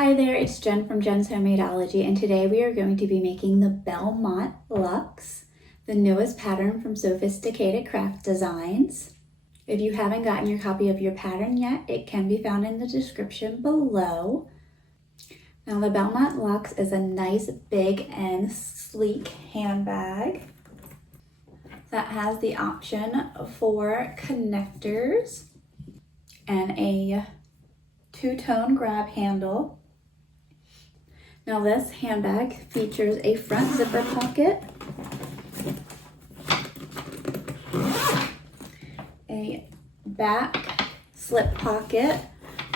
Hi there, it's Jen from jennshomemadeology, and today we are going to be making the Belmont Luxe, the newest pattern from Sewfisticated Craft Designs. If you haven't gotten your copy of your pattern yet, it can be found in the description below. Now the Belmont Luxe is a nice, big, and sleek handbag that has the option for connectors and a two-tone grab handle. Now this handbag features a front zipper pocket, a back slip pocket,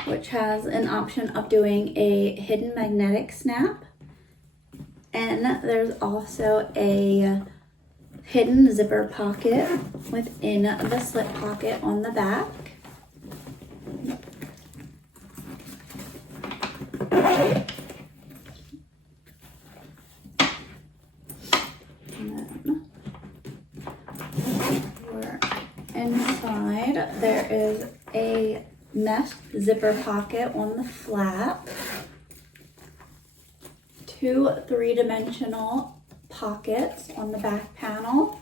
which has an option of doing a hidden magnetic snap, and there's also a hidden zipper pocket within the slip pocket on the back. Inside there is a mesh zipper pocket on the flap, two three-dimensional pockets on the back panel,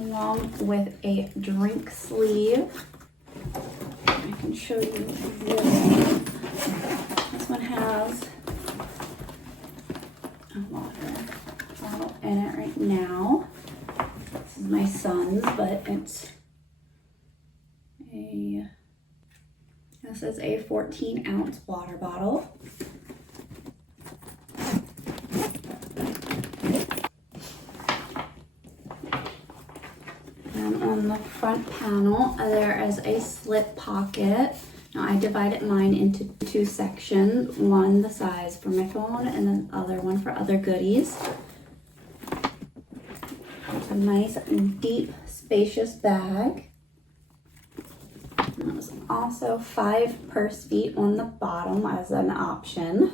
along with a drink sleeve. I can show you this. This one has a water bottle in it right now. This is my son's, but this is a 14-ounce water bottle. And on the front panel, there is a slip pocket. Now I divided mine into two sections, one the size for my phone and then the other one for other goodies. It's a nice, deep, spacious bag. There's also 5 purse feet on the bottom as an option.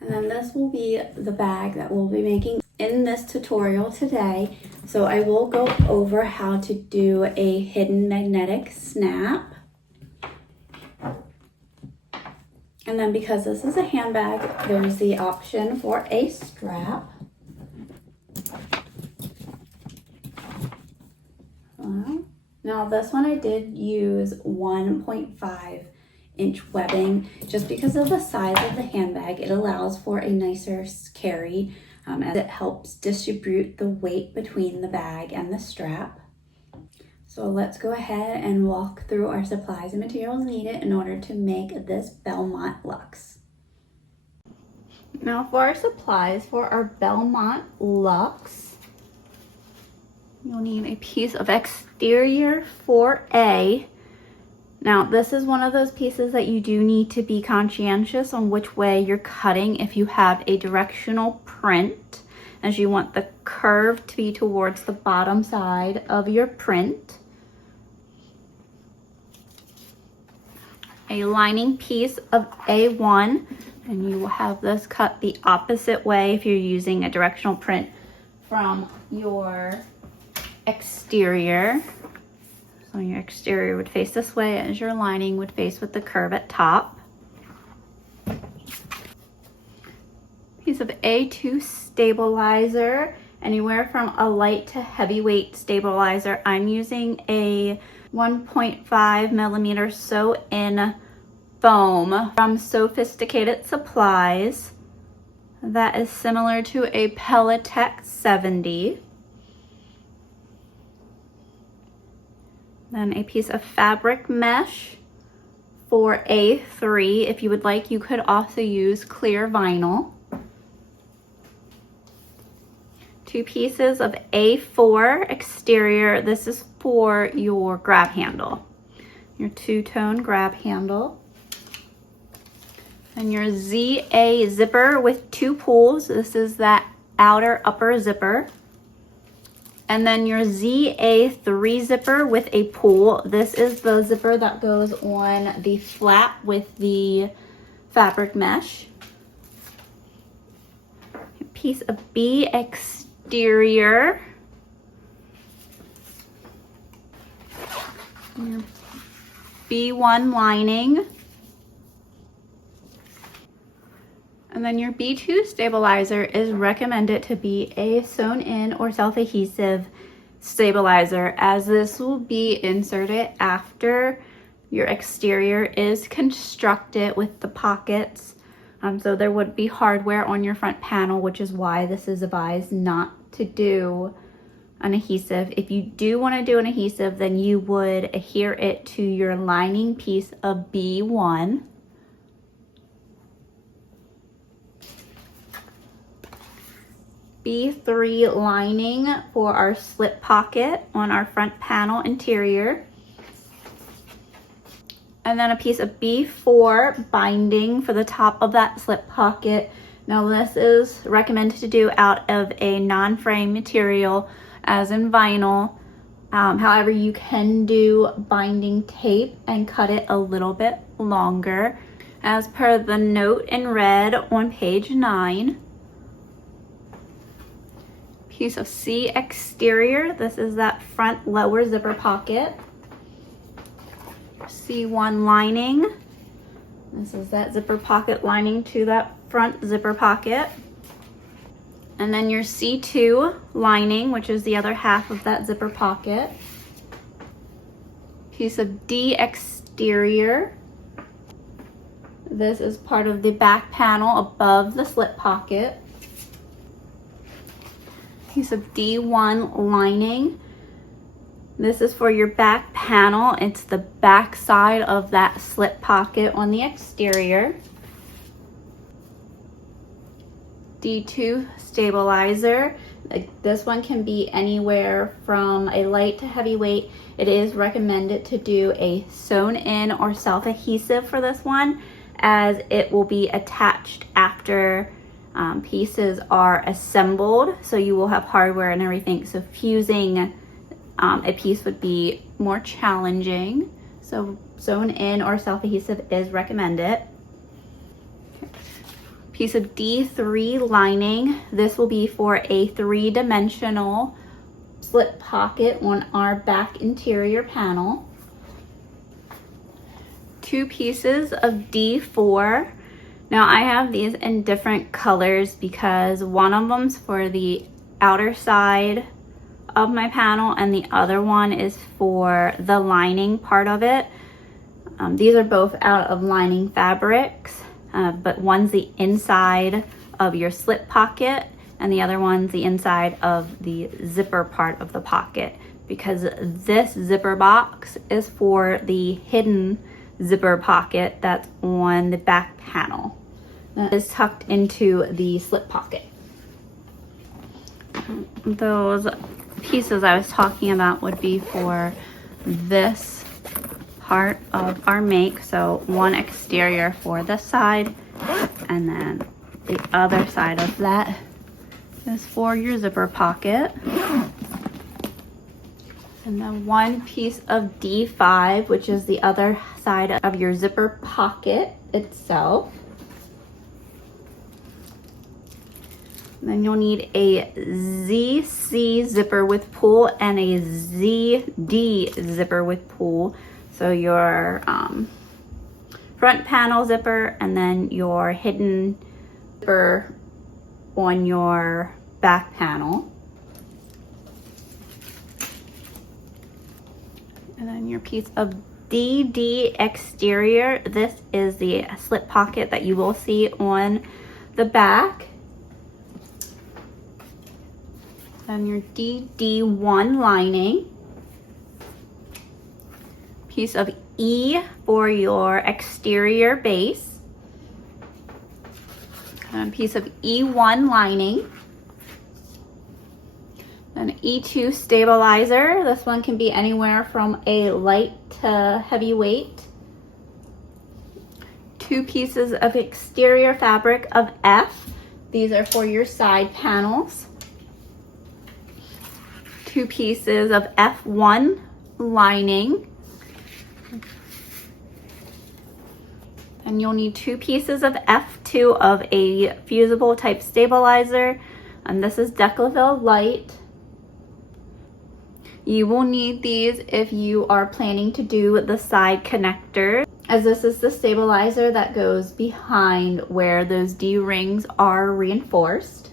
And then this will be the bag that we'll be making in this tutorial today. So I will go over how to do a hidden magnetic snap. And then because this is a handbag, there's the option for a strap. Now this one I did use 1.5-inch webbing just because of the size of the handbag. It allows for a nicer carry as it helps distribute the weight between the bag and the strap. So let's go ahead and walk through our supplies and materials needed in order to make this Belmont Luxe. Now for our supplies for our Belmont Luxe, you'll need a piece of exterior 4A. Now this is one of those pieces that you do need to be conscientious on which way you're cutting if you have a directional print, as you want the curve to be towards the bottom side of your print. A lining piece of A1, and you will have this cut the opposite way if you're using a directional print from your exterior. So your exterior would face this way as your lining would face with the curve at top. Piece of A2 stabilizer, anywhere from a light to heavyweight stabilizer. I'm using a 1.5 millimeter sew-in foam from Sewfisticated Supplies that is similar to a Pelletech 70. Then a piece of fabric mesh for A3. If you would like, you could also use clear vinyl. 2 pieces of A4 exterior. This is for your grab handle, your two-tone grab handle. And your ZA zipper with 2 pulls. This is that outer upper zipper. And then your ZA3 zipper with a pull. This is the zipper that goes on the flap with the fabric mesh. A piece of B exterior Your B1 lining. And then your B2 stabilizer is recommended to be a sewn in or self-adhesive stabilizer, as this will be inserted after your exterior is constructed with the pockets. So there would be hardware on your front panel, which is why this is advised not to do an adhesive. If you do want to do an adhesive, then you would adhere it to your lining piece of B1. B3 lining for our slip pocket on our front panel interior. And then a piece of B4 binding for the top of that slip pocket. Now this is recommended to do out of a non-frame material, as in vinyl. However, you can do binding tape and cut it a little bit longer, as per the note in red on page 9. Piece of C exterior. This is that front lower zipper pocket. C1 lining. This is that zipper pocket lining to that front zipper pocket. And then your C2 lining, which is the other half of that zipper pocket. Piece of D exterior. This is part of the back panel above the slip pocket. Piece of D1 lining. This is for your back panel. It's the back side of that slip pocket on the exterior. D2 stabilizer. This one can be anywhere from a light to heavyweight. It is recommended to do a sewn in or self-adhesive for this one, as it will be attached after pieces are assembled, so you will have hardware and everything, so fusing a piece would be more challenging. So sewn in or self-adhesive is recommended. Piece of D3 lining. This will be for a 3-dimensional slip pocket on our back interior panel. 2 pieces of D4. Now I have these in different colors because one of them's for the outer side of my panel and the other one is for the lining part of it. These are both out of lining fabrics, but one's the inside of your slip pocket and the other one's the inside of the zipper part of the pocket, because this zipper box is for the hidden zipper pocket that's on the back panel. That is tucked into the slip pocket. Those pieces I was talking about would be for this part of our make. So one exterior for this side, and then the other side of that is for your zipper pocket. And then one piece of D5, which is the other side of your zipper pocket itself. And then you'll need a ZC zipper with pull and a ZD zipper with pull. So your front panel zipper and then your hidden zipper on your back panel. And then your piece of DD exterior. This is the slip pocket that you will see on the back. And your DD1 lining. Piece of E for your exterior base. And a piece of E1 lining. An E2 stabilizer. This one can be anywhere from a light to heavyweight. 2 pieces of exterior fabric of F. These are for your side panels. 2 pieces of F1 lining. And you'll need 2 pieces of F2 of a fusible type stabilizer. And this is Declaville Light. You will need these if you are planning to do the side connector, as this is the stabilizer that goes behind where those D-rings are reinforced.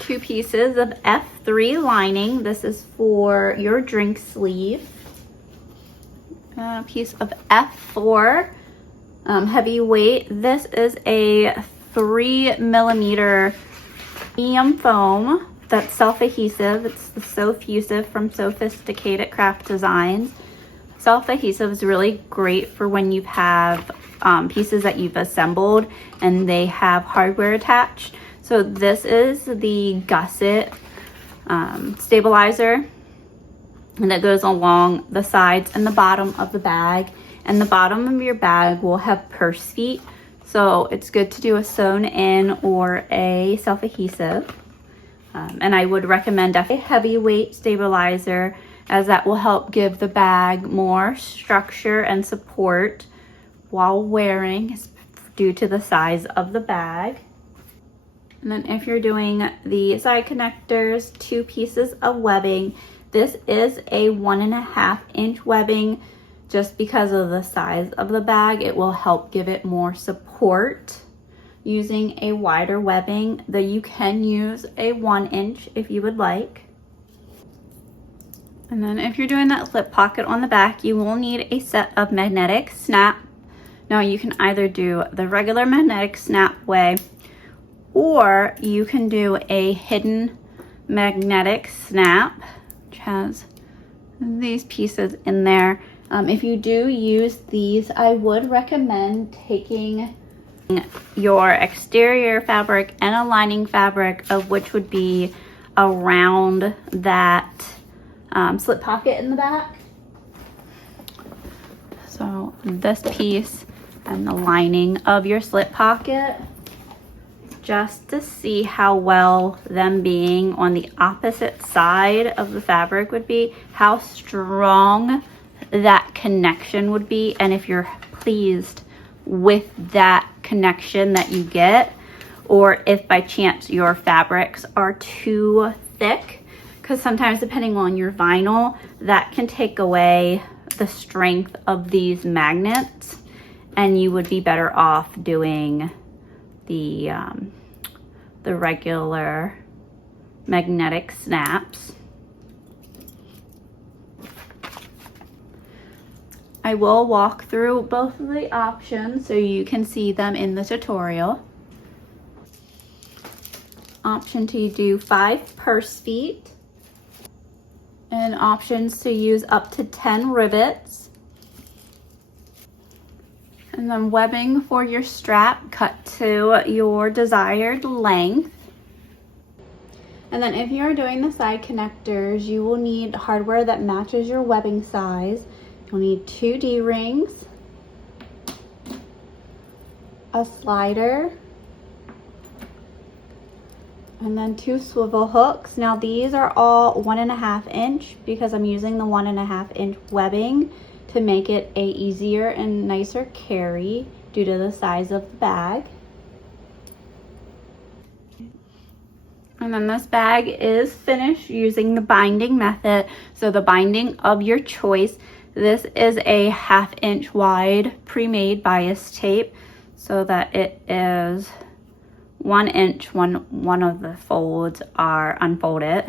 2 pieces of F3 lining. This is for your drink sleeve. A piece of F4 heavyweight. This is a 3mm medium foam that's self-adhesive. It's the Sewfusive from Sewfisticated Craft Designs. Self-adhesive is really great for when you have pieces that you've assembled and they have hardware attached. So this is the gusset stabilizer, and that goes along the sides and the bottom of the bag. And the bottom of your bag will have purse feet, so it's good to do a sewn in or a self-adhesive. And I would recommend a heavyweight stabilizer, as that will help give the bag more structure and support while wearing, due to the size of the bag. And then if you're doing the side connectors, 2 pieces of webbing. This is a 1.5 inch webbing. Just because of the size of the bag, it will help give it more support. Using a wider webbing, though you can use a 1 inch if you would like. And then if you're doing that slip pocket on the back, you will need a set of magnetic snap. Now you can either do the regular magnetic snap way, or you can do a hidden magnetic snap, which has these pieces in there. If you do use these, I would recommend taking your exterior fabric and a lining fabric, of which would be around that slip pocket in the back. So this piece and the lining of your slip pocket, just to see how well them being on the opposite side of the fabric would be, how strong that connection would be, and if you're pleased with that connection that you get, or if by chance your fabrics are too thick, because sometimes depending on your vinyl, that can take away the strength of these magnets, and you would be better off doing the regular magnetic snaps. I will walk through both of the options so you can see them in the tutorial. Option to do 5 purse feet, and options to use up to 10 rivets. And then webbing for your strap cut to your desired length. And then if you're doing the side connectors, you will need hardware that matches your webbing size. You'll need 2 D-rings, a slider, and then 2 swivel hooks. Now these are all 1.5 inch because I'm using the 1.5 inch webbing to make it a easier and nicer carry due to the size of the bag. And then this bag is finished using the binding method. So the binding of your choice. This is a 1/2 inch wide pre-made bias tape, so that it is 1 inch when one of the folds are unfolded.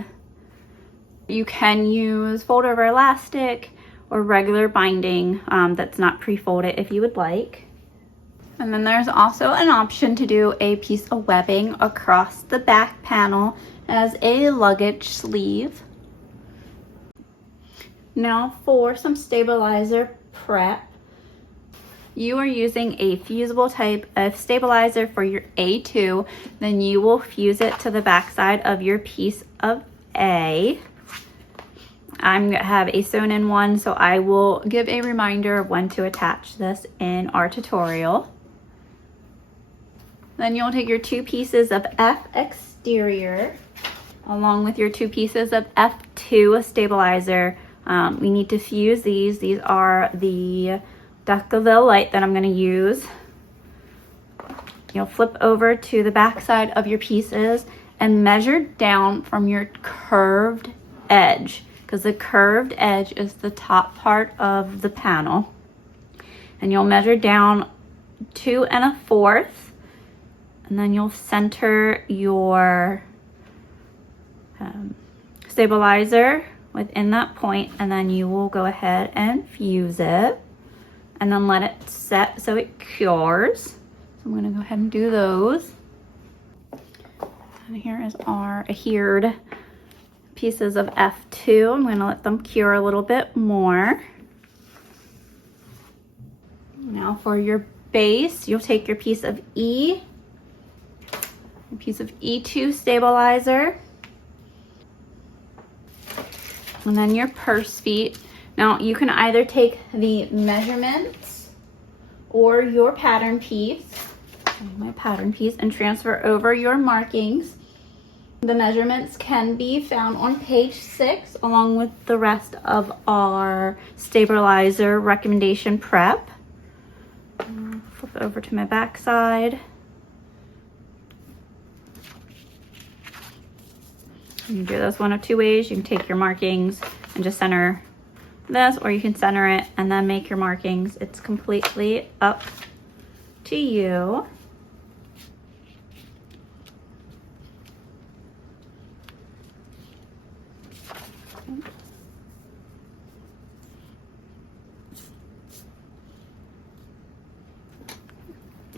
You can use fold over elastic or regular binding that's not pre-folded if you would like. And then there's also an option to do a piece of webbing across the back panel as a luggage sleeve. Now for some stabilizer prep. You are using a fusible type of stabilizer for your A2, then you will fuse it to the back side of your piece of A. I'm gonna have a sewn in one, so I will give a reminder of when to attach this in our tutorial. Then you'll take your 2 pieces of F exterior along with your 2 pieces of F2 stabilizer. We need to fuse these. These are the Duckaville light that I'm going to use. You'll flip over to the back side of your pieces and measure down from your curved edge, because the curved edge is the top part of the panel. And you'll measure down 2 1/4, and then you'll center your stabilizer within that point, and then you will go ahead and fuse it and then let it set so it cures. So I'm going to go ahead and do those. And here is our adhered pieces of F2. I'm going to let them cure a little bit more. Now for your base, you'll take your piece of E, a piece of E2 stabilizer, and then your purse feet. Now you can either take the measurements or your pattern piece, my pattern piece, and transfer over your markings. The measurements can be found on page 6 along with the rest of our stabilizer recommendation prep. Flip over to my back side. You can do this one of two ways. You can take your markings and just center this, or you can center it and then make your markings. It's completely up to you.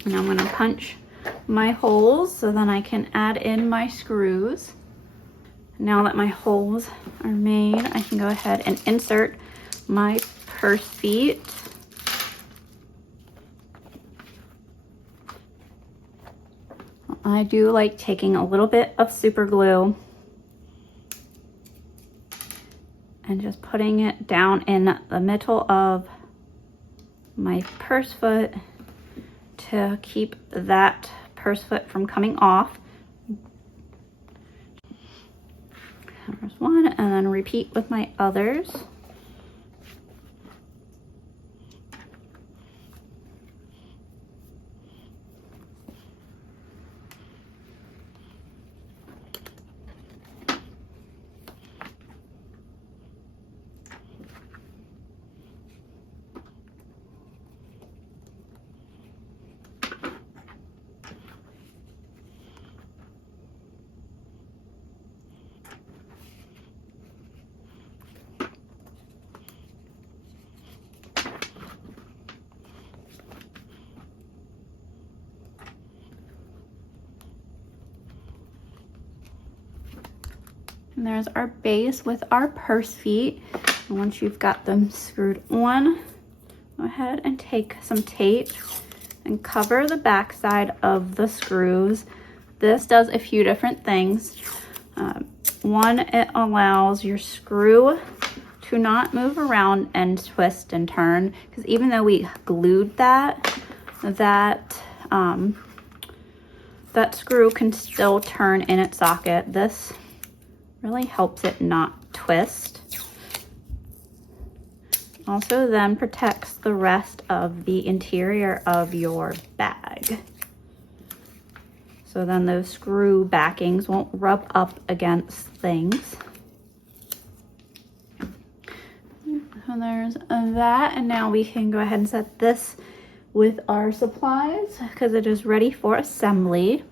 And I'm going to punch my holes so then I can add in my screws. Now that my holes are made, I can go ahead and insert my purse feet. I do like taking a little bit of super glue and just putting it down in the middle of my purse foot to keep that purse foot from coming off. There's one, and then repeat with my others. And there's our base with our purse feet. And once you've got them screwed on, go ahead and take some tape and cover the back side of the screws. This does a few different things. One, it allows your screw to not move around and twist and turn, because even though we glued that screw can still turn in its socket. This really helps it not twist. Also then protects the rest of the interior of your bag. So then those screw backings won't rub up against things. So there's that, and now we can go ahead and set this with our supplies because it is ready for assembly.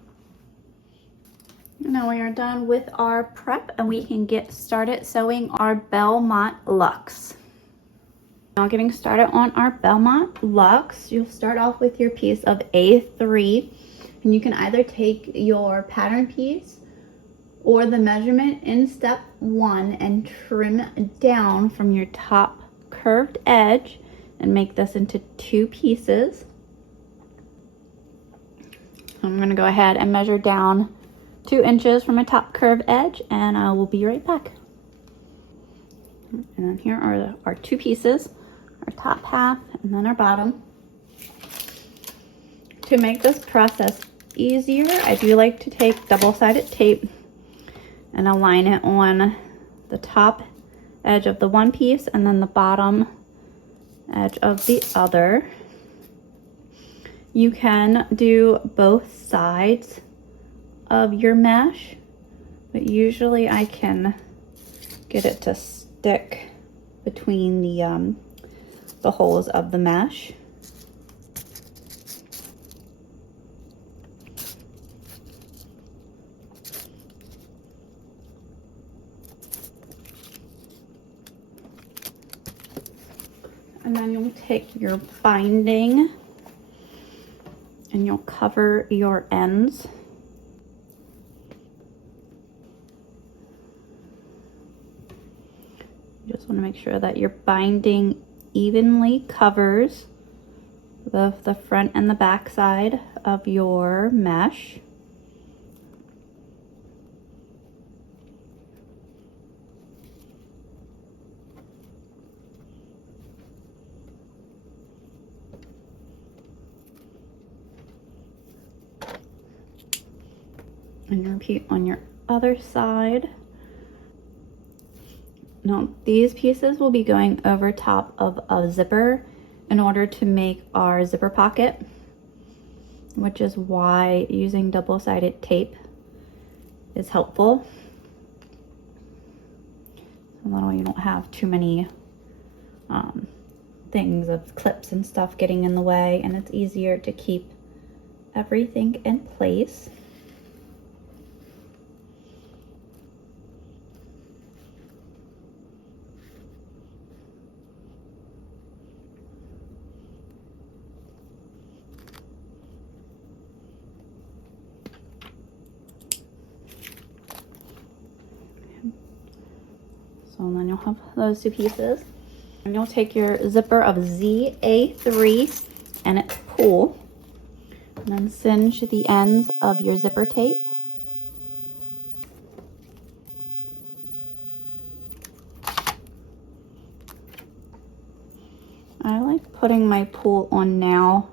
Now we are done with our prep and we can get started sewing our Belmont Luxe. Now getting started on our Belmont Luxe, you'll start off with your piece of A3, and you can either take your pattern piece or the measurement in step 1 and trim down from your top curved edge and make this into 2 pieces. I'm going to go ahead and measure down 2 inches from my top curved edge, and I will be right back. And then here are our 2 pieces, our top half and then our bottom. To make this process easier, I do like to take double-sided tape and align it on the top edge of the one piece and then the bottom edge of the other. You can do both sides of your mesh but usually I can get it to stick between the holes of the mesh. And then you'll take your binding and you'll cover your ends. You just want to make sure that your binding evenly covers both the front and the back side of your mesh. And repeat on your other side. Now these pieces will be going over top of a zipper in order to make our zipper pocket, which is why using double-sided tape is helpful. So that way you don't have too many things of clips and stuff getting in the way, and it's easier to keep everything in place. So then you'll have those two pieces. And you'll take your zipper of ZA3 and its pull, and then cinch the ends of your zipper tape. I like putting my pull on now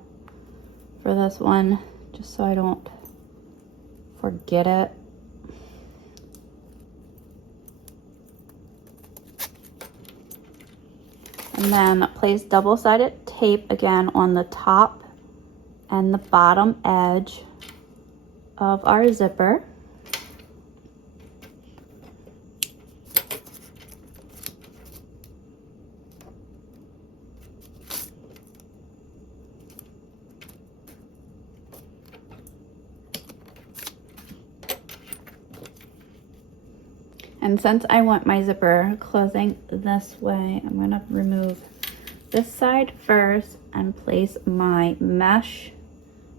for this one, just so I don't forget it. And then place double-sided tape again on the top and the bottom edge of our zipper. And since I want my zipper closing this way, I'm going to remove this side first and place my mesh,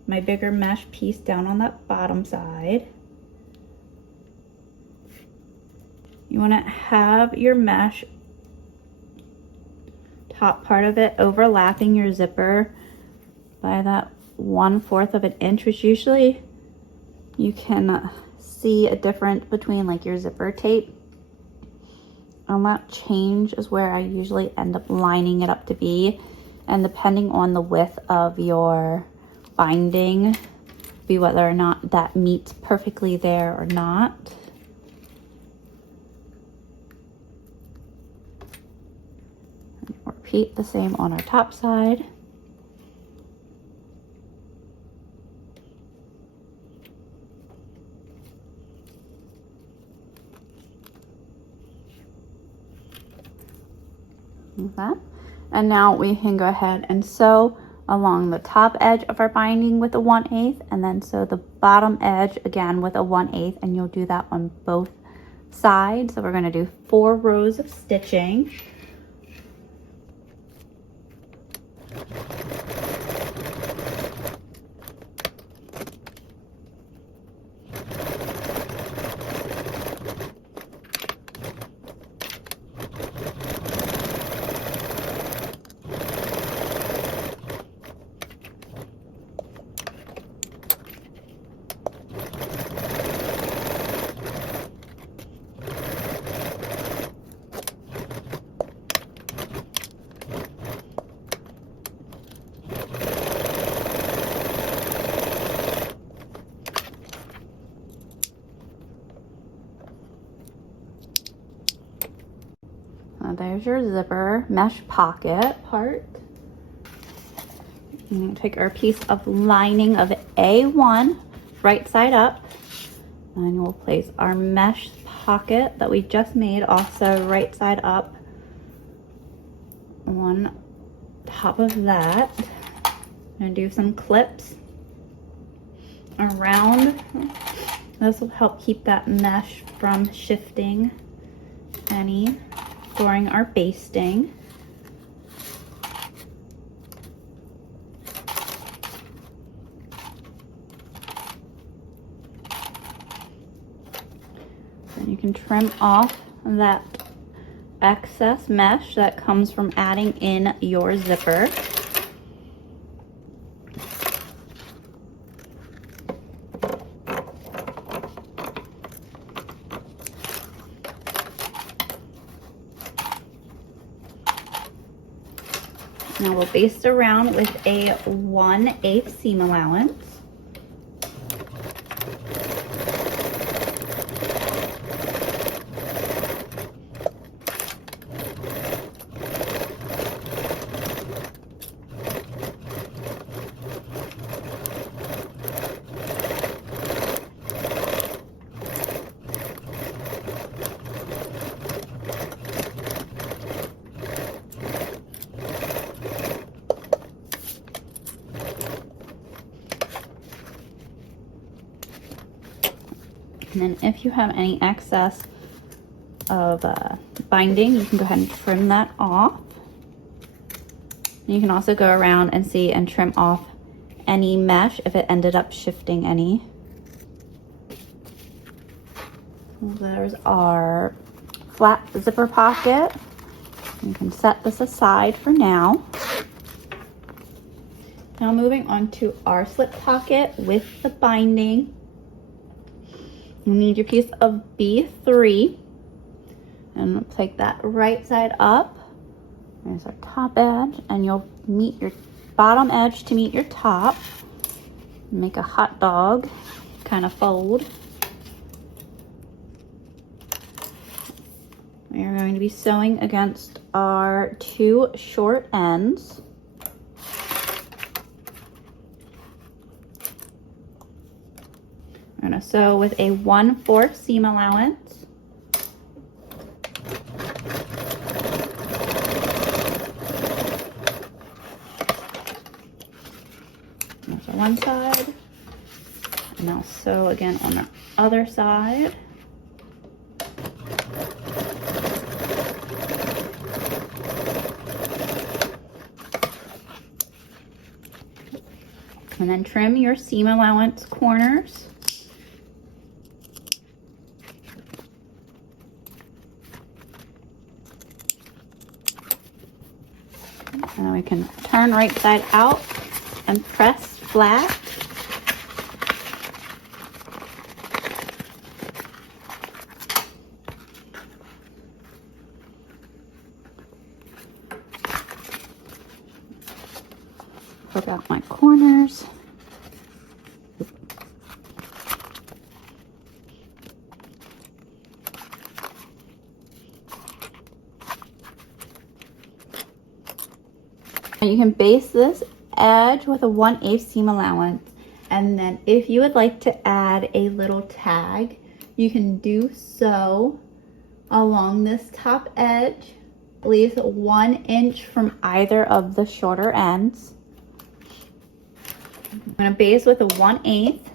my bigger mesh piece down on that bottom side. You want to have your mesh top part of it overlapping your zipper by that 1/4 of an inch, which usually you can see a difference between like your zipper tape. And that change is where I usually end up lining it up to be, and depending on the width of your binding, be whether or not that meets perfectly there or not. And repeat the same on our top side. That. And now we can go ahead and sew along the top edge of our binding with a 1/8, and then sew the bottom edge again with a 1/8, and you'll do that on both sides. So we're going to do 4 rows of stitching. There's your zipper mesh pocket part. And take our piece of lining of A1 right side up, then we'll place our mesh pocket that we just made, also right side up on top of that. I'm gonna do some clips around. This will help keep that mesh from shifting any during our basting. Then you can trim off that excess mesh that comes from adding in your zipper. Now we'll baste around with a 1/8 seam allowance. And then if you have any excess of binding, you can go ahead and trim that off. You can also go around and see and trim off any mesh if it ended up shifting any. There's our flat zipper pocket. You can set this aside for now. Now moving on to our slip pocket with the binding. You need your piece of B3 and take that right side up. There's our top edge, and you'll meet your bottom edge to meet your top. Make a hot dog kind of fold. We are going to be sewing against our 2 short ends. We're going to sew with a 1/4 seam allowance. That's on one side. And I'll sew again on the other side. And then trim your seam allowance corners. And then we can turn right side out and press flat. Poke out my corners. And you can base this edge with a 1/8 seam allowance. And then if you would like to add a little tag, you can do so along this top edge, at least 1 inch from either of the shorter ends. I'm going to base with a 1/8.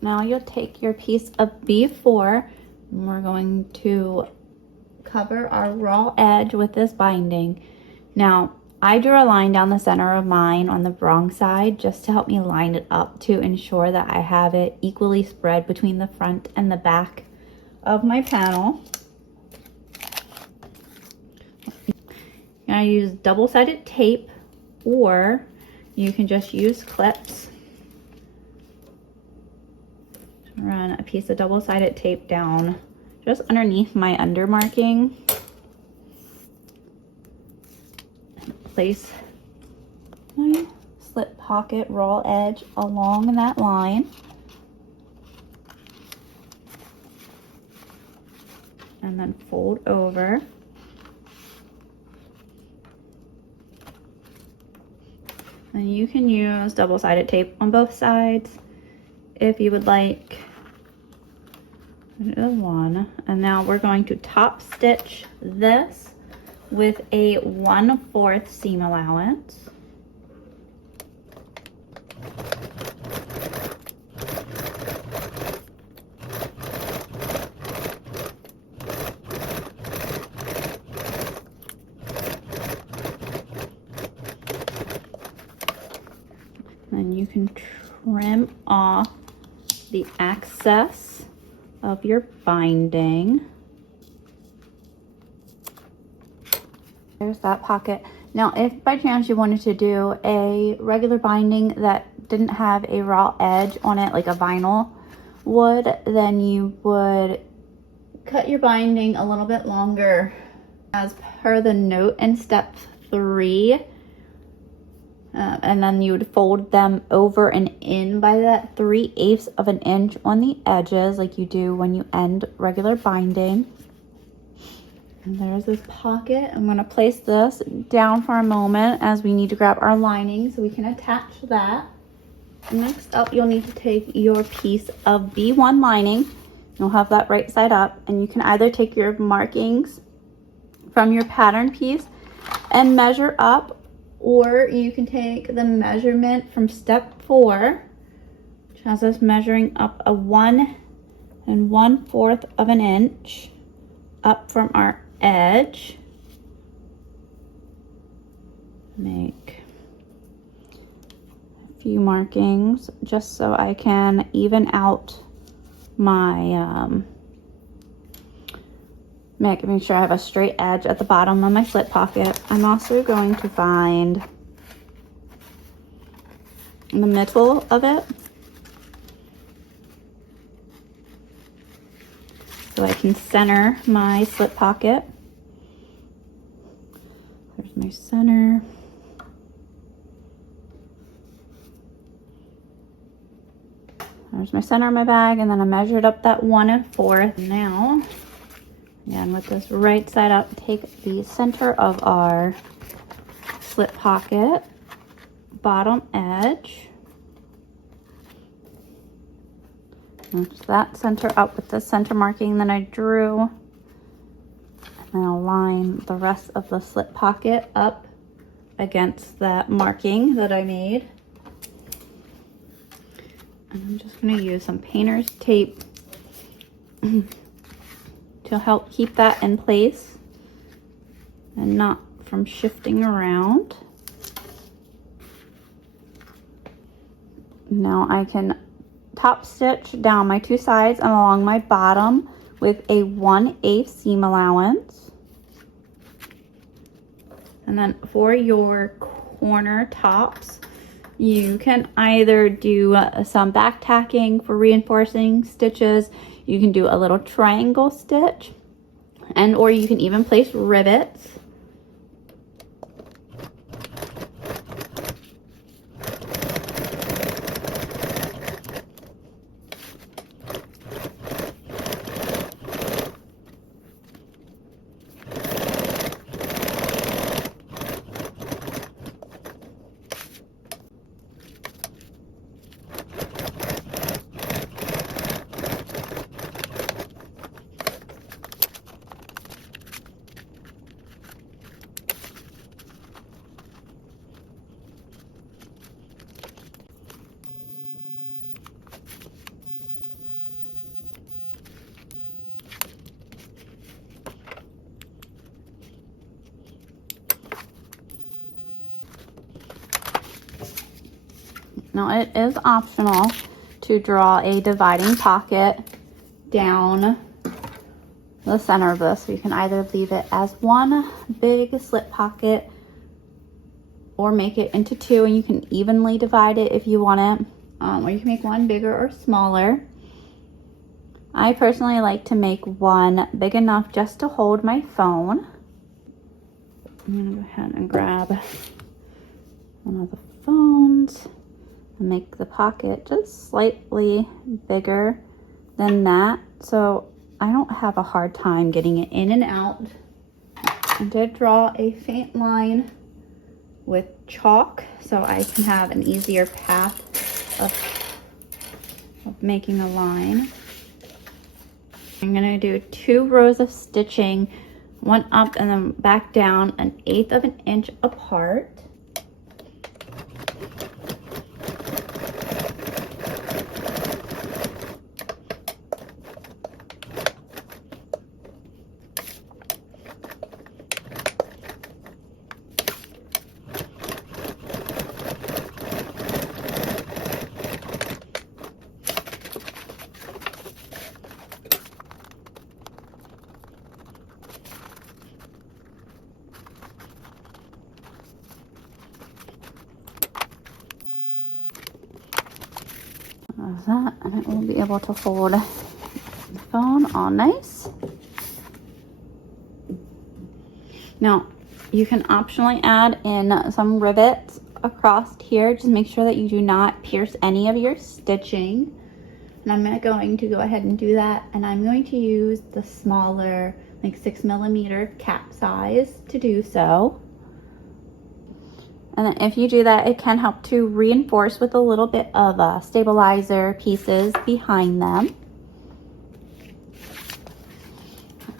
Now you'll take your piece of B4 and we're going to cover our raw edge with this binding. Now I drew a line down the center of mine on the wrong side just to help me line it up to ensure that I have it equally spread between the front and the back of my panel. I use double-sided tape, or you can just use clips. Run a piece of double-sided tape down just underneath my undermarking. Place my slip pocket raw edge along that line. And then fold over. And you can use double-sided tape on both sides if you would like. There's one. And now we're going to top stitch this with a 1/4 seam allowance. Then you can trim off the excess of your binding. There's that pocket. Now, if by chance you wanted to do a regular binding that didn't have a raw edge on it, like a vinyl would, then you would cut your binding a little bit longer as per the note in step 3. And then you would fold them over and in by that 3/8 of an inch on the edges, like you do when you end regular binding. And there's this pocket. I'm going to place this down for a moment as we need to grab our lining so we can attach that. Next up, you'll need to take your piece of B1 lining. You'll have that right side up, and you can either take your markings from your pattern piece and measure up, or you can take the measurement from step 4, which has us measuring up a 1 1/4 of an inch up from our edge. Make a few markings just so I can even out my make sure I have a straight edge at the bottom of my slip pocket. I'm also going to find the middle of it so I can center my slip pocket. There's my center. There's my center of my bag, and then I measured up that 1 1/4. Now, again, with this right side up, take the center of our slip pocket, bottom edge, match that center up with the center marking that I drew, and then I'll line the rest of the slip pocket up against that marking that I made. And I'm just going to use some painter's tape to help keep that in place and not from shifting around. Now I can top stitch down my 2 sides and along my bottom with a 1/8 seam allowance. And then for your corner tops, you can either do some back tacking for reinforcing stitches. You can do a little triangle stitch, and or you can even place rivets. Now it is optional to draw a dividing pocket down the center of this. So you can either leave it as one big slip pocket or make it into 2, and you can evenly divide it if you want it. Or you can make one bigger or smaller. I personally like to make one big enough just to hold my phone. I'm gonna go ahead and grab one of the phones and make the pocket just slightly bigger than that, so I don't have a hard time getting it in and out. I did draw a faint line with chalk so I can have an easier path of making a line. I'm gonna do 2 rows of stitching, one up and then back down 1/8 of an inch apart. There's that, and it will be able to hold the phone all nice. Now, you can optionally add in some rivets across here. Just make sure that you do not pierce any of your stitching. And I'm going to go ahead and do that. And I'm going to use the smaller, like 6mm cap size to do so. And then if you do that, it can help to reinforce with a little bit of stabilizer pieces behind them.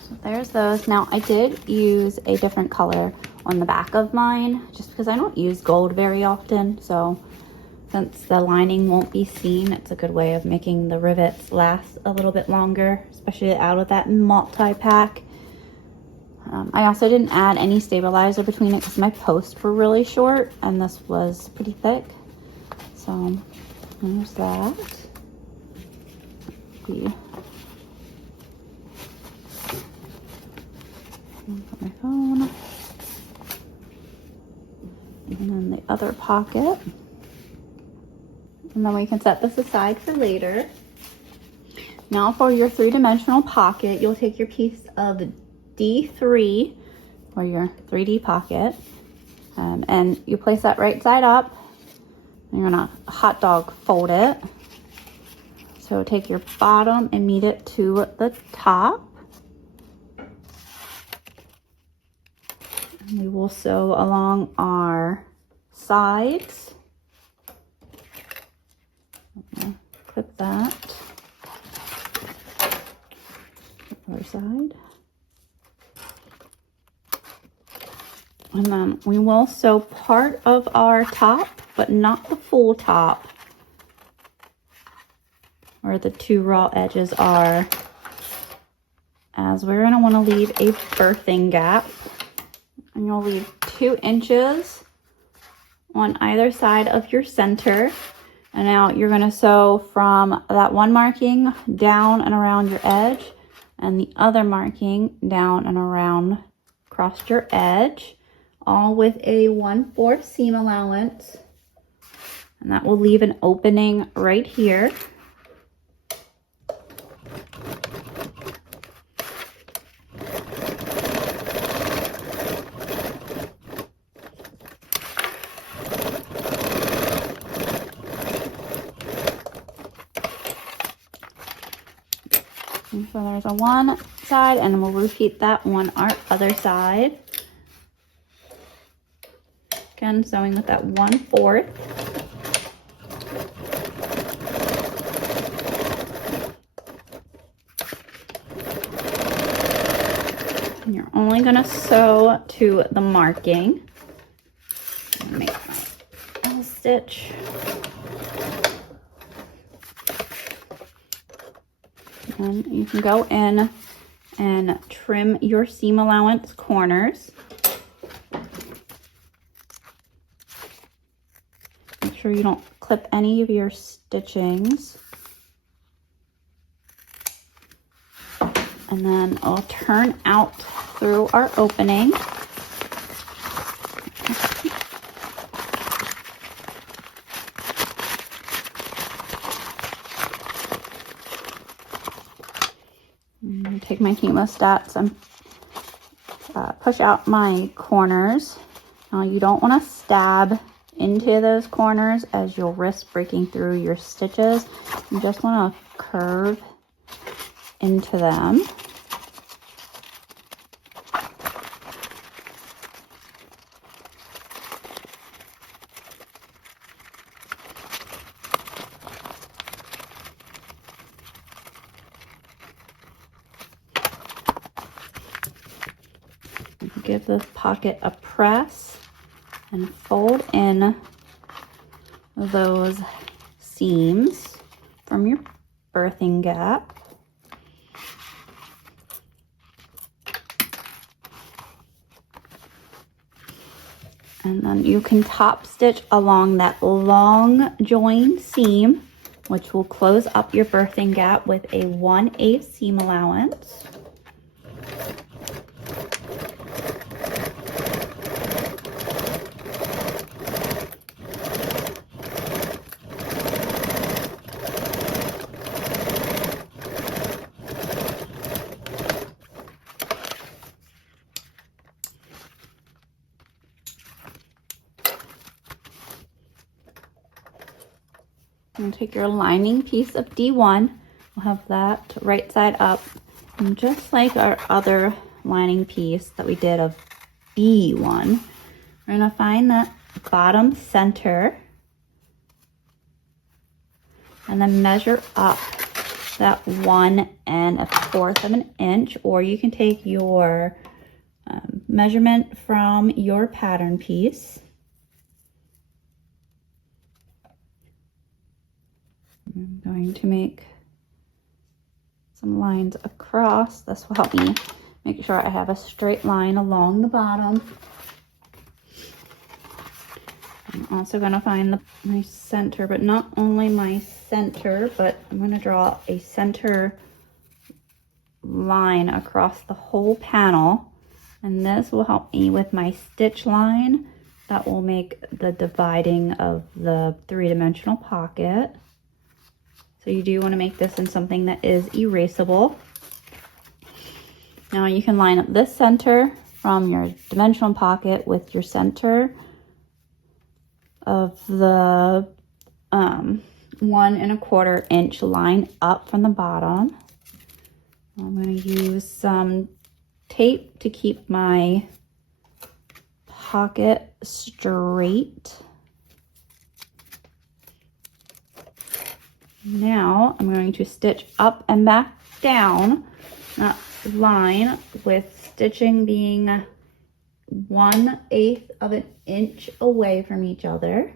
So there's those. Now I did use a different color on the back of mine just because I don't use gold very often. So since the lining won't be seen, it's a good way of making the rivets last a little bit longer, especially out of that multi-pack. I also didn't add any stabilizer between it because my posts were really short and this was pretty thick. So there's that. Put my phone. And then the other pocket. And then we can set this aside for later. Now for your 3-dimensional pocket, you'll take your piece of D3 or your 3D pocket, and you place that right side up, and you're gonna hot dog fold it. So take your bottom and meet it to the top. And we will sew along our sides. Clip that. Other side. And then we will sew part of our top, but not the full top, where the 2 raw edges are, as we're going to want to leave a birthing gap. And you'll leave 2 inches on either side of your center. And now you're going to sew from that one marking down and around your edge, and the other marking down and around across your edge, all with a 1/4 seam allowance. And that will leave an opening right here. And so there's a one side, and we'll repeat that on our other side. Again, sewing with that 1/4. And you're only going to sew to the marking. I'm gonna make my L stitch. And you can go in and trim your seam allowance corners. Make sure you don't clip any of your stitchings. And then I'll turn out through our opening. Take my hemostats and push out my corners. Now you don't want to stab into those corners as you'll risk breaking through your stitches. You just want to curve into them. Give this pocket a press and fold in those seams from your birthing gap. And then you can top stitch along that long join seam, which will close up your birthing gap with a 1/8 seam allowance. And take your lining piece of D1, we'll have that right side up, and just like our other lining piece that we did of B1, we're gonna find that bottom center and then measure up that 1 1/4 of an inch, or you can take your measurement from your pattern piece. I'm going to make some lines across. This will help me make sure I have a straight line along the bottom. I'm also going to find my center, but not only my center, but I'm going to draw a center line across the whole panel. And this will help me with my stitch line that will make the dividing of the 3-dimensional pocket. So you do want to make this in something that is erasable. Now you can line up this center from your dimensional pocket with your center of the 1 1/4 inch line up from the bottom. I'm going to use some tape to keep my pocket straight. Now I'm going to stitch up and back down that line, with stitching being 1/8 of an inch away from each other.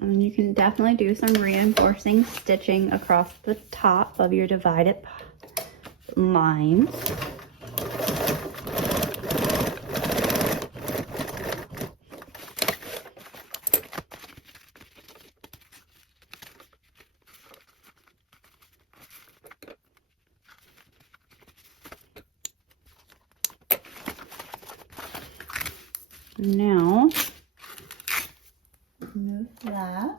And you can definitely do some reinforcing stitching across the top of your divided lines. Now, move that.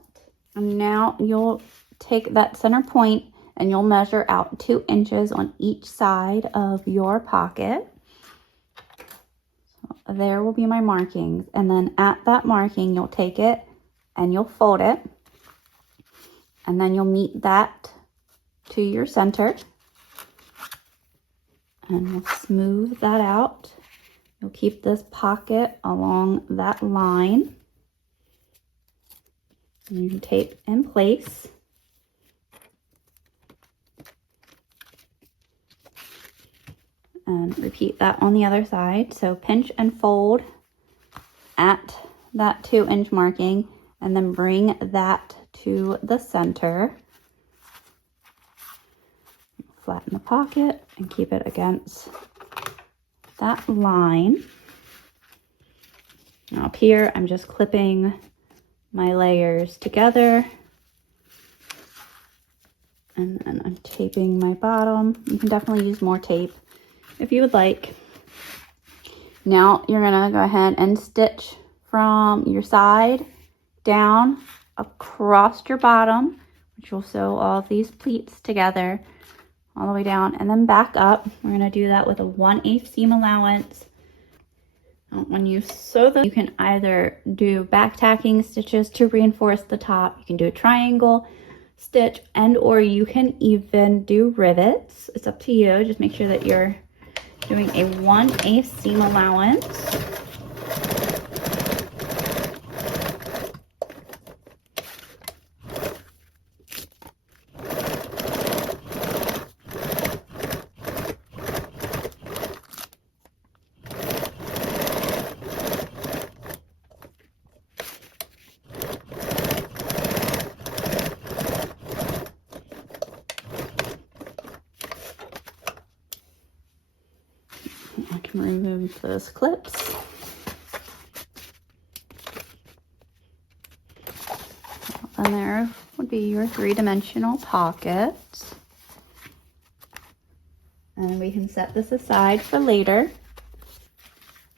And now you'll take that center point and you'll measure out 2 inches on each side of your pocket. So there will be my markings. And then at that marking, you'll take it and you'll fold it. And then you'll meet that to your center. And we'll smooth that out. You'll keep this pocket along that line. And you can tape in place. And repeat that on the other side. So pinch and fold at that 2 inch marking, and then bring that to the center. Flatten the pocket and keep it against that line. Now up here, I'm just clipping my layers together. And then I'm taping my bottom. You can definitely use more tape if you would like. Now you're gonna go ahead and stitch from your side down across your bottom, which will sew all of these pleats together all the way down, and then back up. We're gonna do that with a 1/8 seam allowance. When you sew them, you can either do back tacking stitches to reinforce the top. You can do a triangle stitch, and or you can even do rivets. It's up to you. Just make sure that you're doing a 1/8 seam allowance. remove those clips. And there would be your three-dimensional pocket. And we can set this aside for later.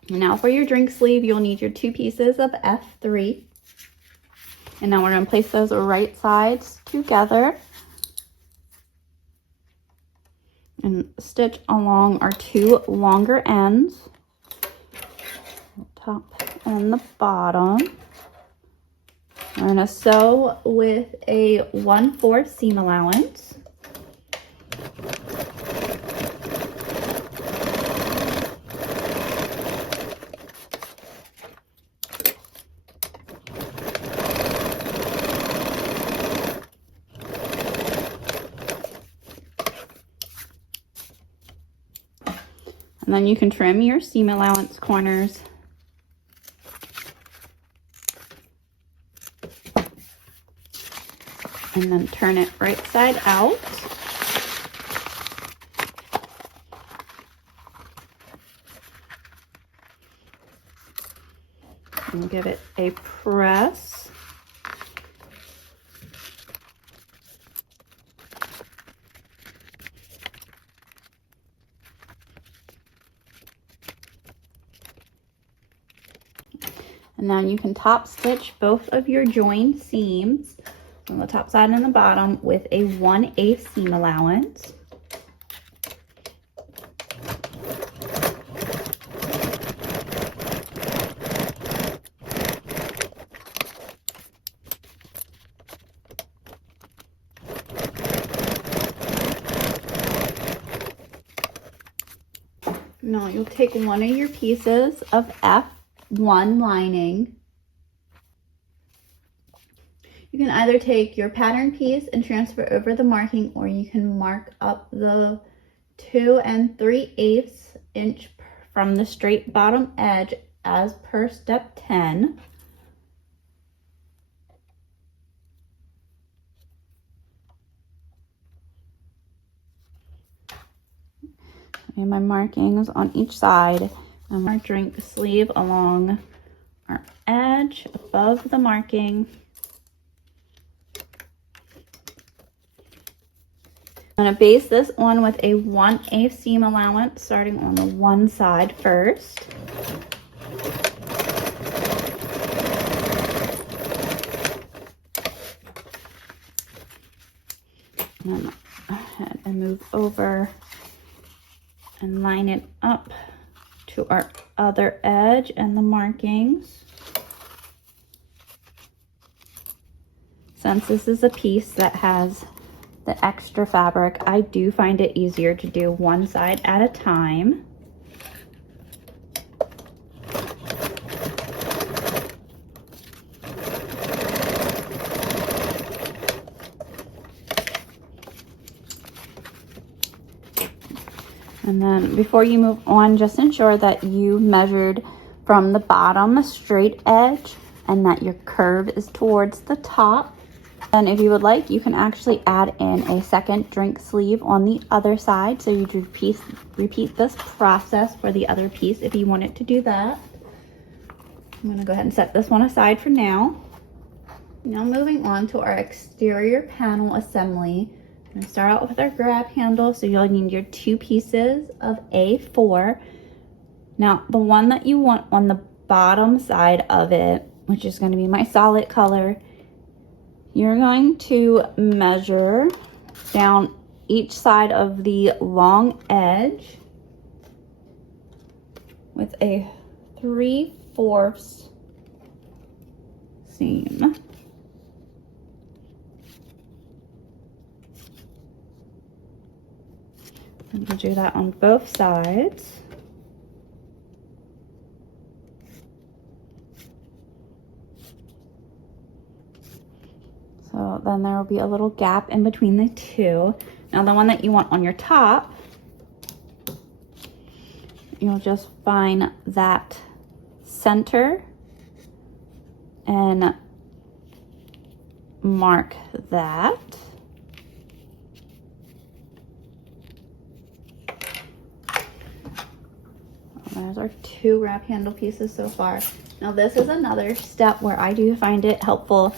Now for your drink sleeve, you'll need your 2 pieces of F3. And now we're going to place those right sides together and stitch along our 2 longer ends, top and the bottom. We're going to sew with a 1/4 seam allowance. And then you can trim your seam allowance corners. And then turn it right side out. And give it a press. And then you can top stitch both of your joined seams on the top side and the bottom with a 1/8 seam allowance. Now you'll take one of your pieces of F1 lining. You can either take your pattern piece and transfer over the marking, or you can mark up the 2 3/8 inch from the straight bottom edge as per step 10. And my markings on each side, and our drink sleeve along our edge above the marking. I'm going to base this on with a 1/8 seam allowance, starting on the one side first. And then go ahead and move over and line it up to our other edge and the markings. Since this is a piece that has the extra fabric, I do find it easier to do one side at a time. And then before you move on, just ensure that you measured from the bottom straight edge and that your curve is towards the top. And if you would like, you can actually add in a second drink sleeve on the other side. So you repeat this process for the other piece if you wanted to do that. I'm going to go ahead and set this one aside for now. Now moving on to our exterior panel assembly. I'm going to start out with our grab handle. So you'll need your 2 pieces of A4. Now the one that you want on the bottom side of it, which is going to be my solid color, you're going to measure down each side of the long edge with a 3/4 seam. And you do that on both sides. So then there will be a little gap in between the two. Now the one that you want on your top, you'll just find that center and mark that. There's our 2 grab handle pieces so far. Now this is another step where I do find it helpful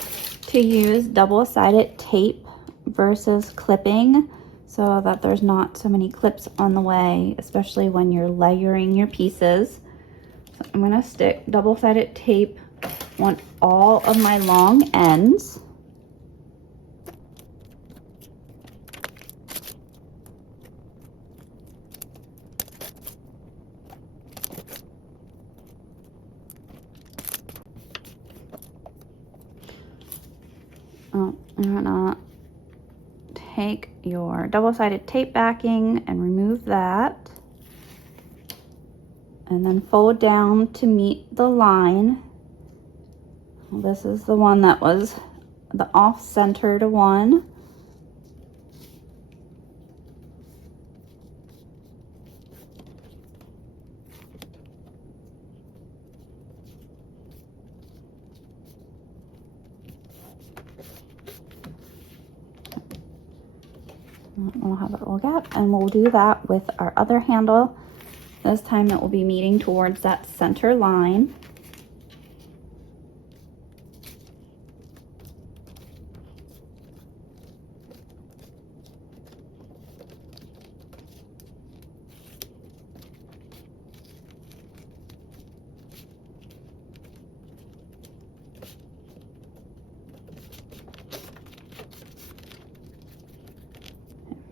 to use double-sided tape versus clipping so that there's not so many clips on the way, especially when you're layering your pieces. So I'm gonna stick double-sided tape on all of my long ends. I'm gonna take your double-sided tape backing and remove that, and then fold down to meet the line. This is the one that was the off-centered one. We'll have a little gap, and we'll do that with our other handle. This time it will be meeting towards that center line.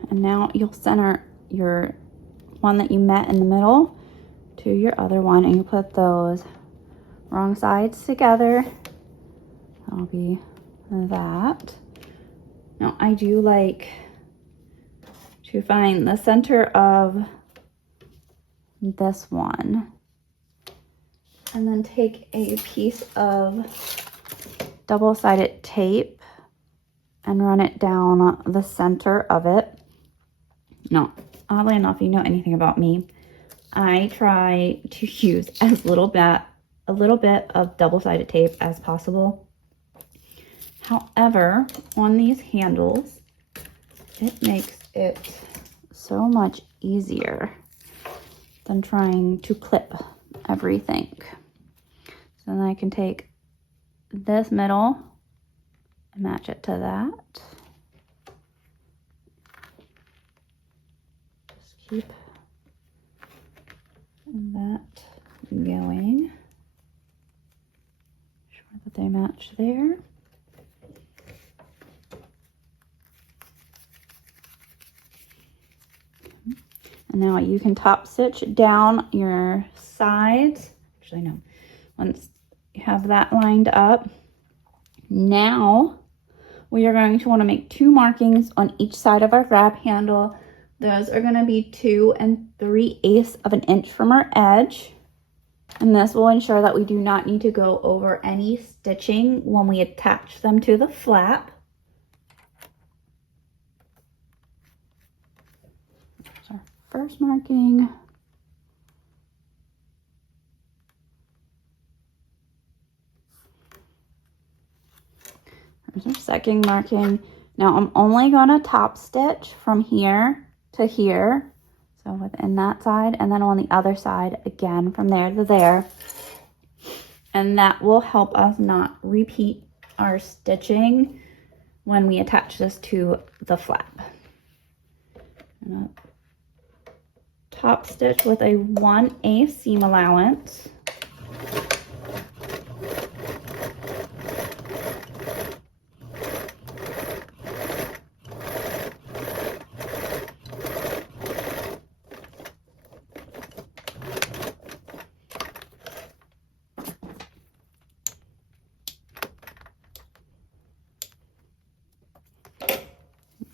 And now you'll center your one that you met in the middle to your other one, and you put those wrong sides together. That'll be that. Now I do like to find the center of this one and then take a piece of double-sided tape and run it down the center of it. Now, oddly enough, you know anything about me, I try to use a little bit of double-sided tape as possible. However, on these handles, it makes it so much easier than trying to clip everything. So then I can take this middle and match it to that. Just keep that going. Sure that they match there. And now you can top stitch down your sides. Actually, no. Once you have that lined up, now we are going to want to make 2 markings on each side of our grab handle. Those are going to be 2 3/8 of an inch from our edge. And this will ensure that we do not need to go over any stitching when we attach them to the flap. There's our first marking. There's our second marking. Now I'm only going to top stitch from here to here. So within that side, and then on the other side, again, from there to there. And that will help us not repeat our stitching when we attach this to the flap. I'm gonna top stitch with a 1/8 seam allowance.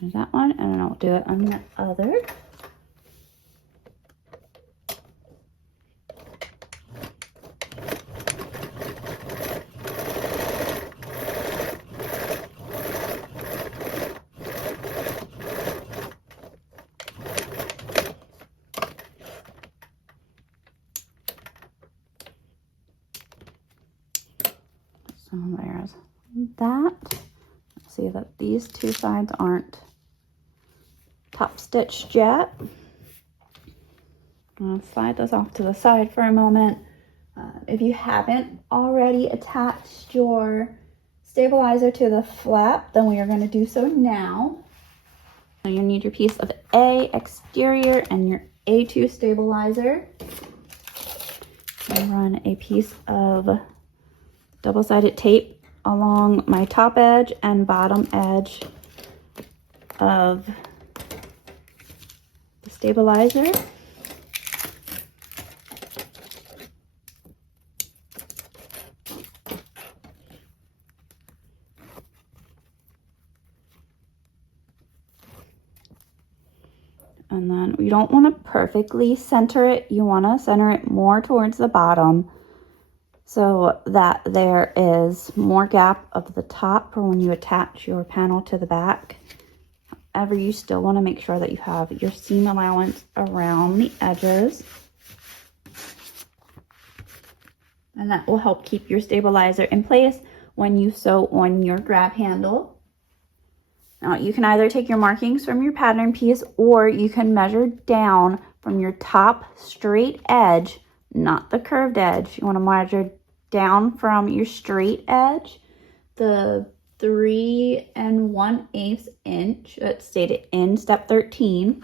There's that one, and then I'll do it on the other. So there's that. See that these 2 sides aren't top stitched yet. I'll slide those off to the side for a moment. If you haven't already attached your stabilizer to the flap, then we are going to do so now. So you need your piece of A exterior and your A2 stabilizer. I run a piece of double-sided tape along my top edge and bottom edge of the stabilizer. And then you don't want to perfectly center it. You want to center it more towards the bottom so that there is more gap of the top for when you attach your panel to the back. However, you still want to make sure that you have your seam allowance around the edges. And that will help keep your stabilizer in place when you sew on your grab handle. Now, you can either take your markings from your pattern piece, or you can measure down from your top straight edge, not the curved edge. You want to measure down from your straight edge, the 3 1/8 inch that's stated in step 13.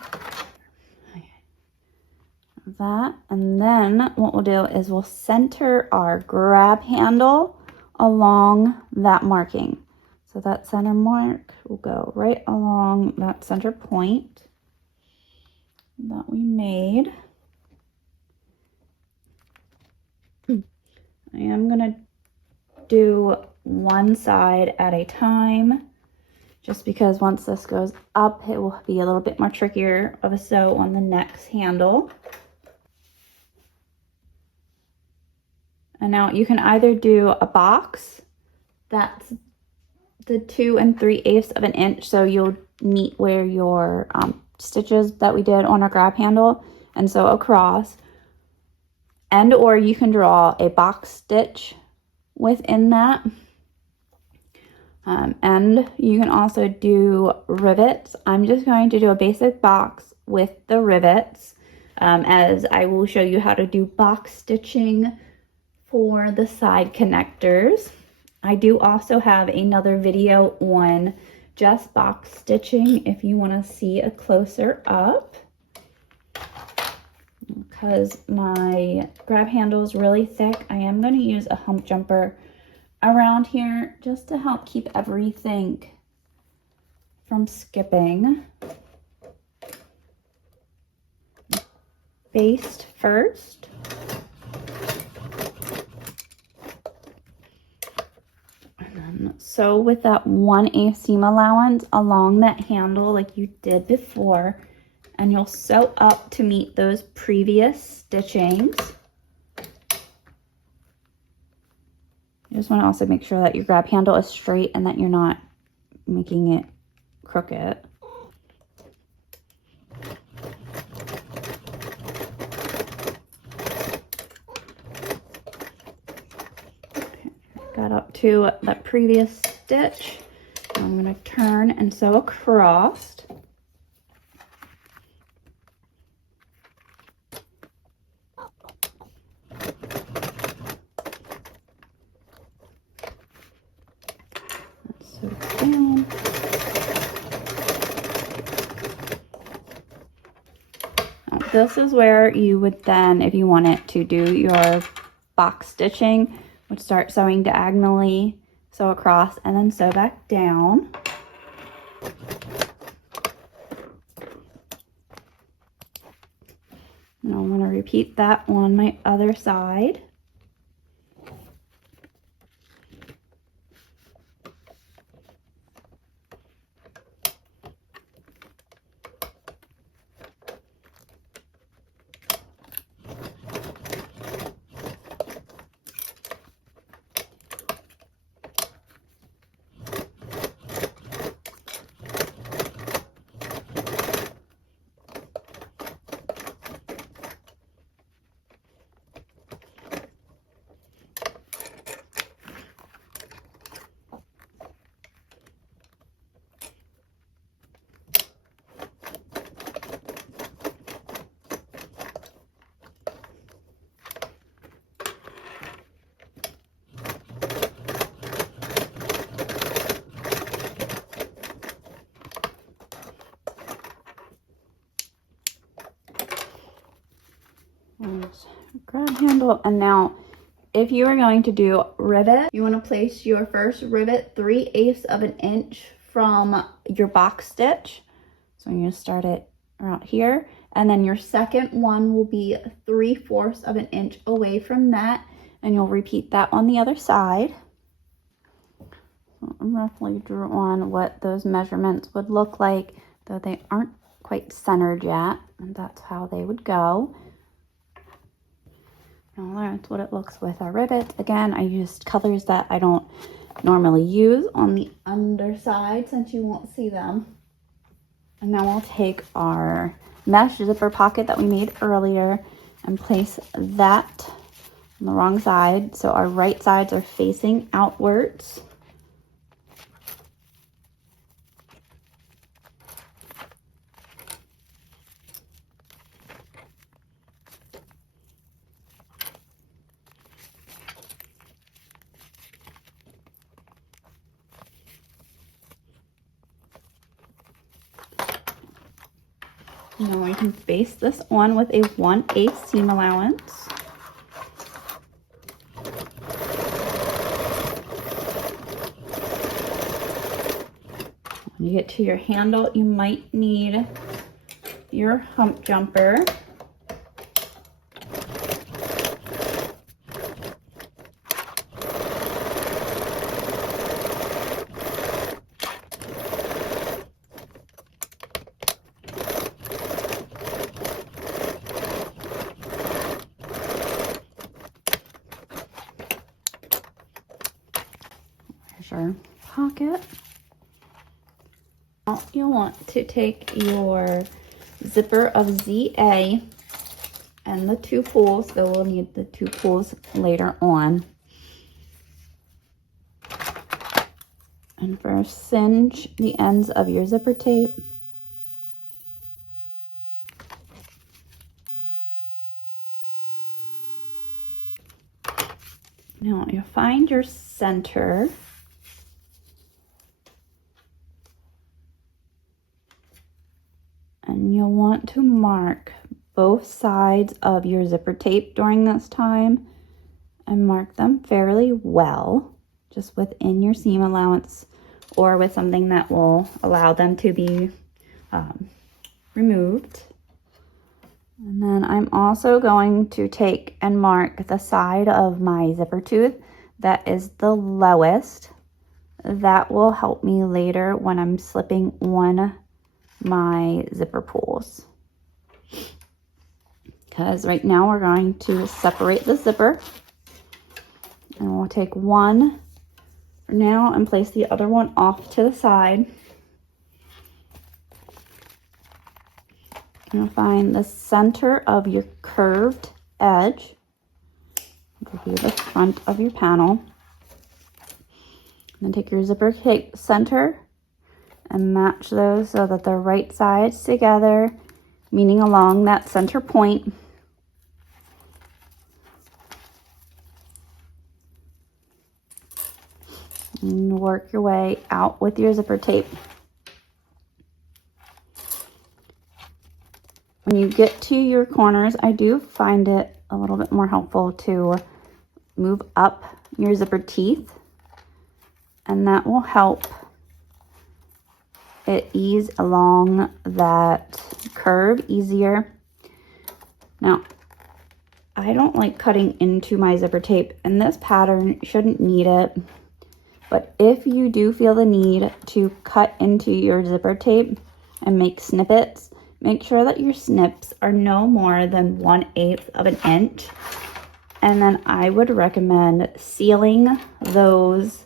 That, and then what we'll do is we'll center our grab handle along that marking. So that center mark will go right along that center point that we made. I am going to do one side at a time, just because once this goes up, it will be a little bit more trickier of a sew on the next handle. And now you can either do a box that's the 2 3/8 of an inch, so you'll meet where your stitches that we did on our grab handle and sew across, and or you can draw a box stitch within that, and you can also do rivets. I'm just going to do a basic box with the rivets, as I will show you how to do box stitching for the side connectors. I do also have another video on just box stitching if you want to see a closer up, because my grab handle is really thick. I am going to use a hump jumper around here just to help keep everything from skipping. Baste first. Sew with that 1/8 seam allowance along that handle like you did before, and you'll sew up to meet those previous stitchings. You just want to also make sure that your grab handle is straight and that you're not making it crooked. Got up to that previous stitch. I'm going to turn and sew across. Let's sew it down. Now, this is where you would then, if you wanted to do your box stitching, would start sewing diagonally, sew across, and then sew back down. And I'm going to repeat that on my other side. handle. And now, if you are going to do rivet, you want to place your first rivet 3/8 of an inch from your box stitch. So you're going to start it around here. And then your second one will be 3/4 of an inch away from that. And you'll repeat that on the other side. So I roughly drew on what those measurements would look like, though they aren't quite centered yet. And that's how they would go. Now that's what it looks with our rivet. Again, I used colors that I don't normally use on the underside since you won't see them. And now we'll take our mesh zipper pocket that we made earlier and place that on the wrong side. So our right sides are facing outwards. Now we can baste this on with a 1/8 seam allowance. When you get to your handle, you might need your hump jumper. Our pocket. Now you'll want to take your zipper of ZA and the 2 pulls, so we'll need the 2 pulls later on. And first cinch the ends of your zipper tape. Now you'll find your center. And you'll want to mark both sides of your zipper tape during this time and mark them fairly well, just within your seam allowance or with something that will allow them to be removed. And then I'm also going to take and mark the side of my zipper tooth that is the lowest. That will help me later when I'm slipping on my zipper pulls. Because right now we're going to separate the zipper. And we'll take one for now and place the other one off to the side. You'll find the center of your curved edge, which will be the front of your panel. And then take your zipper tape center and match those so that they're right sides together, meaning along that center point. And work your way out with your zipper tape. When you get to your corners, I do find it a little bit more helpful to move up your zipper teeth, and that will help it ease along that curve easier. Now, I don't like cutting into my zipper tape, and this pattern shouldn't need it. But if you do feel the need to cut into your zipper tape and make snippets, make sure that your snips are no more than 1/8 of an inch. And then I would recommend sealing those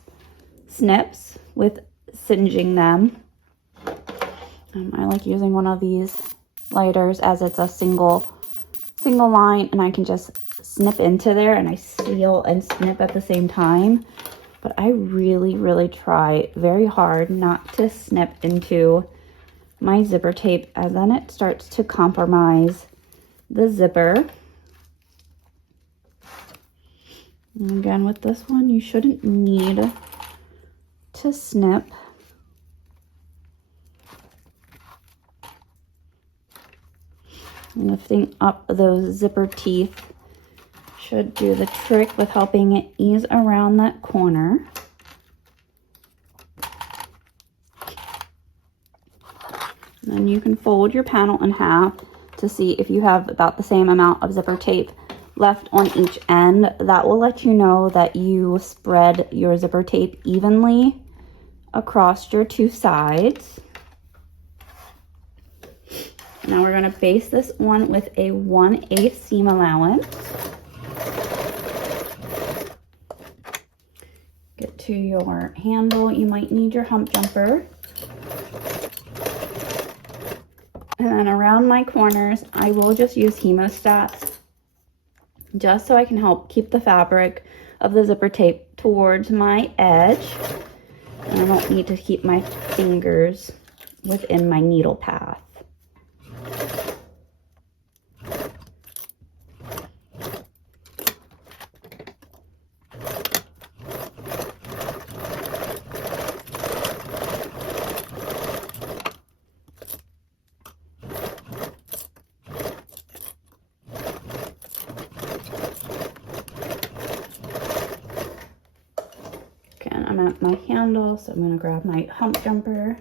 snips with singeing them. I like using one of these lighters as it's a single line, and I can just snip into there and I seal and snip at the same time. But I really try very hard not to snip into my zipper tape, as then it starts to compromise the zipper. And again, with this one, you shouldn't need to snip. Lifting up those zipper teeth should do the trick with helping it ease around that corner. And then you can fold your panel in half to see if you have about the same amount of zipper tape left on each end. That will let you know that you spread your zipper tape evenly across your two sides. Now we're going to base this one with a 1/8 seam allowance. Get to your handle. You might need your hump jumper. And then around my corners, I will just use hemostats just so I can help keep the fabric of the zipper tape towards my edge. And I don't need to keep my fingers within my needle path. I'm at my handle, so I'm going to grab my hump jumper.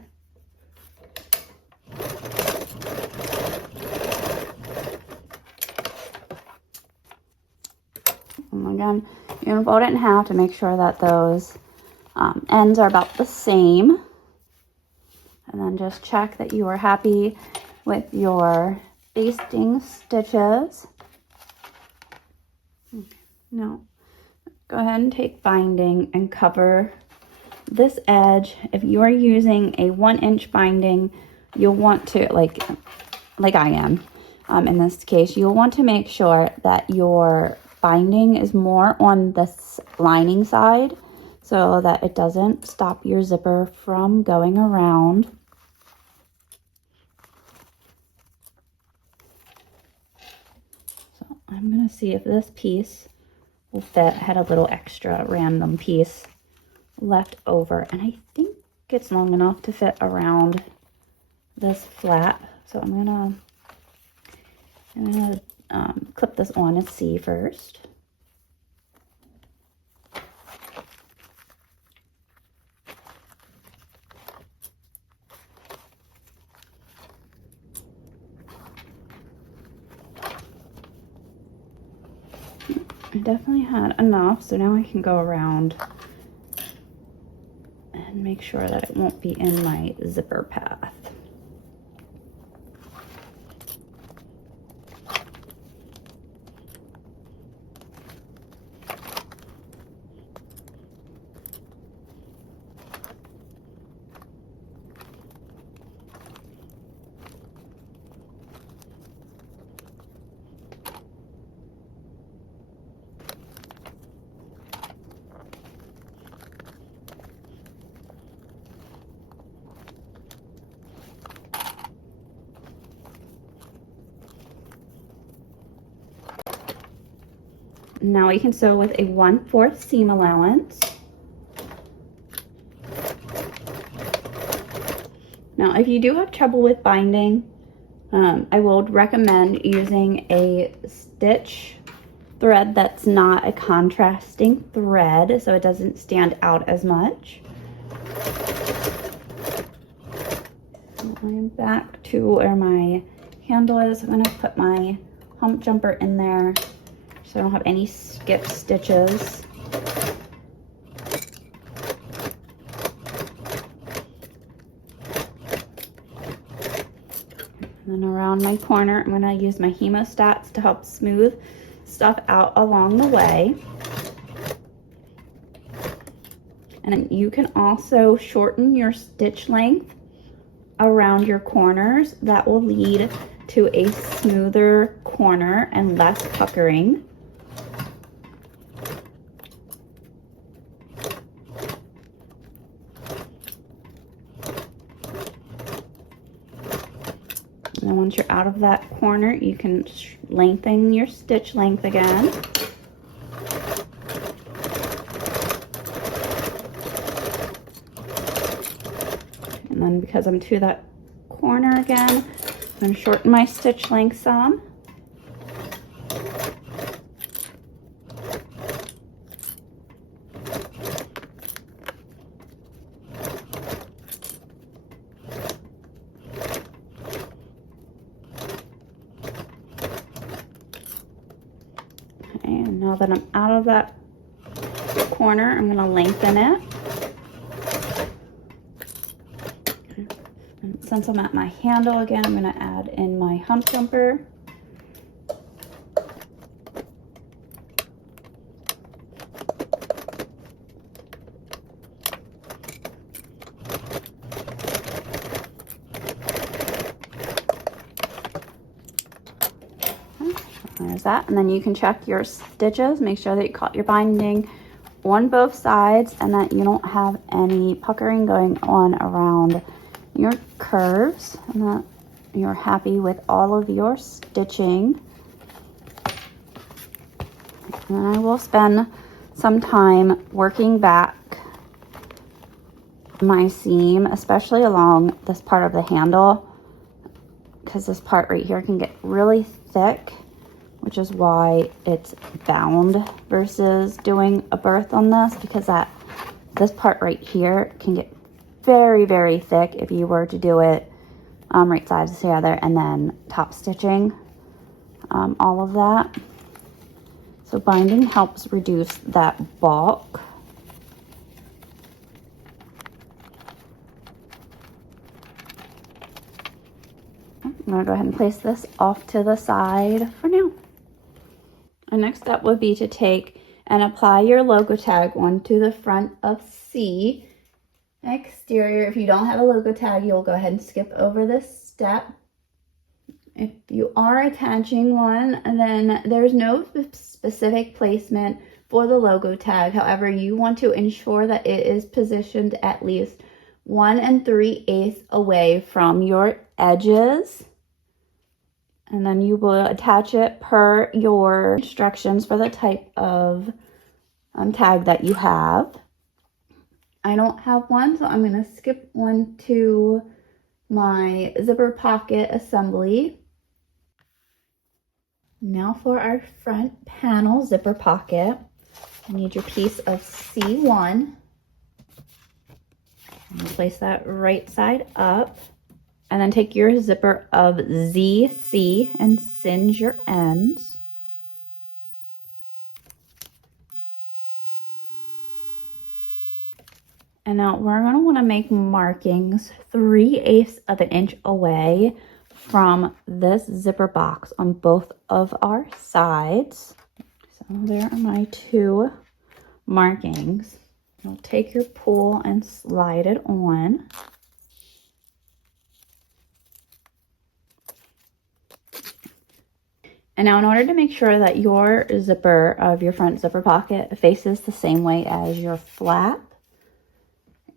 And again, you're going to fold it in half to make sure that those ends are about the same. And then just check that you are happy with your basting stitches. Okay. Now, go ahead and take binding and cover this edge. If you are using a 1-inch binding, you'll want to, like I am, in this case, you'll want to make sure that your binding is more on this lining side so that it doesn't stop your zipper from going around. So I'm going to see if this piece will fit. I had a little extra random piece left over, and I think it's long enough to fit around this flap. So I'm gonna clip this on and see first. I definitely had enough, so now I can go around and make sure that it won't be in my zipper path. Now we can sew with a 1/4 seam allowance. Now, if you do have trouble with binding, I would recommend using a stitch thread that's not a contrasting thread, so it doesn't stand out as much. I'm back to where my handle is. I'm going to put my hump jumper in there so I don't have any skip stitches. And then around my corner, I'm going to use my hemostats to help smooth stuff out along the way. And then you can also shorten your stitch length around your corners. That will lead to a smoother corner and less puckering. And then once you're out of that corner, you can lengthen your stitch length again. And then because I'm to that corner again, I'm going to shorten my stitch length some. Now that I'm out of that corner, I'm going to lengthen it. And since I'm at my handle again, I'm going to add in my hump jumper. There's that, and then you can check your stitches, make sure that you caught your binding on both sides and that you don't have any puckering going on around your curves, and that you're happy with all of your stitching. And I will spend some time working back my seam, especially along this part of the handle, because this part right here can get really thick, which is why it's bound versus doing a berth on this, because this part right here can get very, very thick if you were to do it right sides together and then top stitching all of that. So binding helps reduce that bulk. I'm gonna go ahead and place this off to the side for now. The next step would be to take and apply your logo tag onto the front of C exterior. If you don't have a logo tag, you'll go ahead and skip over this step. If you are attaching one, then there's no specific placement for the logo tag. However, you want to ensure that it is positioned at least 1 3/8 away from your edges. And then you will attach it per your instructions for the type of tag that you have. I don't have one, so I'm going to skip one to my zipper pocket assembly. Now for our front panel zipper pocket, you need your piece of C1. And place that right side up. And then take your zipper of ZC and singe your ends. And now we're going to want to make markings 3/8 of an inch away from this zipper box on both of our sides. So there are my 2 markings. You'll take your pull and slide it on. And now in order to make sure that your zipper of your front zipper pocket faces the same way as your flap,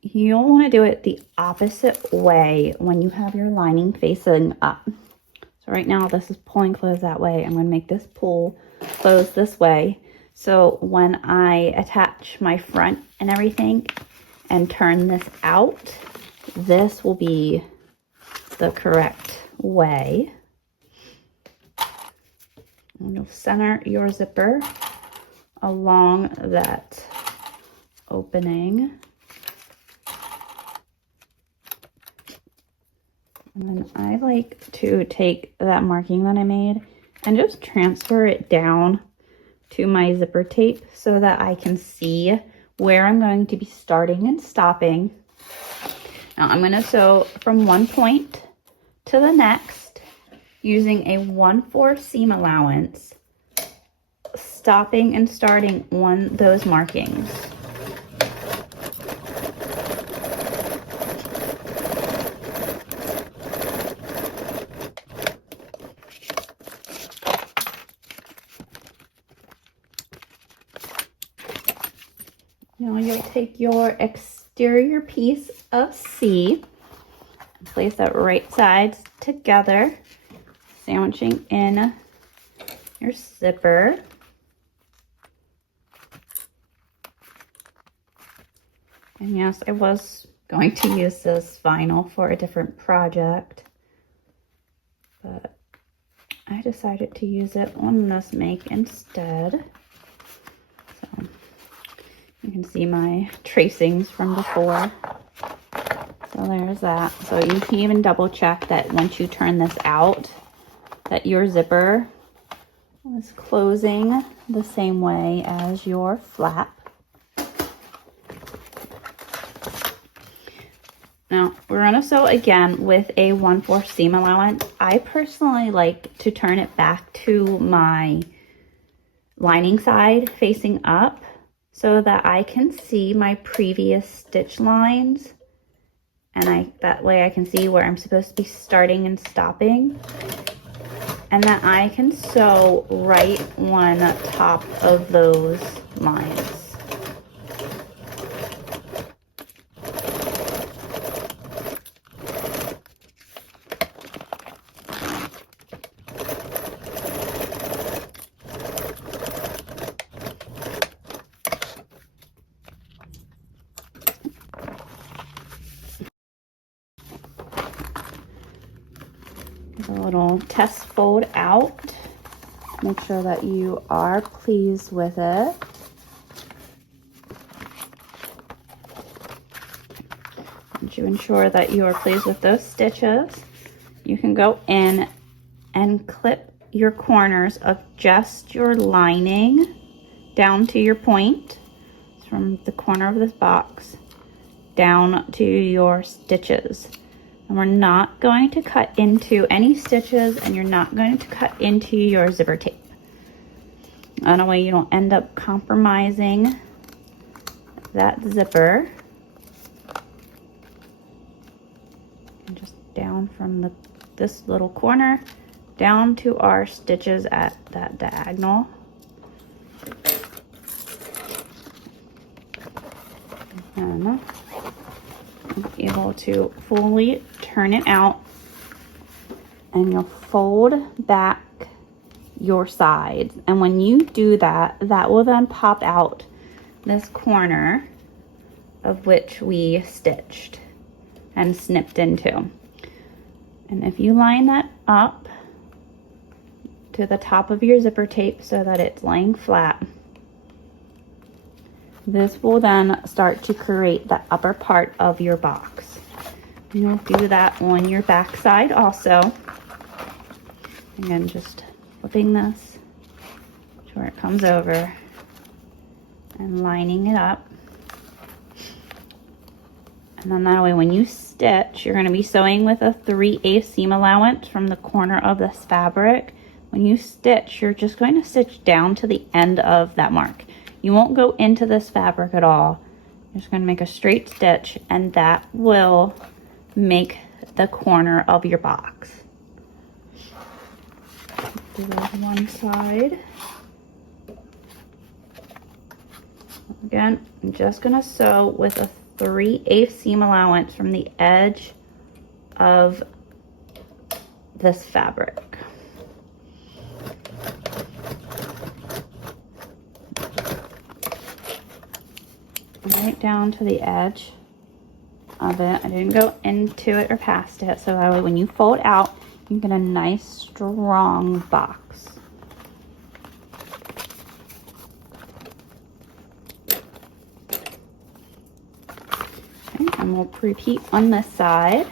you'll want to do it the opposite way when you have your lining facing up. So right now this is pulling closed that way. I'm going to make this pull close this way. So when I attach my front and everything and turn this out, this will be the correct way. And you'll center your zipper along that opening. And then I like to take that marking that I made and just transfer it down to my zipper tape so that I can see where I'm going to be starting and stopping. Now I'm going to sew from one point to the next, using a 1/4 seam allowance, stopping and starting on those markings. Now you'll take your exterior piece of C and place that right sides together, sandwiching in your zipper. And yes, I was going to use this vinyl for a different project, but I decided to use it on this make instead. So you can see my tracings from before. So there's that. So you can even double check that once you turn this out, that your zipper It's closing the same way as your flap. Now we're going to sew again with a 1/4 seam allowance. I personally like to turn it back to my lining side facing up so that I can see my previous stitch lines, and that way I can see where I'm supposed to be starting and stopping, and that I can sew right on top of those lines. A little test fold out. Make sure that you are pleased with it. Once you ensure that you are pleased with those stitches, you can go in and clip your corners of just your lining down to your point from the corner of this box down to your stitches. And we're not going to cut into any stitches, and you're not going to cut into your zipper tape. That way you don't end up compromising that zipper. And just down from this little corner down to our stitches at that diagonal. And be able to fully turn it out, and you'll fold back your sides. And when you do that, that will then pop out this corner of which we stitched and snipped into. And if you line that up to the top of your zipper tape so that it's laying flat, this will then start to create the upper part of your box. And you'll do that on your back side also. Again, just flipping this to where it comes over and lining it up. And then that way when you stitch, you're going to be sewing with a 3/8 seam allowance from the corner of this fabric. When you stitch, you're just going to stitch down to the end of that mark. You won't go into this fabric at all. You're just going to make a straight stitch, and that will make the corner of your box. Do that on one side. Again, I'm just going to sew with a 3/8 seam allowance from the edge of this fabric. Right down to the edge of it. I didn't go into it or past it, so that way when you fold out, you get a nice strong box. Okay, and we'll repeat on this side.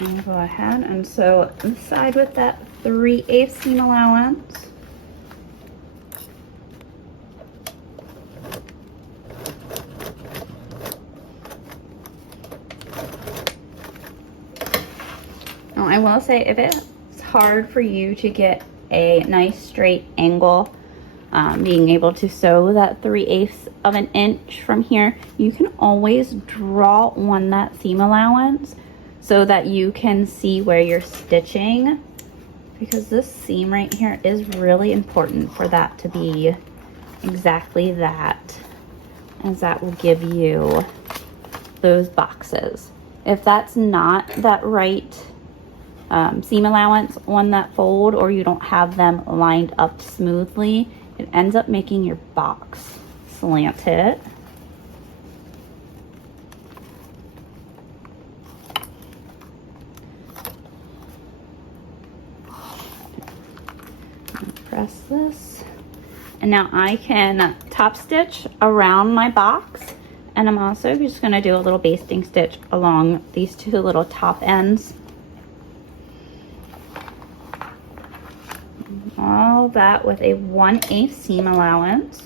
And go ahead and sew the side with that 3/8 seam allowance. Now I will say, if it's hard for you to get a nice straight angle, being able to sew that 3/8 of an inch from here, you can always draw on that seam allowance so that you can see where you're stitching, because this seam right here is really important for that to be exactly that, as that will give you those boxes. If that's not that right seam allowance on that fold, or you don't have them lined up smoothly, it ends up making your box slanted. press this. And now I can top stitch around my box, and I'm also just going to do a little basting stitch along these two little top ends. All that with a 1/8 seam allowance.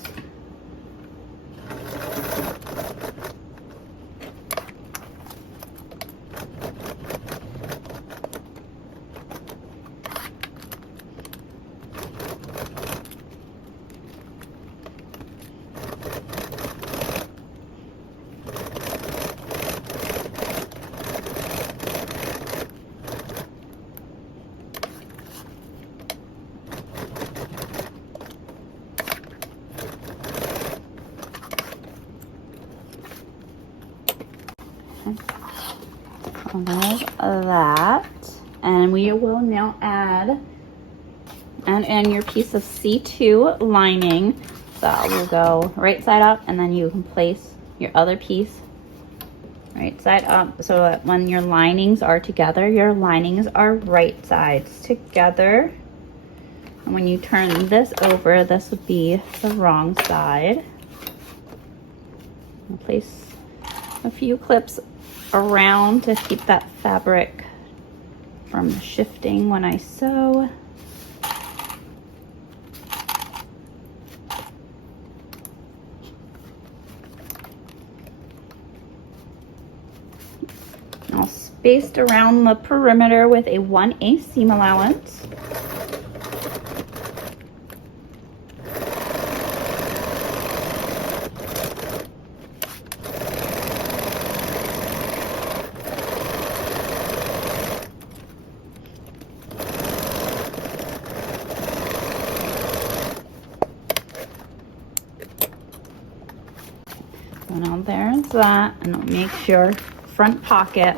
There's that, and we will now add in your piece of C2 lining. So we'll go right side up, and then you can place your other piece right side up, so that when your linings are together, your linings are right sides together. And when you turn this over, this would be the wrong side. I'll place a few clips around to keep that fabric from shifting when I sew. I'll space around the perimeter with a 1/8 seam allowance. So now there's that, and I'll make sure front pocket.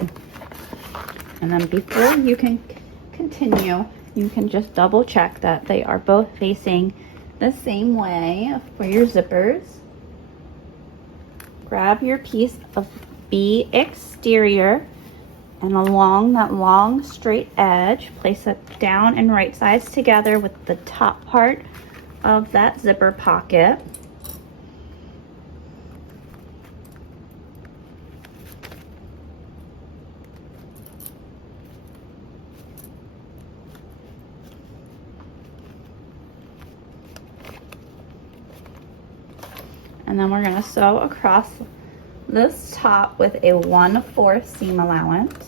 And then before you can continue, you can just double check that they are both facing the same way for your zippers. Grab your piece of B exterior, and along that long straight edge, place it down and right sides together with the top part of that zipper pocket. And then we're going to sew across this top with a 1/4 seam allowance.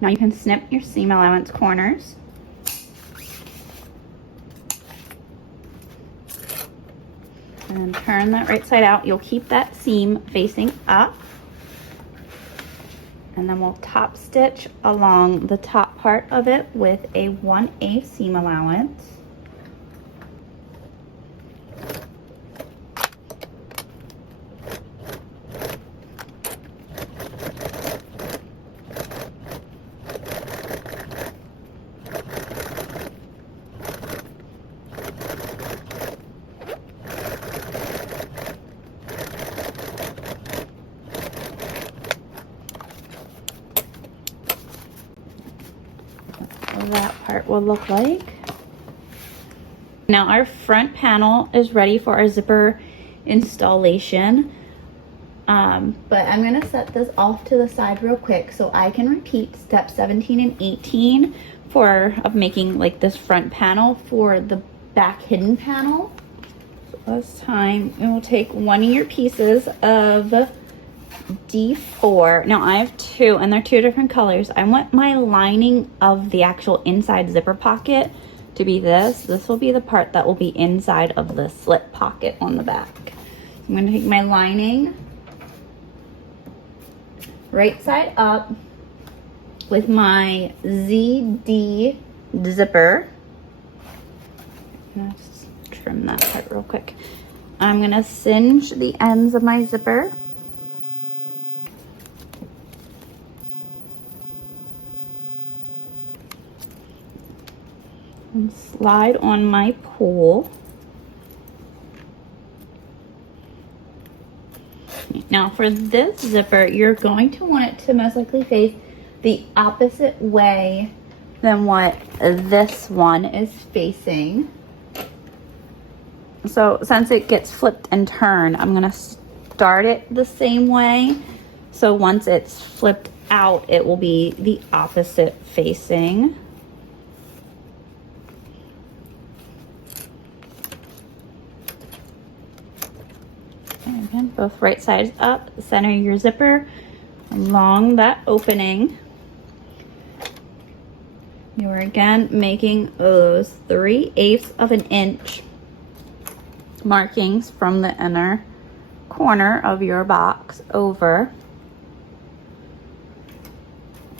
Now you can snip your seam allowance corners. And turn that right side out. You'll keep that seam facing up. And then we'll top stitch along the top part of it with a 1/8 seam allowance. That part will look like. Now our front panel is ready for our zipper installation, but I'm going to set this off to the side real quick so I can repeat step 17 and 18 of making like this front panel for the back hidden panel. So this time it will take one of your pieces of D4. Now I have two, and they're two different colors. I want my lining of the actual inside zipper pocket to be this. This will be the part that will be inside of the slit pocket on the back. So I'm going to take my lining right side up with my ZD zipper. Let's trim that part real quick. I'm going to cinch the ends of my zipper. slide on my pull. Now for this zipper, you're going to want it to most likely face the opposite way than what this one is facing. So since it gets flipped and turned, I'm gonna start it the same way. So once it's flipped out, it will be the opposite facing. And again, both right sides up, center your zipper along that opening. You are again making those 3/8 of an inch markings from the inner corner of your box over.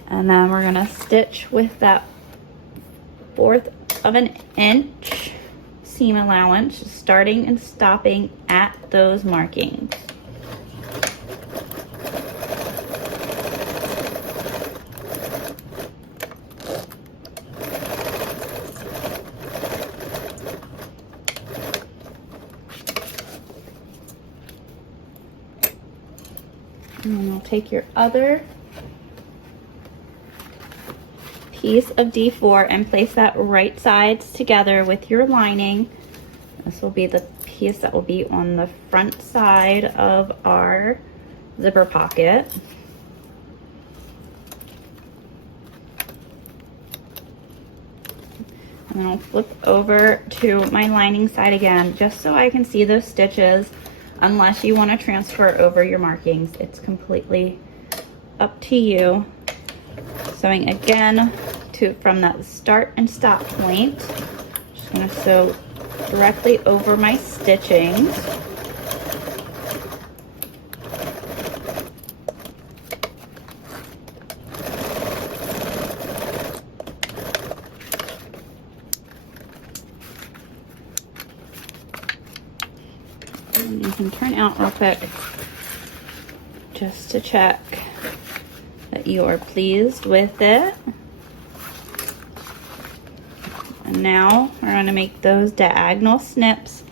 And then we're gonna stitch with that 1/4 of an inch seam allowance, starting and stopping at those markings. And then you'll take your other piece of D4 and place that right sides together with your lining. This will be the piece that will be on the front side of our zipper pocket. And then I'll flip over to my lining side again, just so I can see those stitches. Unless you want to transfer over your markings, it's completely up to you. Sewing again from that start and stop point. Just going to sew directly over my stitching. And you can turn out real quick just to check that you are pleased with it. And now we're going to make those diagonal snips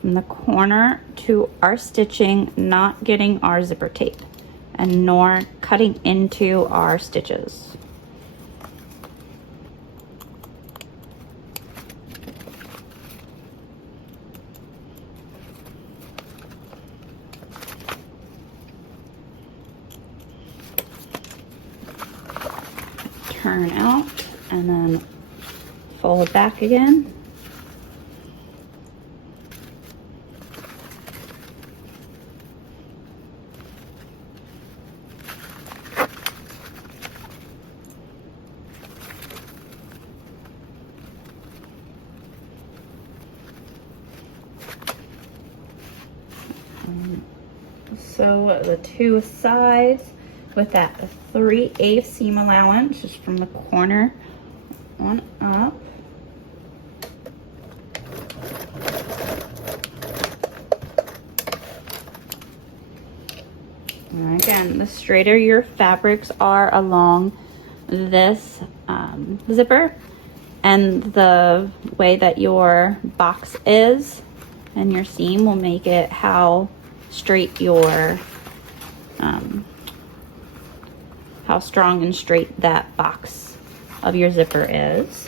from the corner to our stitching, not getting our zipper tape and nor cutting into our stitches. Turn out and then fold back again. Sew the two sides with that 3/8 seam allowance, just from the corner on up. And again, the straighter your fabrics are along this zipper and the way that your box is and your seam will make it how straight your how strong and straight that box of your zipper is.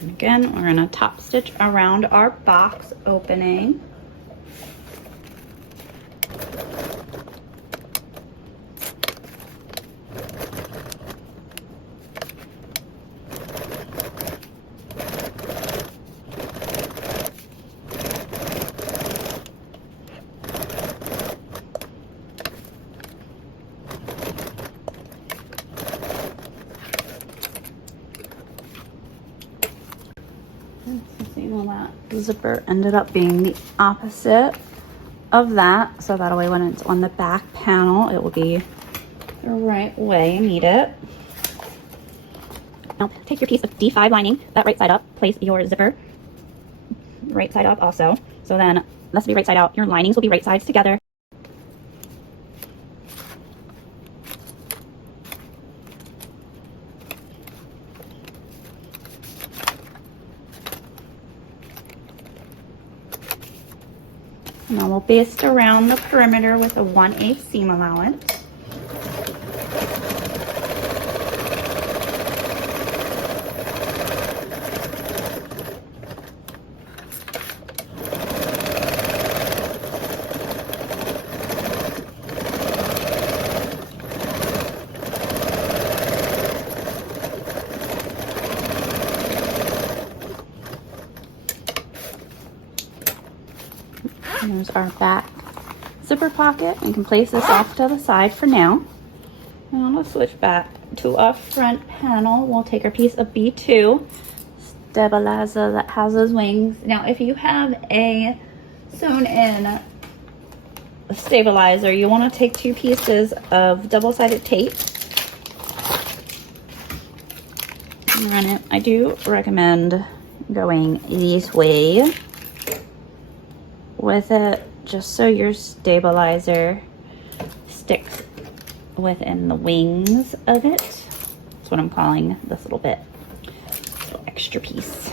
And again, we're going to top stitch around our box opening. Well, that zipper ended up being the opposite of that, so that way when it's on the back panel it will be the right way I need it. Now take your piece of D5 lining, that right side up, place your zipper right side up also. So then this will be right side out. Your linings will be right sides together. Now we'll baste around the perimeter with a 1/8 seam allowance. And there's our back zipper pocket. We can place this off to the side for now. And we'll switch back to our front panel. We'll take our piece of B2 stabilizer that has those wings. Now, if you have a sewn-in stabilizer, you want to take 2 pieces of double-sided tape and run it. I do recommend going this way with it, just so your stabilizer sticks within the wings of it. That's what I'm calling this little bit, little extra piece.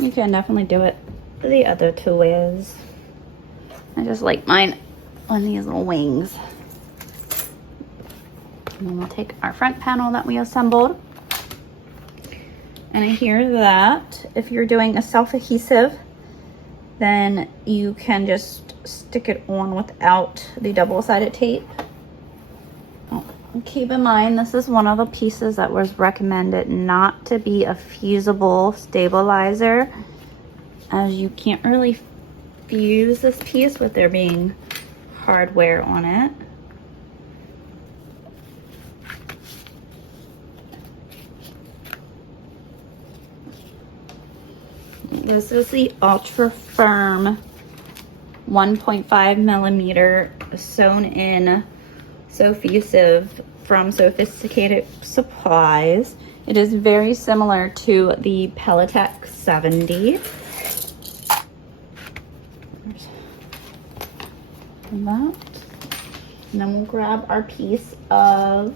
You can definitely do it the other 2 ways. I just like mine on these little wings. And then we'll take our front panel that we assembled. And I hear that if you're doing a self-adhesive, then you can just stick it on without the double-sided tape. Oh, keep in mind, this is one of the pieces that was recommended not to be a fusible stabilizer, as you can't really fuse this piece with there being hardware on it. This is the ultra firm 1.5 millimeter sewn in Sewfisticated from Sewfisticated Supplies. It is very similar to the Pelletech 70. And that. And then we'll grab our piece of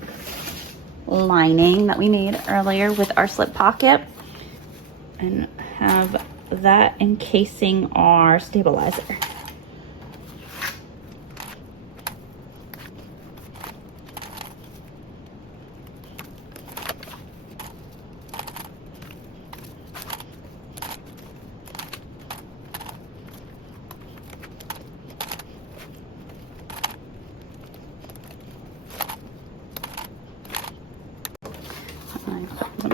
lining that we made earlier with our slip pocket and have that encasing our stabilizer.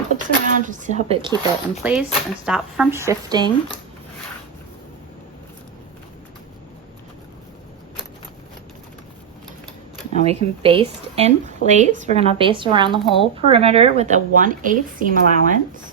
Clips around just to help it keep it in place and stop from shifting. Now we can baste in place. We're going to baste around the whole perimeter with a 1/8 seam allowance.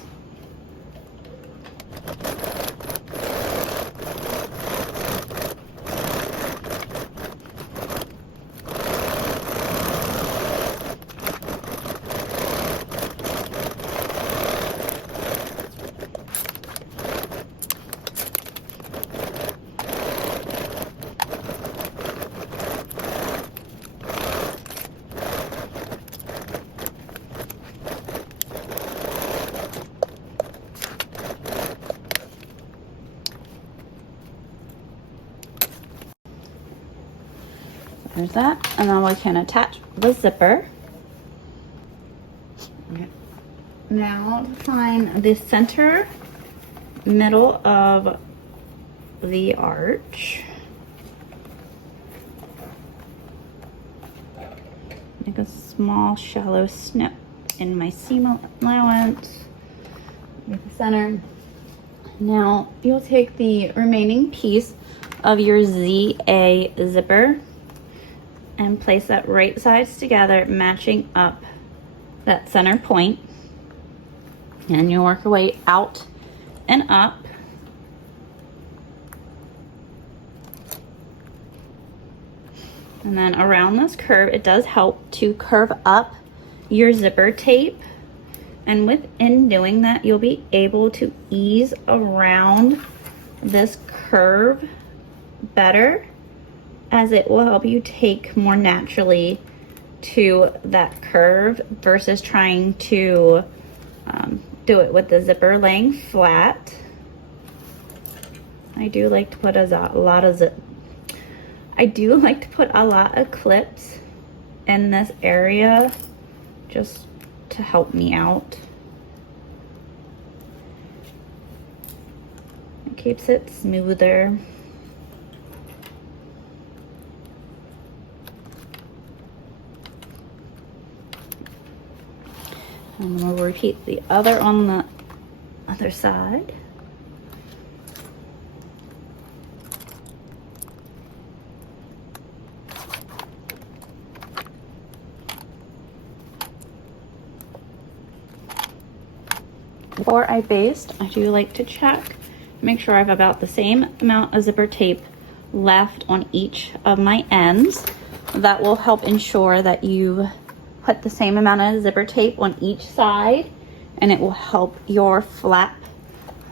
There's that, and then we can attach the zipper. Okay. Now to find the center middle of the arch. Make a small shallow snip in my seam allowance with the center. Now you'll take the remaining piece of your ZA zipper and place that right sides together, matching up that center point. And you'll work your way out and up. And then around this curve, it does help to curve up your zipper tape. And within doing that, you'll be able to ease around this curve better, as it will help you take more naturally to that curve versus trying to do it with the zipper laying flat. I do like to put a lot of clips in this area just to help me out. It keeps it smoother. And we'll repeat the other on the other side. Before I baste, I do like to check, make sure I have about the same amount of zipper tape left on each of my ends. That will help ensure that you put the same amount of zipper tape on each side, and it will help your flap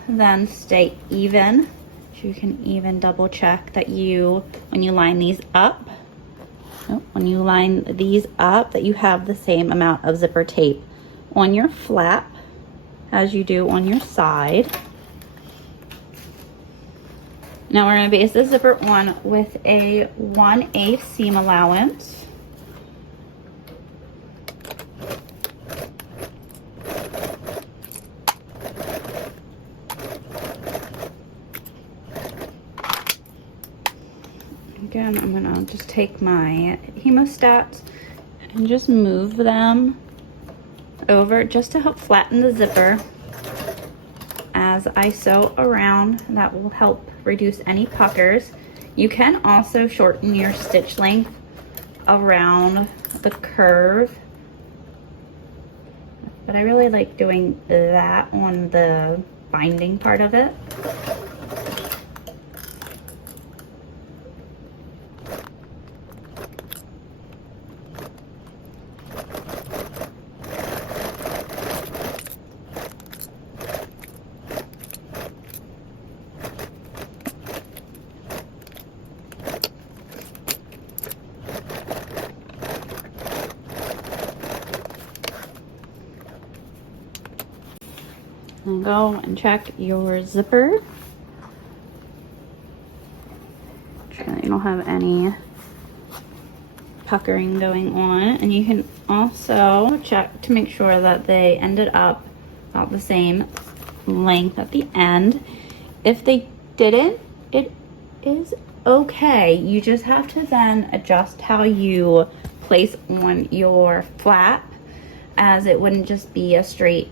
then stay even. So you can even double check that when you line these up, that you have the same amount of zipper tape on your flap as you do on your side. Now we're going to base the zipper on with a 1/8 seam allowance. Again, I'm going to just take my hemostats and just move them over just to help flatten the zipper as I sew around. That will help reduce any puckers. You can also shorten your stitch length around the curve, but I really like doing that on the binding part of it. And go and check your zipper. Make sure that you don't have any puckering going on. And you can also check to make sure that they ended up about the same length at the end. If they didn't, it is okay. You just have to then adjust how you place on your flap, as it wouldn't just be a straight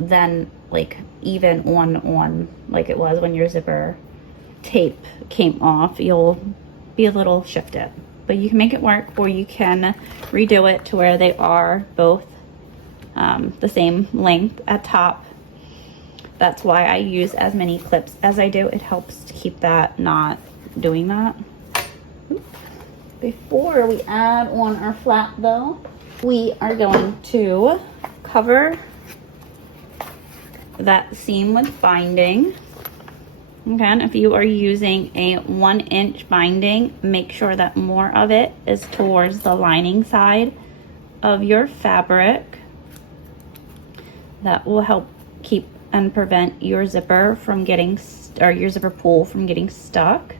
then like even on like it was when your zipper tape came off. You'll be a little shifted, but you can make it work, or you can redo it to where they are both the same length at top. That's why I use as many clips as I do. It helps to keep that not doing that. Before we add on our flap though, we are going to cover that seam with binding. Again, if you are using a 1-inch binding, make sure that more of it is towards the lining side of your fabric. That will help keep and prevent your zipper from getting your zipper pull from getting stuck.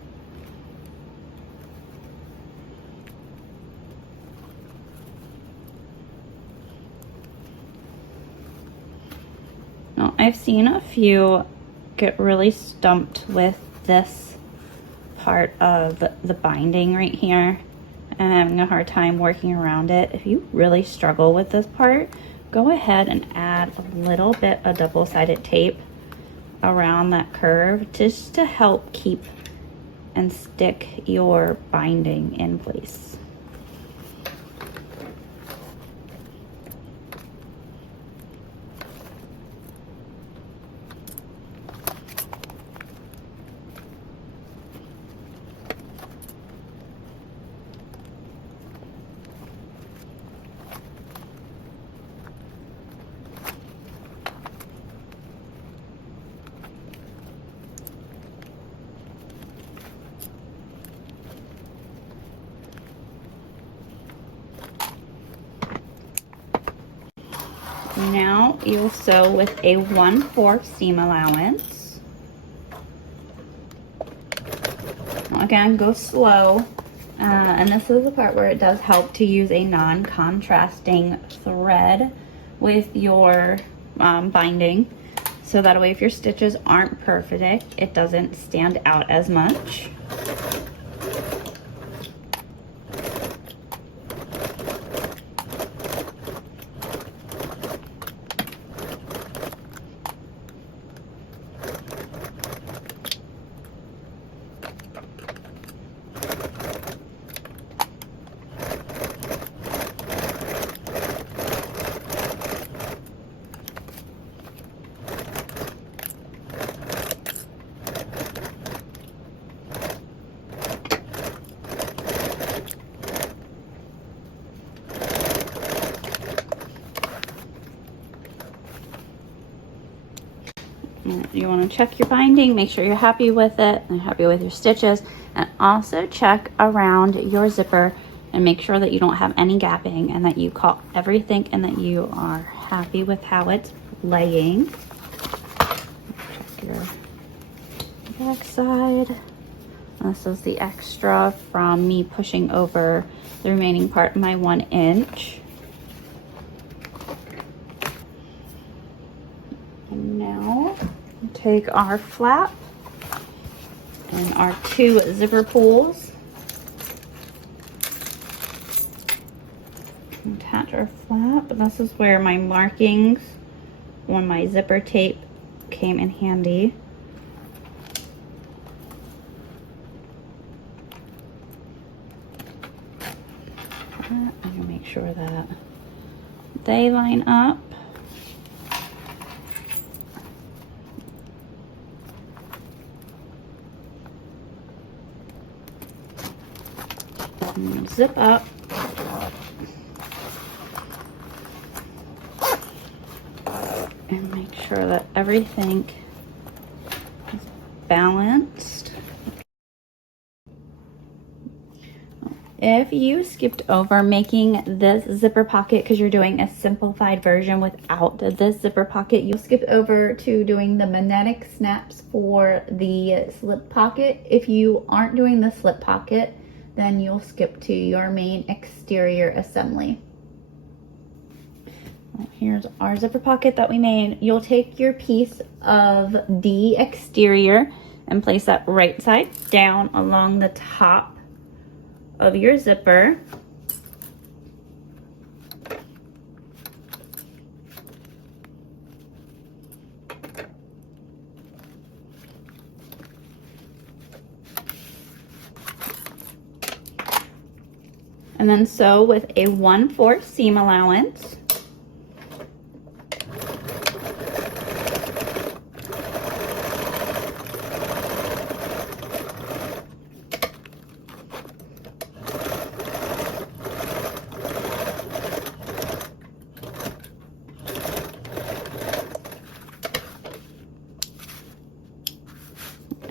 Now, I've seen a few get really stumped with this part of the binding right here and having a hard time working around it. If you really struggle with this part, go ahead and add a little bit of double-sided tape around that curve just to help keep and stick your binding in place. Now you'll sew with a 1/4 seam allowance. Again, go slow. And this is the part where it does help to use a non-contrasting thread with your binding. So that way if your stitches aren't perfect, it doesn't stand out as much. You want to check your binding, make sure you're happy with it and happy with your stitches, and also check around your zipper and make sure that you don't have any gapping and that you caught everything and that you are happy with how it's laying. Check your back side. This is the extra from me pushing over the remaining part of my 1 inch. And now take our flap and our 2 zipper pulls. Attach our flap. This is where my markings on my zipper tape came in handy. I'm gonna make sure that they line up. Zip up. And make sure that everything is balanced. If you skipped over making this zipper pocket because you're doing a simplified version without this zipper pocket, you'll skip over to doing the magnetic snaps for the slip pocket. If you aren't doing the slip pocket, then you'll skip to your main exterior assembly. Here's our zipper pocket that we made. You'll take your piece of the exterior and place that right side down along the top of your zipper. And then sew with a 1/4 seam allowance.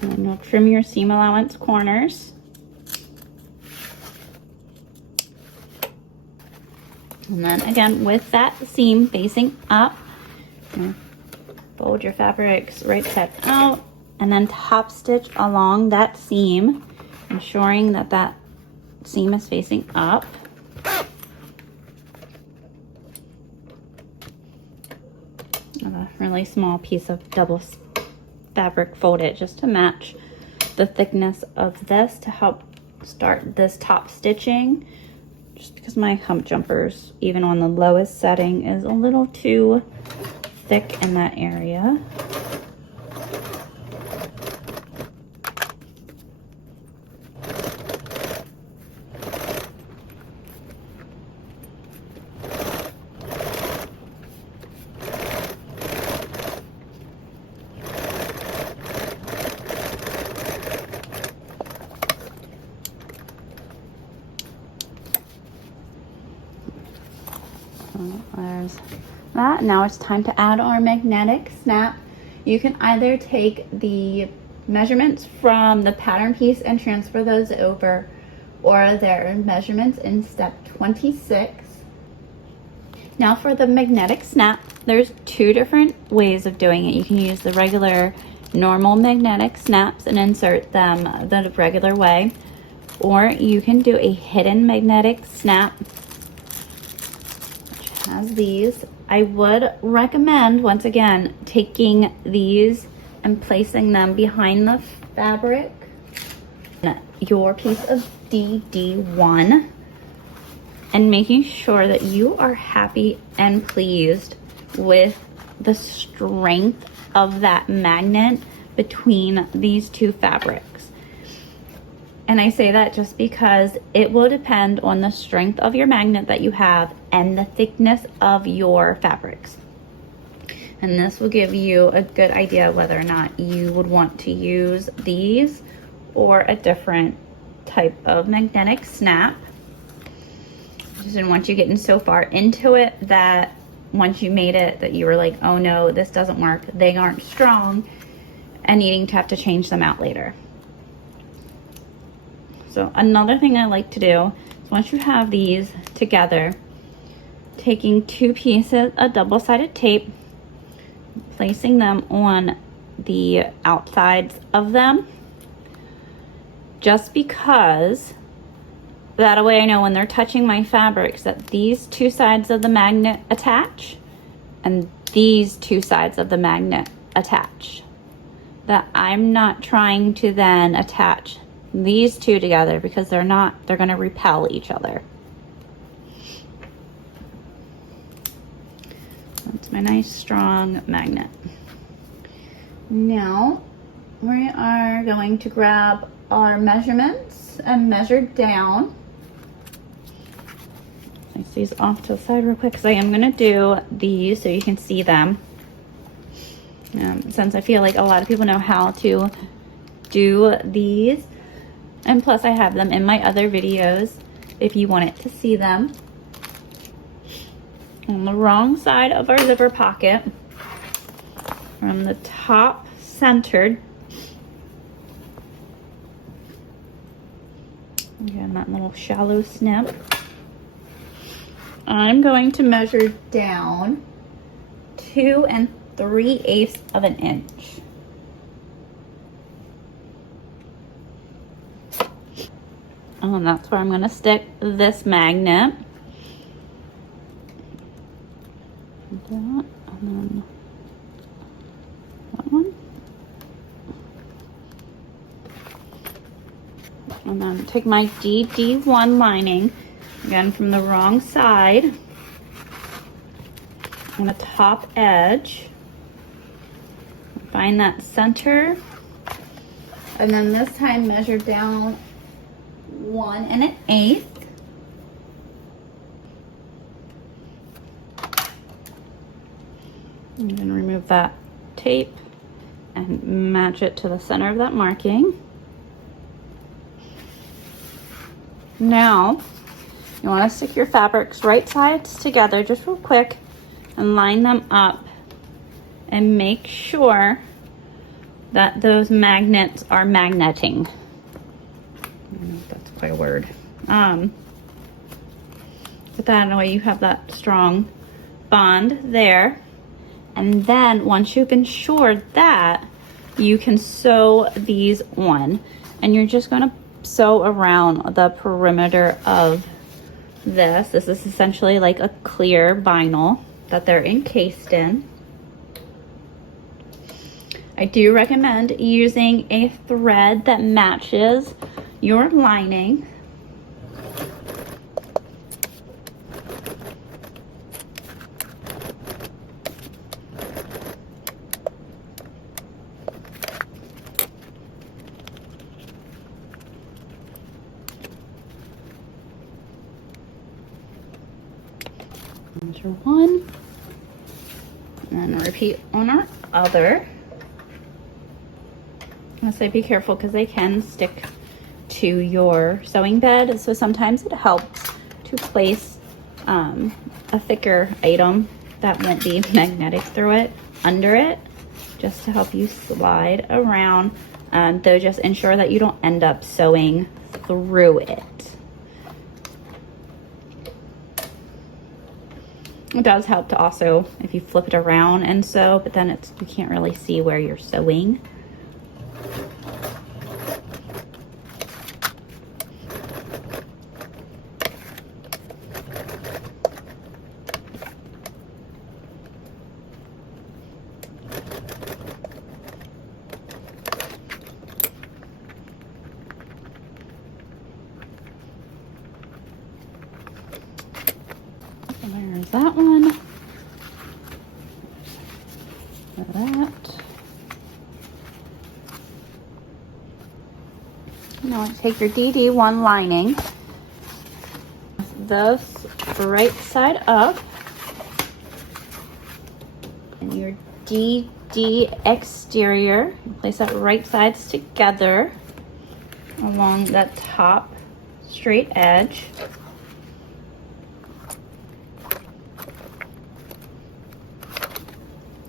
And you'll trim your seam allowance corners. And then again, with that seam facing up, fold your fabrics right side out and then top stitch along that seam, ensuring that that seam is facing up. A really small piece of double fabric, fold it just to match the thickness of this to help start this top stitching. Just because my hump jumpers, even on the lowest setting, is a little too thick in that area. There's that. Now it's time to add our magnetic snap. You can either take the measurements from the pattern piece and transfer those over, or their measurements in step 26. Now for the magnetic snap, there's two different ways of doing it. You can use the regular normal magnetic snaps and insert them the regular way, or you can do a hidden magnetic snap, which has these. I would recommend, once again, taking these and placing them behind the fabric, your piece of DD1, and making sure that you are happy and pleased with the strength of that magnet between these two fabrics. And I say that just because it will depend on the strength of your magnet that you have and the thickness of your fabrics. And this will give you a good idea whether or not you would want to use these or a different type of magnetic snap. Just didn't want you getting so far into it that once you made it that you were like, oh no, this doesn't work, they aren't strong, and needing to have to change them out later. So another thing I like to do is once you have these together, taking two pieces of double-sided tape, placing them on the outsides of them, just because that way I know when they're touching my fabrics that these two sides of the magnet attach and these two sides of the magnet attach. That I'm not trying to then attach these two together because they're going to repel each other. That's my nice strong magnet. Now we are going to grab our measurements and measure down. Place these off to the side real quick because I am going to do these so you can see them. Since I feel like a lot of people know how to do these, and plus I have them in my other videos if you wanted to see them. On the wrong side of our zipper pocket, from the top centered, again that little shallow snip, I'm going to measure down 2 3/8 of an inch. And that's where I'm going to stick this magnet. That, and then that one. And then take my DD1 lining, again from the wrong side, on the top edge. Find that center, and then this time measure down 1 1/8. I'm going to remove that tape and match it to the center of that marking. Now, you want to stick your fabrics right sides together just real quick and line them up and make sure that those magnets are magneting. That's quite a word. Put that in a way you have that strong bond there. And then once you've ensured that, you can sew these on. And you're just going to sew around the perimeter of this. This is essentially like a clear vinyl that they're encased in. I do recommend using a thread that matches your lining. Measure one, and then repeat on our other. I'm gonna say be careful because they can stick to your sewing bed, so sometimes it helps to place a thicker item that won't be magnetic through it under it, just to help you slide around, though just ensure that you don't end up sewing through it. It does help to also, if you flip it around and sew, but then you can't really see where you're sewing. There's that one. That. Now take your DD1 lining, this right side up, and your DD exterior. Place that right sides together along that top straight edge.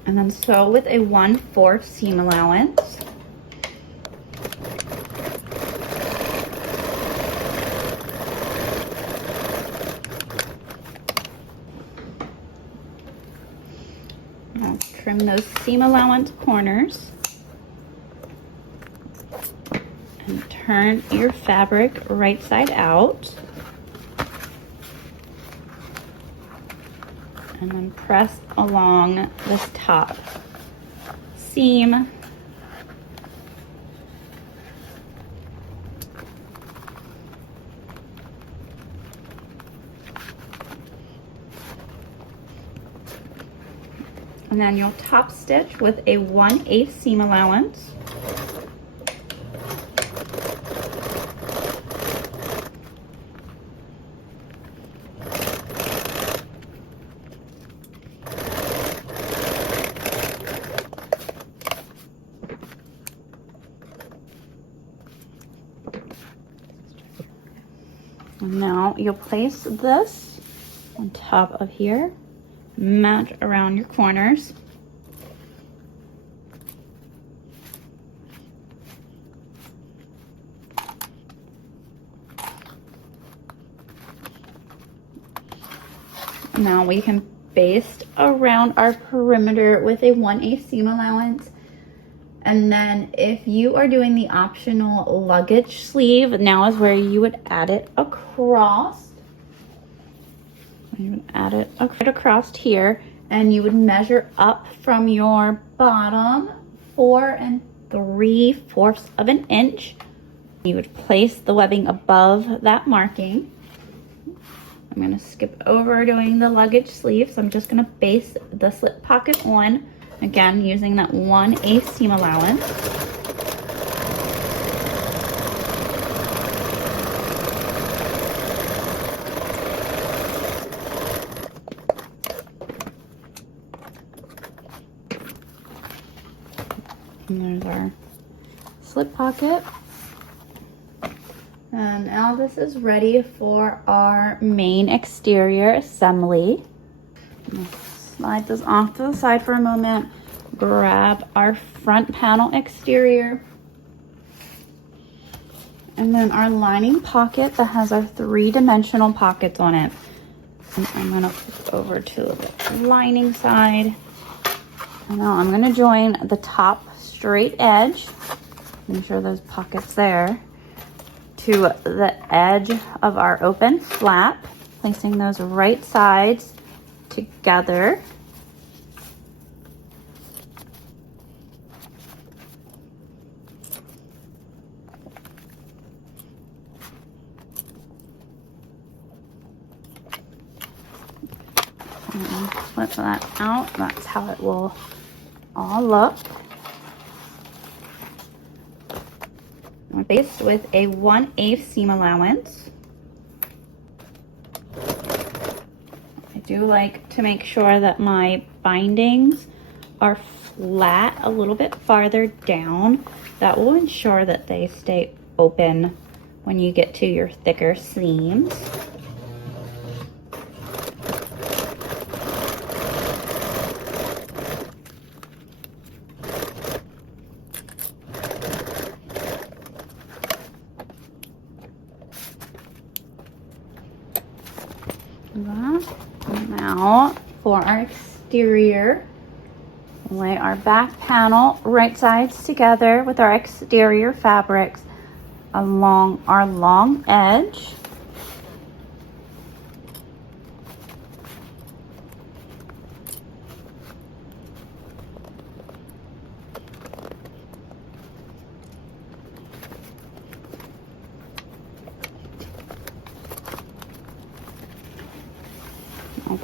And then sew with a 1/4 seam allowance. Now trim those seam allowance corners. And turn your fabric right side out. And then press along this top seam. And then you'll top stitch with a 1/8 seam allowance. Now you'll place this on top of here, match around your corners. Now we can baste around our perimeter with a 1/8 seam allowance. And then if you are doing the optional luggage sleeve, now is where you would add it across. You would add it across here, and you would measure up from your bottom 4 3/4 of an inch. You would place the webbing above that marking. I'm going to skip over doing the luggage sleeve, so I'm just going to baste the slip pocket on. Again, using that 1/8 seam allowance. And there's our slip pocket. And now this is ready for our main exterior assembly. Slide this off to the side for a moment. Grab our front panel exterior. And then our lining pocket that has our 3-dimensional pockets on it. And I'm gonna flip over to the lining side. And now I'm gonna join the top straight edge. Make sure those pockets there. To the edge of our open flap. Placing those right sides together. And flip that out. That's how it will all look. I'm based with a 1/8 seam allowance. I do like to make sure that my bindings are flat a little bit farther down. That will ensure that they stay open when you get to your thicker seams. Now for our exterior. Lay our back panel right sides together with our exterior fabrics along our long edge.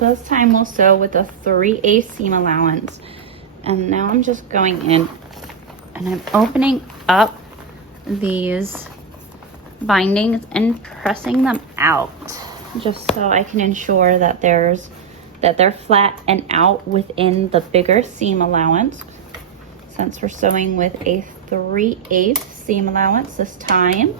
This time we'll sew with a 3/8 seam allowance. And now I'm just going in and I'm opening up these bindings and pressing them out, just so I can ensure that they're flat and out within the bigger seam allowance, since we're sewing with a 3/8 seam allowance this time.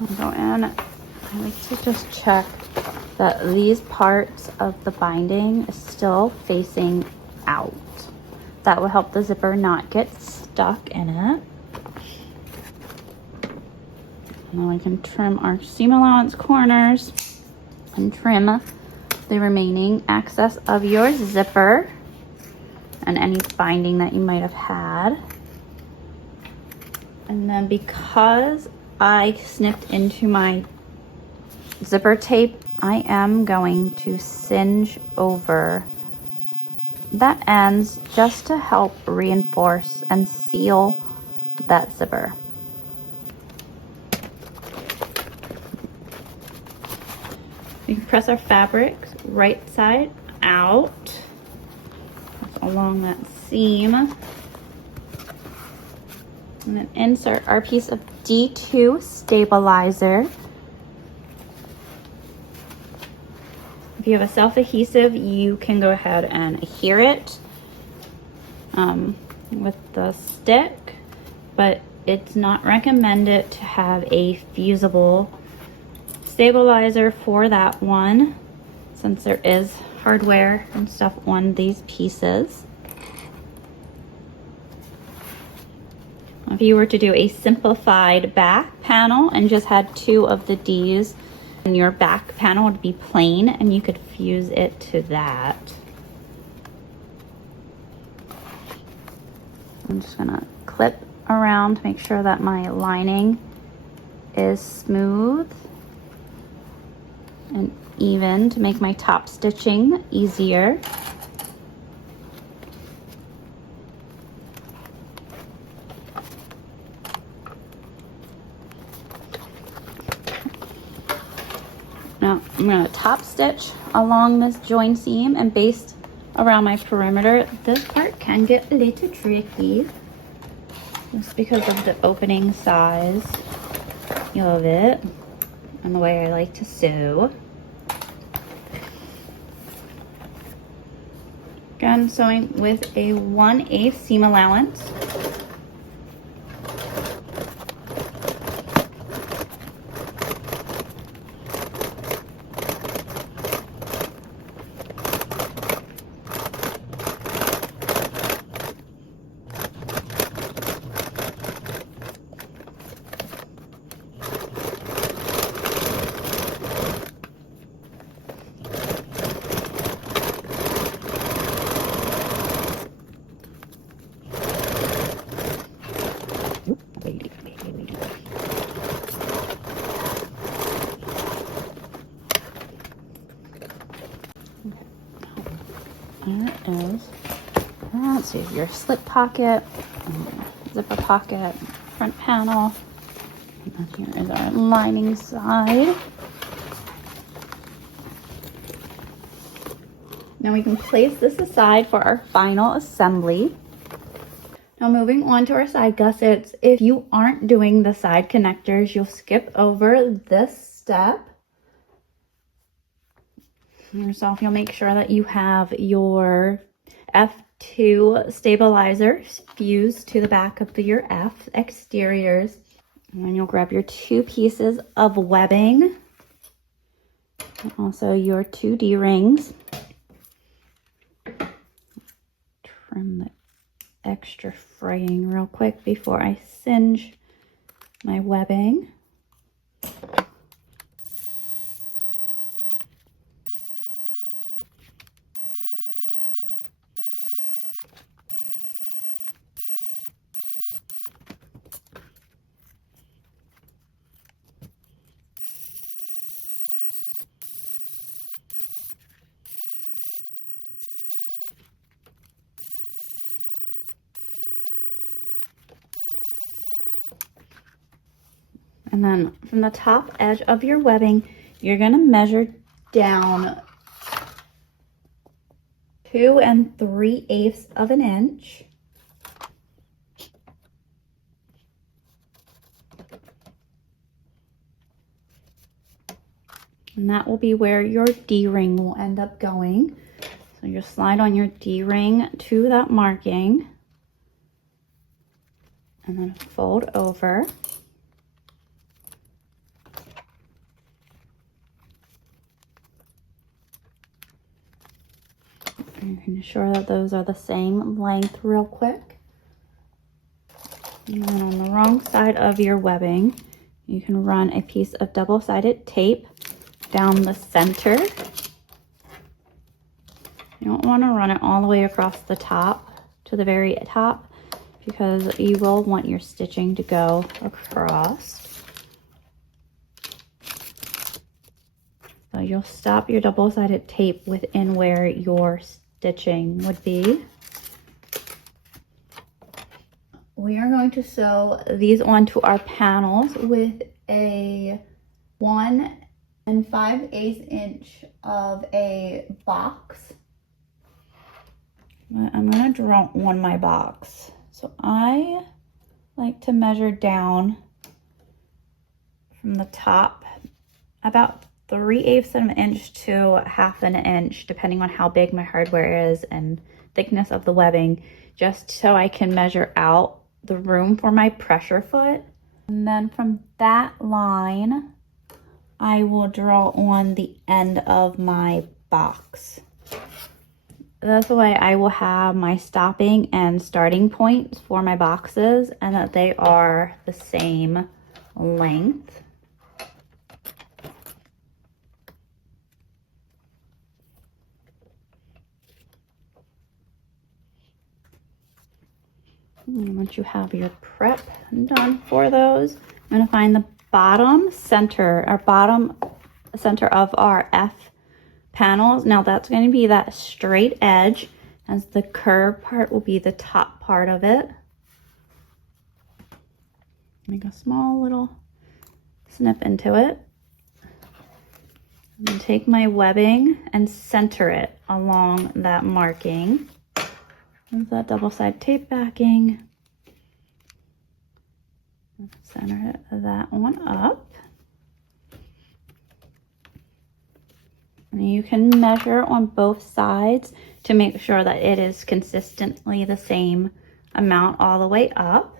I'll go in. I like to just check that these parts of the binding is still facing out. That will help the zipper not get stuck in it. And then we can trim our seam allowance corners and trim the remaining excess of your zipper and any binding that you might have had. And then because I snipped into my zipper tape, I am going to singe over that ends just to help reinforce and seal that zipper. We can press our fabric right side out along that seam, and then insert our piece of D2 stabilizer. If you have a self-adhesive, you can go ahead and adhere it with the stick, but it's not recommended to have a fusible stabilizer for that one, since there is hardware and stuff on these pieces. If you were to do a simplified back panel and just had 2 of the D's, and your back panel would be plain and you could fuse it to that. I'm just gonna clip around to make sure that my lining is smooth and even to make my top stitching easier. Now I'm going to top stitch along this join seam and based around my perimeter. This part can get a little tricky just because of the opening size of it and the way I like to sew. Again, sewing with a 1/8 seam allowance. There it is. Let's see, your slip pocket, zipper pocket, front panel. And then here is our lining side. Now we can place this aside for our final assembly. Now moving on to our side gussets. If you aren't doing the side connectors, you'll skip over this step. Yourself, you'll make sure that you have your F2 stabilizer fused to the back of your F exteriors. And then you'll grab your 2 pieces of webbing, and also your 2 D-rings. trim the extra fraying real quick before I singe my webbing. And then from the top edge of your webbing, you're going to measure down 2 3/8 of an inch. And that will be where your D-ring will end up going. So you'll slide on your D-ring to that marking and then fold over. You can ensure that those are the same length real quick. And then on the wrong side of your webbing, you can run a piece of double-sided tape down the center. You don't want to run it all the way across the top to the very top because you will want your stitching to go across. So you'll stop your double-sided tape within where your stitching would be. We are going to sew these onto our panels with a 1 5/8 inch of a box. I'm going to draw on my box. So I like to measure down from the top about 3/8 of an inch to 1/2 an inch, depending on how big my hardware is and thickness of the webbing, just so I can measure out the room for my pressure foot. And then from that line, I will draw on the end of my box. This way I will have my stopping and starting points for my boxes and that they are the same length. And once you have your prep done for those, I'm going to find the bottom center of our F panels. Now that's going to be that straight edge, as the curved part will be the top part of it. Make a small little snip into it. And take my webbing and center it along that marking. With that double-sided tape backing. Center that one up. And you can measure on both sides to make sure that it is consistently the same amount all the way up.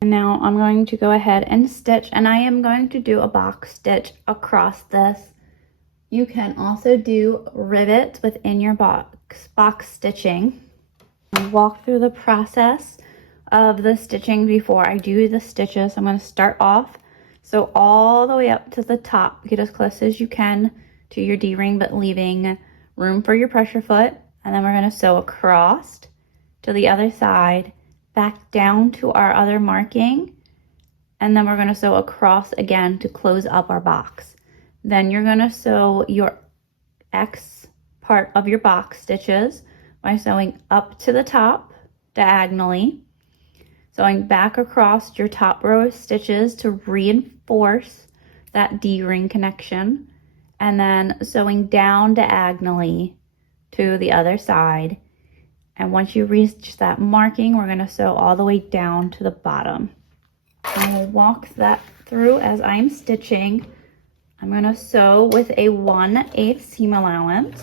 And now I'm going to go ahead and stitch, and I am going to do a box stitch across this. You can also do rivets within your box stitching. I'll walk through the process of the stitching before I do the stitches. I'm going to start off, so all the way up to the top, get as close as you can to your D-ring, but leaving room for your pressure foot. And then we're going to sew across to the other side, back down to our other marking, and then we're going to sew across again to close up our box. Then you're going to sew your X part of your box stitches by sewing up to the top diagonally, sewing back across your top row of stitches to reinforce that D-ring connection, and then sewing down diagonally to the other side. And once you reach that marking, we're going to sew all the way down to the bottom. And we'll walk that through as I'm stitching. I'm going to sew with a 1/8 seam allowance.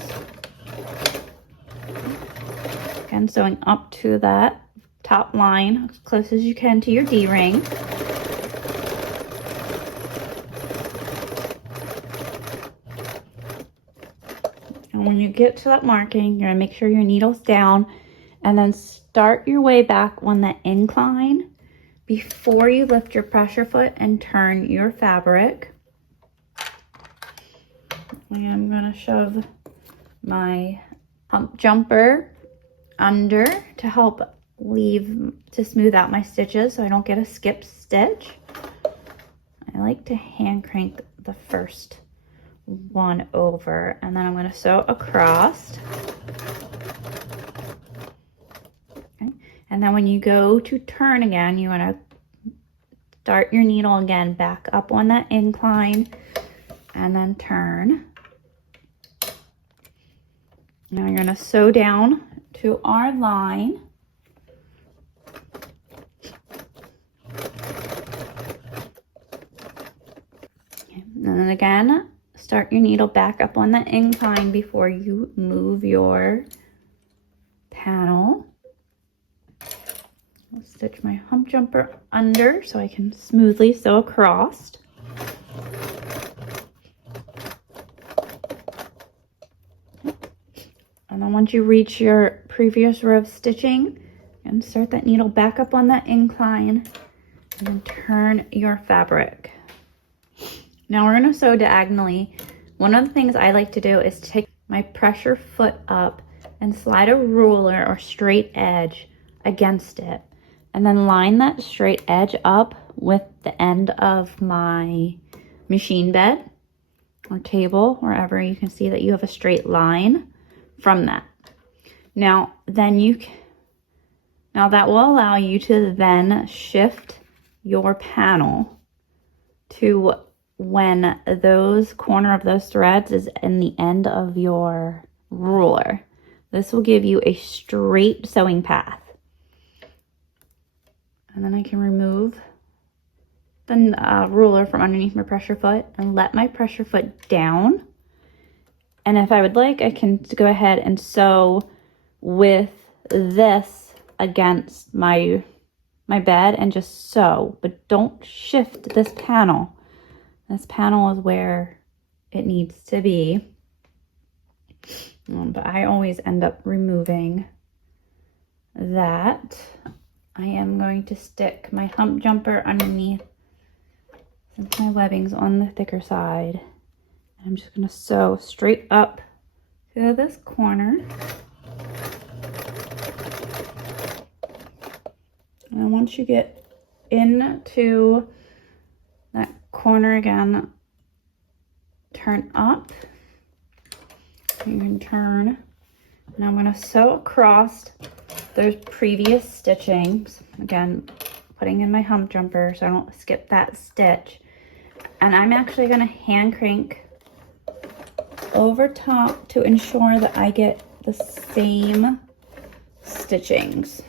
Again, sewing up to that top line as close as you can to your D-ring. And when you get to that marking, you're gonna make sure your needle's down and then start your way back on the incline before you lift your pressure foot and turn your fabric. I am gonna shove my hump jumper under to help smooth out my stitches so I don't get a skip stitch. I like to hand crank the first one over, and then I'm going to sew across. Okay. And then when you go to turn again, you want to start your needle again back up on that incline and then turn. Now you're going to sew down to our line. Okay. And then again, start your needle back up on the incline before you move your panel. I'll stitch my hump jumper under so I can smoothly sew across. And then once you reach your previous row of stitching, insert that needle back up on that incline and then turn your fabric. Now we're going to sew diagonally. One of the things I like to do is take my pressure foot up and slide a ruler or straight edge against it, and then line that straight edge up with the end of my machine bed or table, wherever you can see that you have a straight line from that. Now that will allow you to then shift your panel to when those corner of those threads is in the end of your ruler. This will give you a straight sewing path. And then I can remove the ruler from underneath my pressure foot and let my pressure foot down. And if I would like, I can go ahead and sew with this against my bed and just sew, but don't shift this panel. This panel is where it needs to be. But I always end up removing that. I am going to stick my hump jumper underneath since my webbing's on the thicker side. I'm just going to sew straight up to this corner. And once you get into that corner again, turn up. You can turn. And I'm going to sew across those previous stitchings. Again, putting in my hump jumper so I don't skip that stitch. And I'm actually going to hand crank over top to ensure that I get the same stitchings.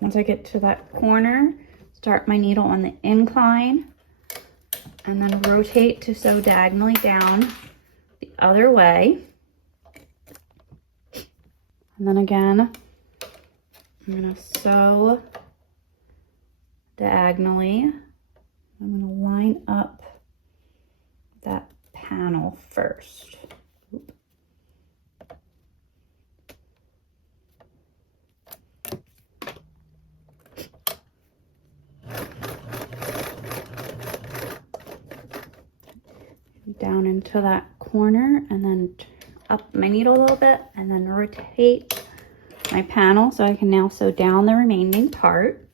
Once I get to that corner, start my needle on the incline and then rotate to sew diagonally down the other way. And then again, I'm going to sew diagonally. I'm going to line up that panel first. Oop. Down into that corner and then up my needle a little bit and then rotate my panel so I can now sew down the remaining part.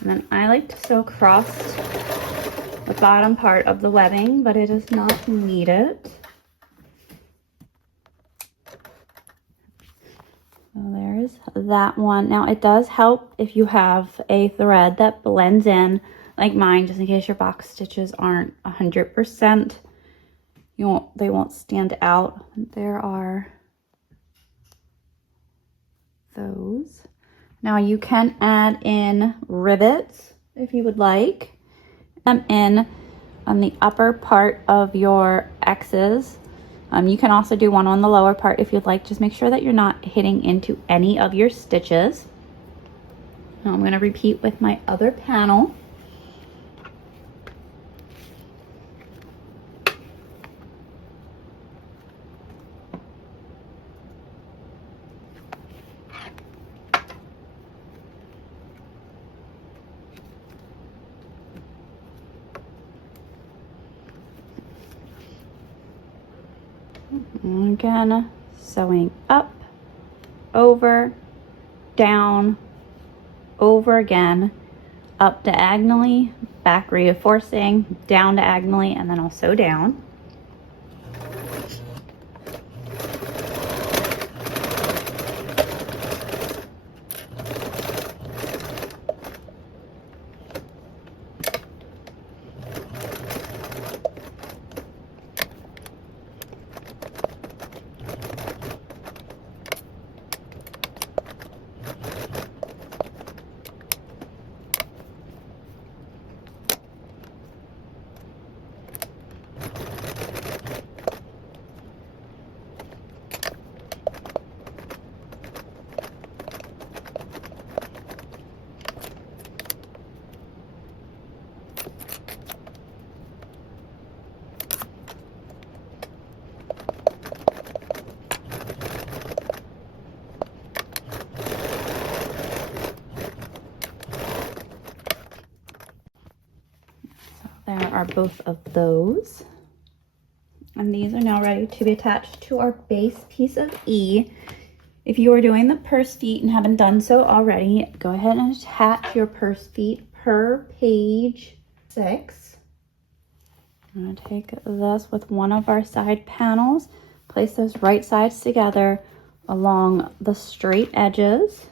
And then I like to sew across the bottom part of the webbing, but it is not needed. So there's that one. Now it does help if you have a thread that blends in like mine, just in case your box stitches aren't 100%. They won't stand out. There are those. Now you can add in rivets if you would like. Them in on the upper part of your X's. You can also do one on the lower part if you'd like. Just make sure that you're not hitting into any of your stitches. Now I'm going to repeat with my other panel. And again, sewing up, over, down, over again, up diagonally, back reinforcing, down diagonally, and then I'll sew down. There are both of those. And these are now ready to be attached to our base piece of E. If you are doing the purse feet and haven't done so already, go ahead and attach your purse feet per page 6. I'm going to take this with one of our side panels, place those right sides together along the straight edges.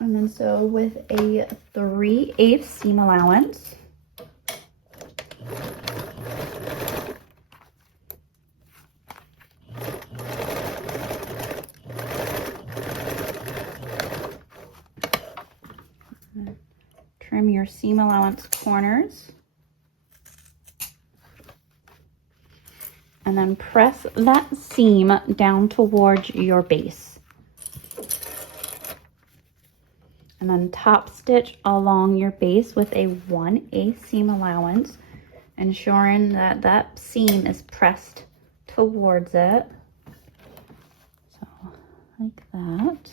And then sew with a 3/8 seam allowance. Trim your seam allowance corners. And then press that seam down towards your base. And then top stitch along your base with a 1/8 seam allowance, ensuring that that seam is pressed towards it. So like that.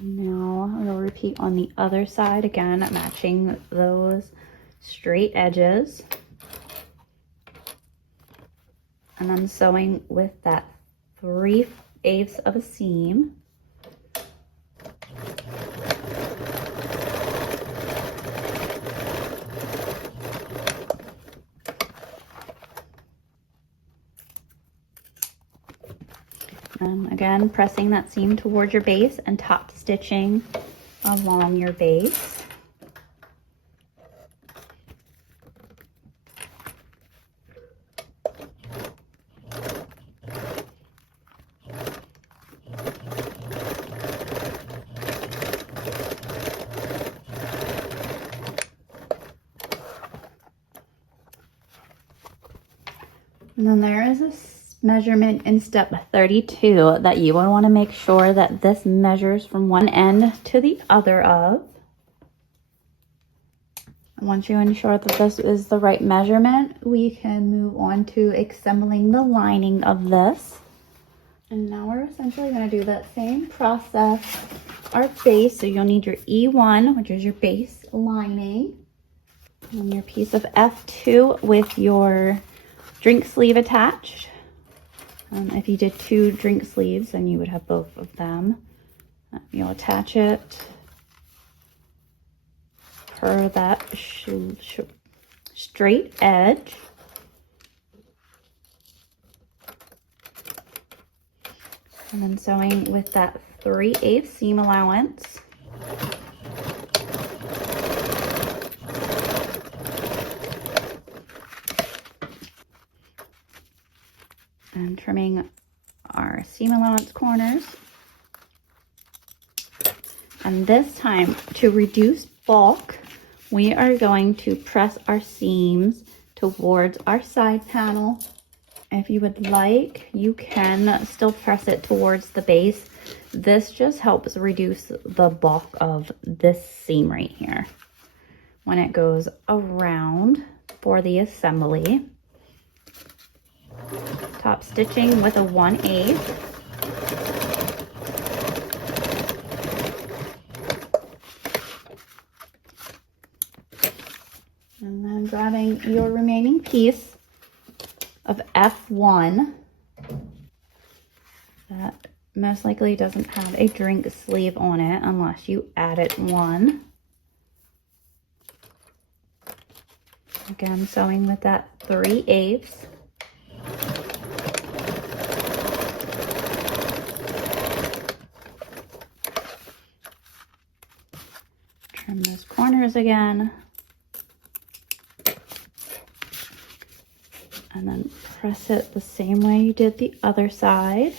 Now we'll repeat on the other side again, matching those straight edges. And then sewing with that 3/8 of a seam. And again, pressing that seam towards your base and top stitching along your base. And then there is a measurement in step 32 that you will want to make sure that this measures from one end to the other of. And once you ensure that this is the right measurement, we can move on to assembling the lining of this. And now we're essentially going to do that same process. Our base, so you'll need your E1, which is your base lining, and your piece of F2 with your drink sleeve attached. If you did 2 drink sleeves, then you would have both of them. You'll attach it per that straight edge. And then sewing with that 3/8 seam allowance. And trimming our seam allowance corners. And this time, to reduce bulk, we are going to press our seams towards our side panel. If you would like, you can still press it towards the base This just helps reduce the bulk of this seam right here when it goes around for the assembly. Top stitching with a 1/8. And then grabbing your remaining piece of F1 that most likely doesn't have a drink sleeve on it unless you added one. Again, sewing with that 3/8. Trim those corners again. And then press it the same way you did the other side.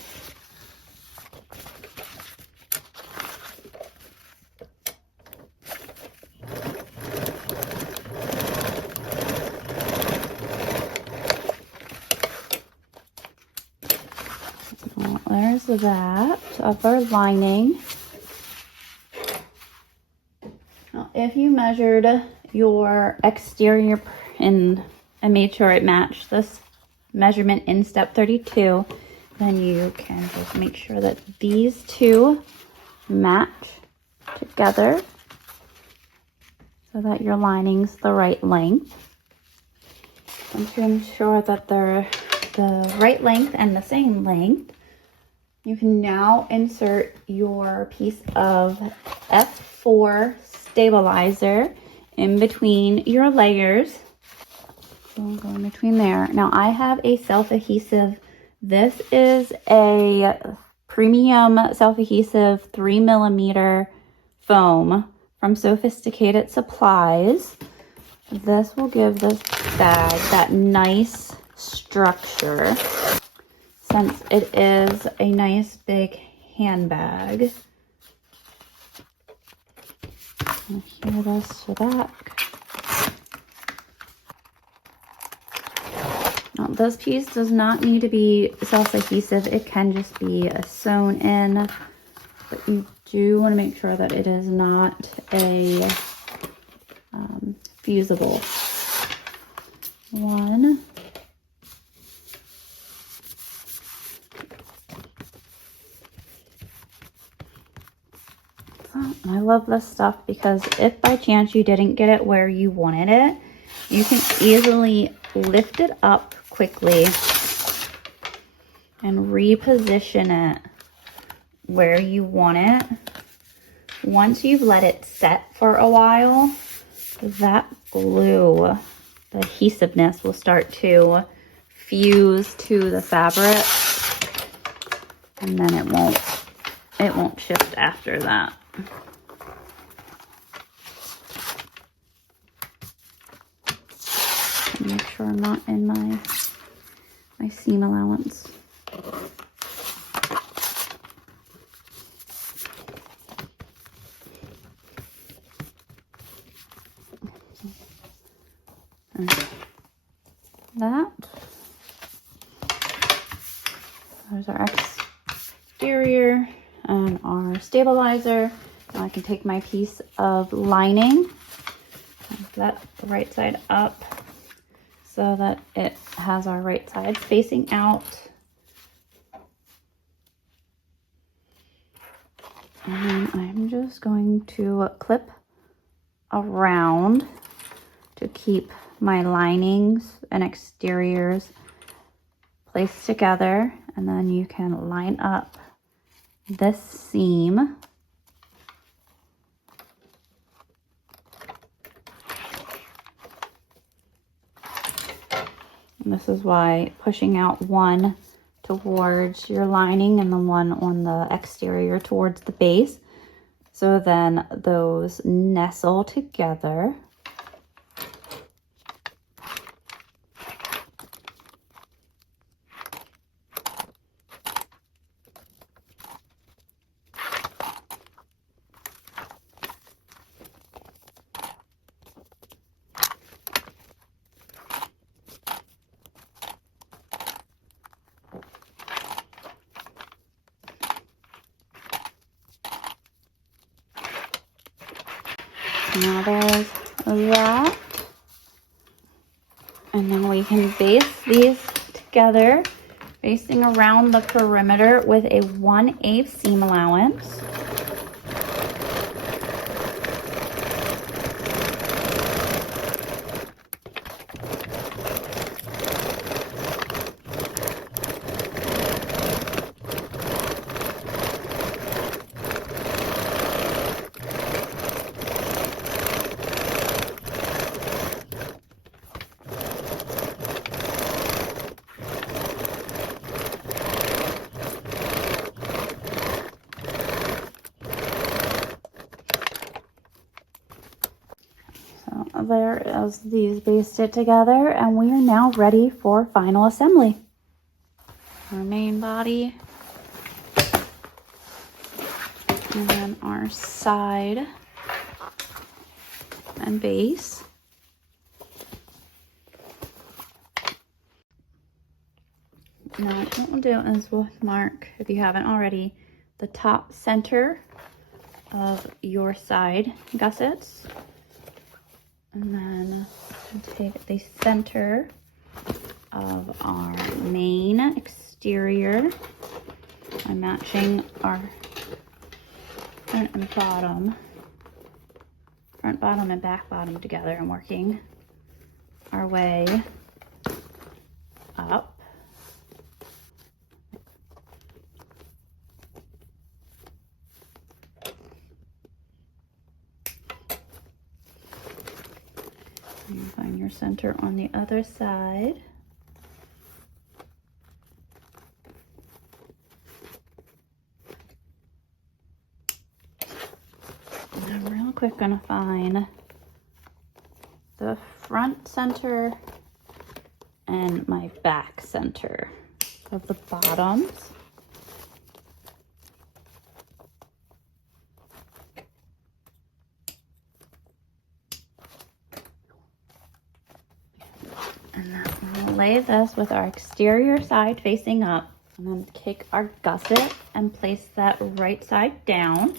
Well, there's that of our lining. Now, if you measured your exterior and made sure it matched this measurement in step 32, then you can just make sure that these two match together so that your lining's the right length. And to ensure that they're the right length and the same length, you can now insert your piece of F4 stabilizer in between your layers. So I'm going between there. Now I have a self-adhesive. This is a premium self-adhesive 3mm foam from Sewfisticated Supplies. This will give this bag that nice structure since it is a nice big handbag. Adhere this to that. Now, this piece does not need to be self-adhesive. It can just be sewn in, but you do want to make sure that it is not a fusible one. I love this stuff because if by chance you didn't get it where you wanted it, you can easily lift it up quickly and reposition it where you want it. Once you've let it set for a while, that glue, the adhesiveness will start to fuse to the fabric, and then it won't shift after that. Make sure I'm not in my seam allowance. That. There's our exterior and our stabilizer. Now I can take my piece of lining, that right side up so that it has our right side facing out. And I'm just going to clip around to keep my linings and exteriors placed together, and then you can line up this seam. And this is why pushing out one towards your lining and the one on the exterior towards the base, so then those nestle together. Now there's that. And then we can baste these together, basting around the perimeter with a 1/8 seam allowance. There is these basted together, and we are now ready for final assembly. Our main body, and then our side and base. Now what we'll do is we'll mark, if you haven't already, the top center of your side gussets. And then we'll take the center of our main exterior. I'm matching our front and bottom, and back bottom together and working our way up. You find your center on the other side. And I'm real quick gonna find the front center and my back center of the bottoms. And then we'll lay this with our exterior side facing up, and then take our gusset and place that right side down,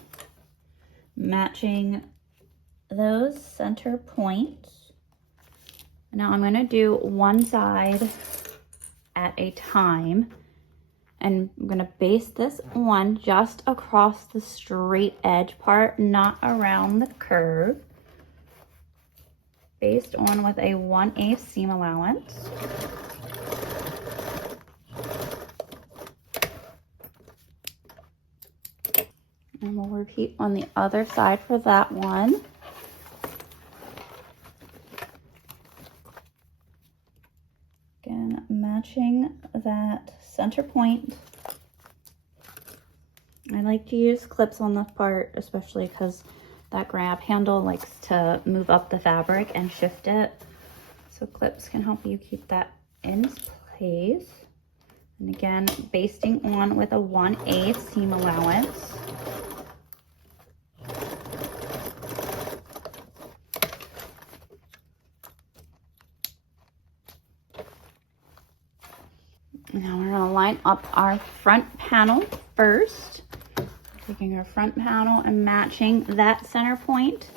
matching those center points. Now I'm going to do one side at a time, and I'm going to baste this one just across the straight edge part, not around the curve. Based on with a 1/8 seam allowance. And we'll repeat on the other side for that one. Again, matching that center point. I like to use clips on this part, especially because that grab handle likes to move up the fabric and shift it. So clips can help you keep that in place. And again, basting on with a 1/8 seam allowance. Now we're gonna line up our front panel first. Taking our front panel and matching that center point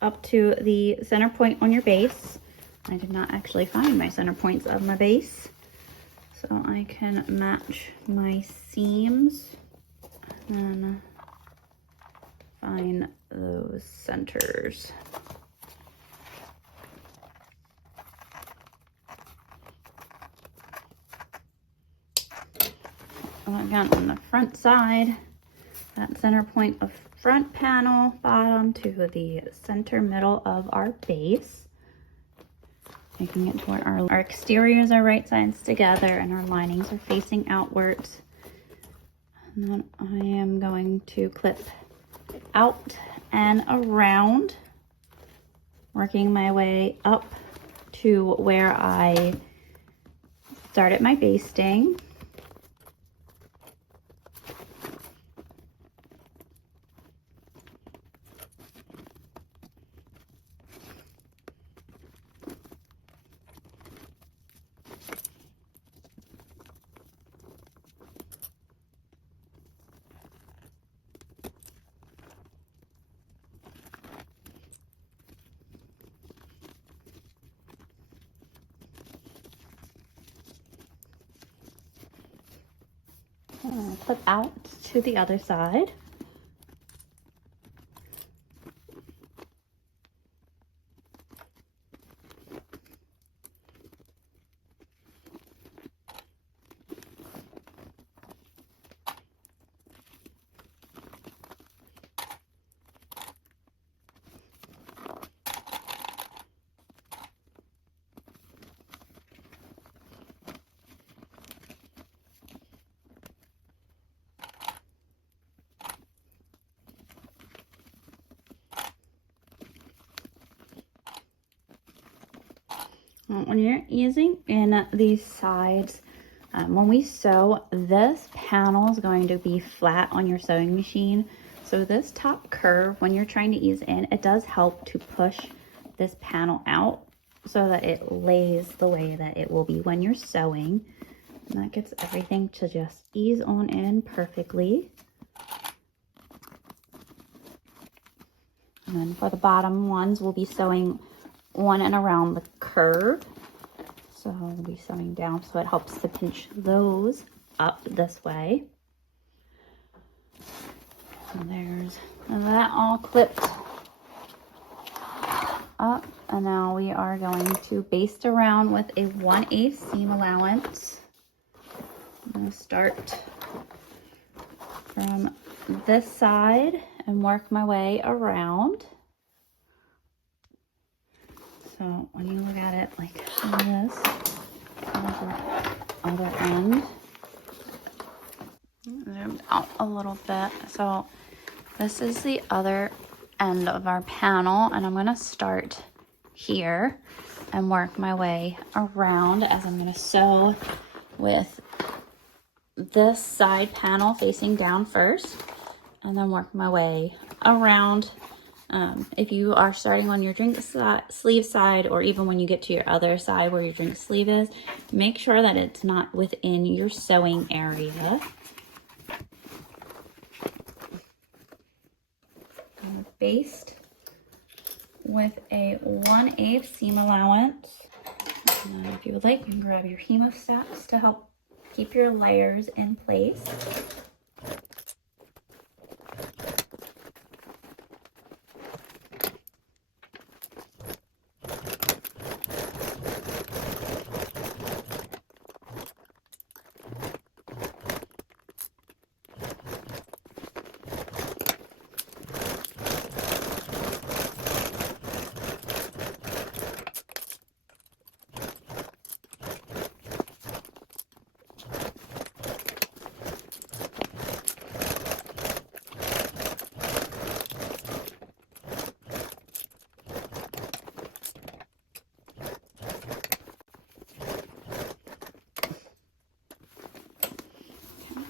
up to the center point on your base. I did not actually find my center points of my base, so I can match my seams and find those centers. And again, on the front side, that center point of front panel, bottom to the center middle of our base. Making it to where our exteriors are right sides together and our linings are facing outwards. And then I am going to clip out and around, working my way up to where I started my basting. Flip out to the other side. When you're easing in these sides, when we sew, this panel is going to be flat on your sewing machine. So this top curve, when you're trying to ease in, it does help to push this panel out so that it lays the way that it will be when you're sewing. And that gets everything to just ease on in perfectly. And then for the bottom ones, we'll be sewing on and around the curve. So we'll be sewing down so it helps to pinch those up this way. So there's that all clipped up. And now we are going to baste around with a 1/8 seam allowance. I'm going to start from this side and work my way around. So when you look at it like this, other end, zoomed out a little bit. So this is the other end of our panel, and I'm going to start here and work my way around as I'm going to sew with this side panel facing down first, and then work my way around. If you are starting on your drink sleeve side, or even when you get to your other side where your drink sleeve is, make sure that it's not within your sewing area. Baste with a 1/8 seam allowance. And then if you would like, you can grab your hemostats to help keep your layers in place.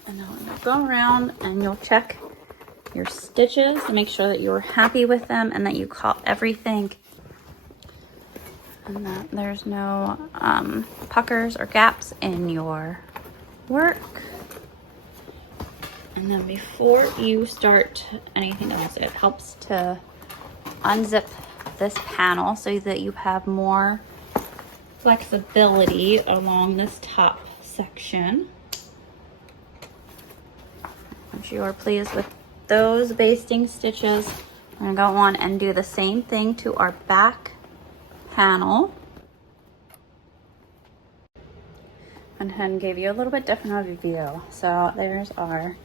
And now you'll go around and you'll check your stitches to make sure that you're happy with them and that you caught everything and that there's no puckers or gaps in your work. And then before you start anything else, it helps to unzip this panel so that you have more flexibility along this top section. Once you are pleased with those basting stitches, we're going to go on and do the same thing to our back panel. And then give you a little bit different of a view. So there's our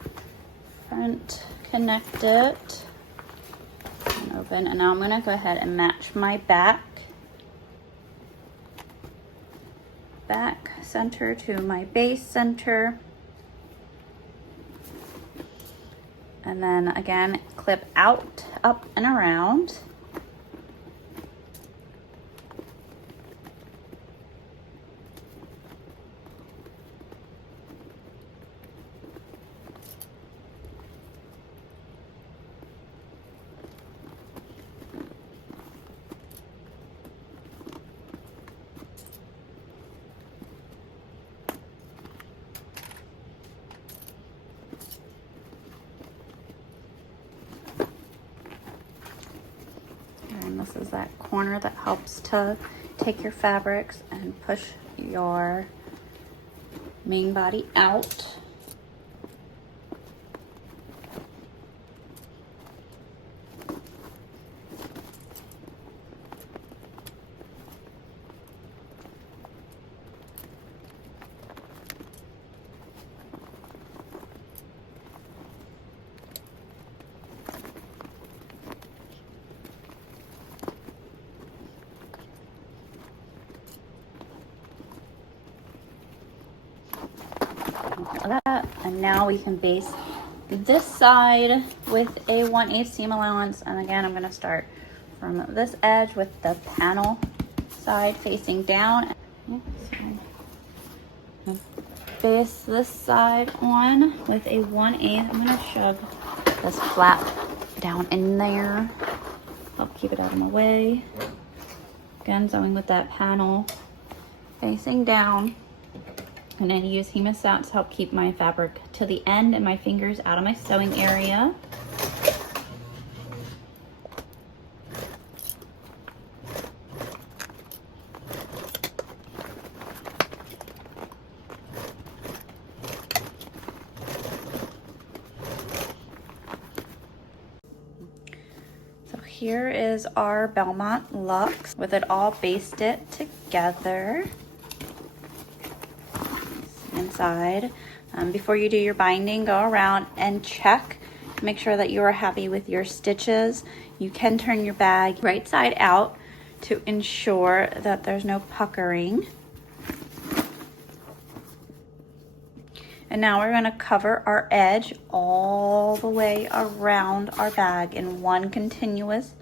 front connected and open. And now I'm going to go ahead and match my back center to my base center. And then again, clip out, up and around. And this is that corner that helps to take your fabrics and push your main body out. Like that. And now we can base this side with a 1/8 seam allowance. And again, I'm gonna start from this edge with the panel side facing down. Base this side on with a 1/8. I'm gonna shove this flap down in there, help keep it out of my way. Again, sewing with that panel facing down, and then use hemostat to help keep my fabric to the end and my fingers out of my sewing area. Here is our Belmont Luxe with it all basted together inside. Before you do your binding, go around and check. Make sure that you are happy with your stitches. You can turn your bag right side out to ensure that there's no puckering. And now we're going to cover our edge all the way around our bag in one continuous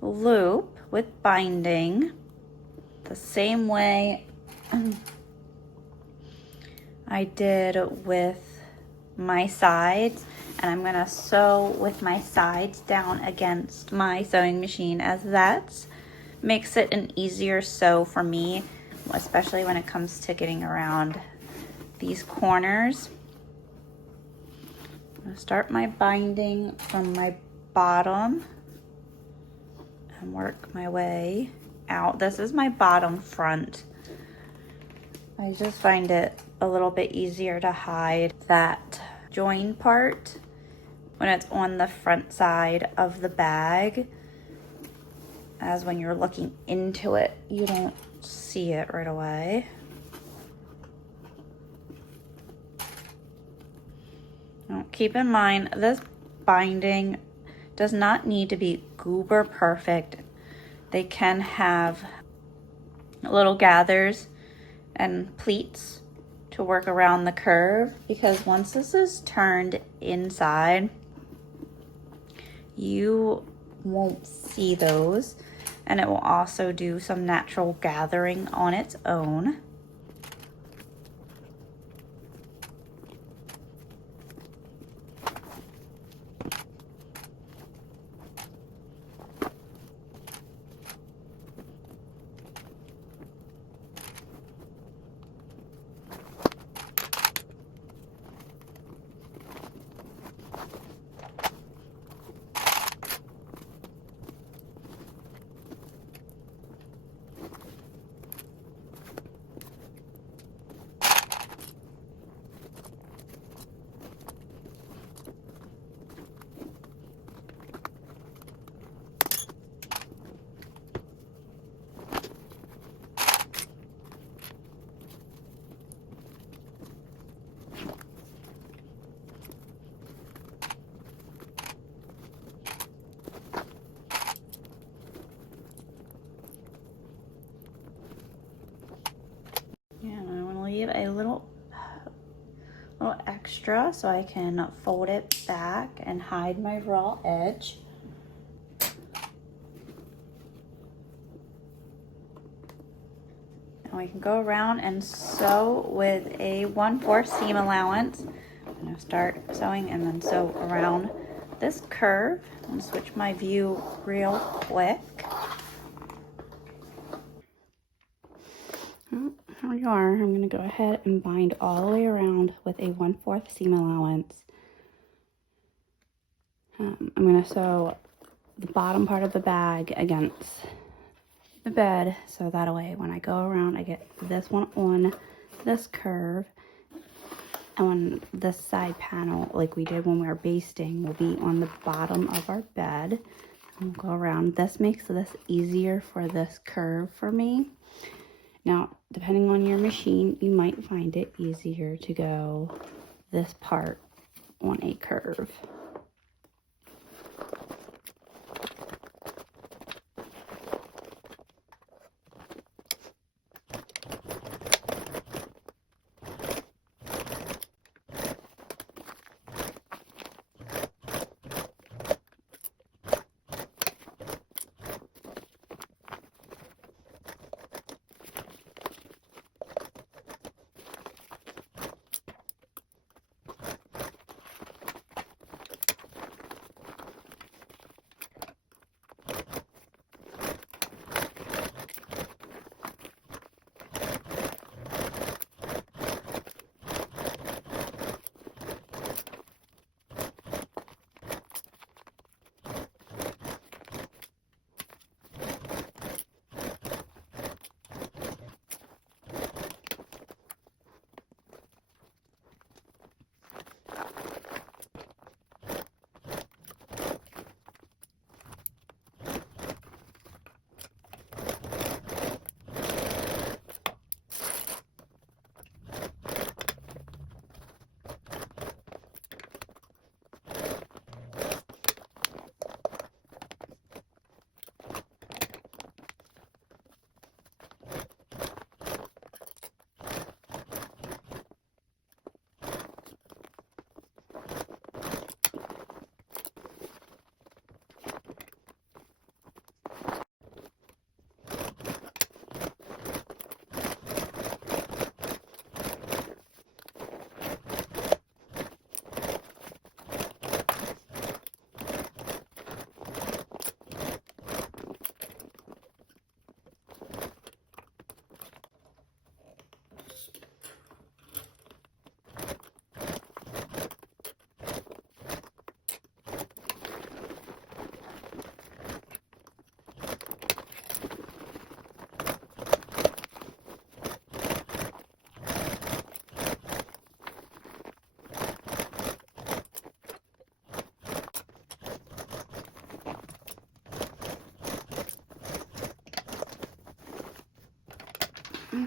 loop with binding, the same way I did with my sides. And I'm going to sew with my sides down against my sewing machine, as that makes it an easier sew for me, especially when it comes to getting around these corners. I'm going to start my binding from my bottom and work my way out. This is my bottom front. I just find it a little bit easier to hide that join part when it's on the front side of the bag, as when you're looking into it, you don't see it right away. Now, keep in mind, this binding does not need to be goober perfect. They can have little gathers and pleats to work around the curve, because once this is turned inside, you won't see those, and it will also do some natural gathering on its own. A little extra so I can fold it back and hide my raw edge. And we can go around and sew with a 1/4 seam allowance. I'm going to start sewing and then sew around this curve and switch my view real quick. Here we are. I'm going to go ahead and bind all the way around with a 1/4 seam allowance. I'm going to sew the bottom part of the bag against the bed, so that way when I go around I get this one on this curve, and when this side panel, like we did when we were basting, will be on the bottom of our bed. I'll go around. This makes this easier for this curve for me. Now, depending on your machine, you might find it easier to go this part on a curve.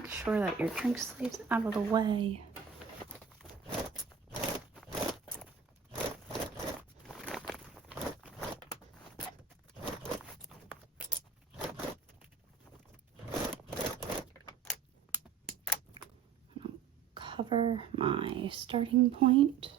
make sure that your drink sleeve's out of the way. Cover my starting point.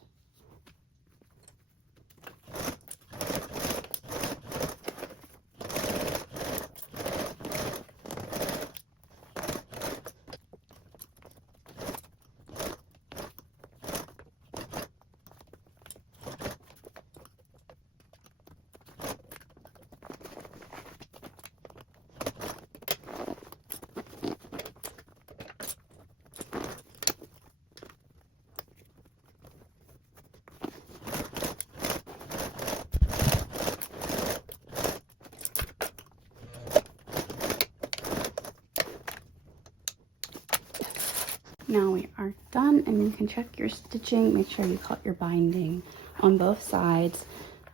Now we are done, and you can check your stitching. Make sure you cut your binding on both sides,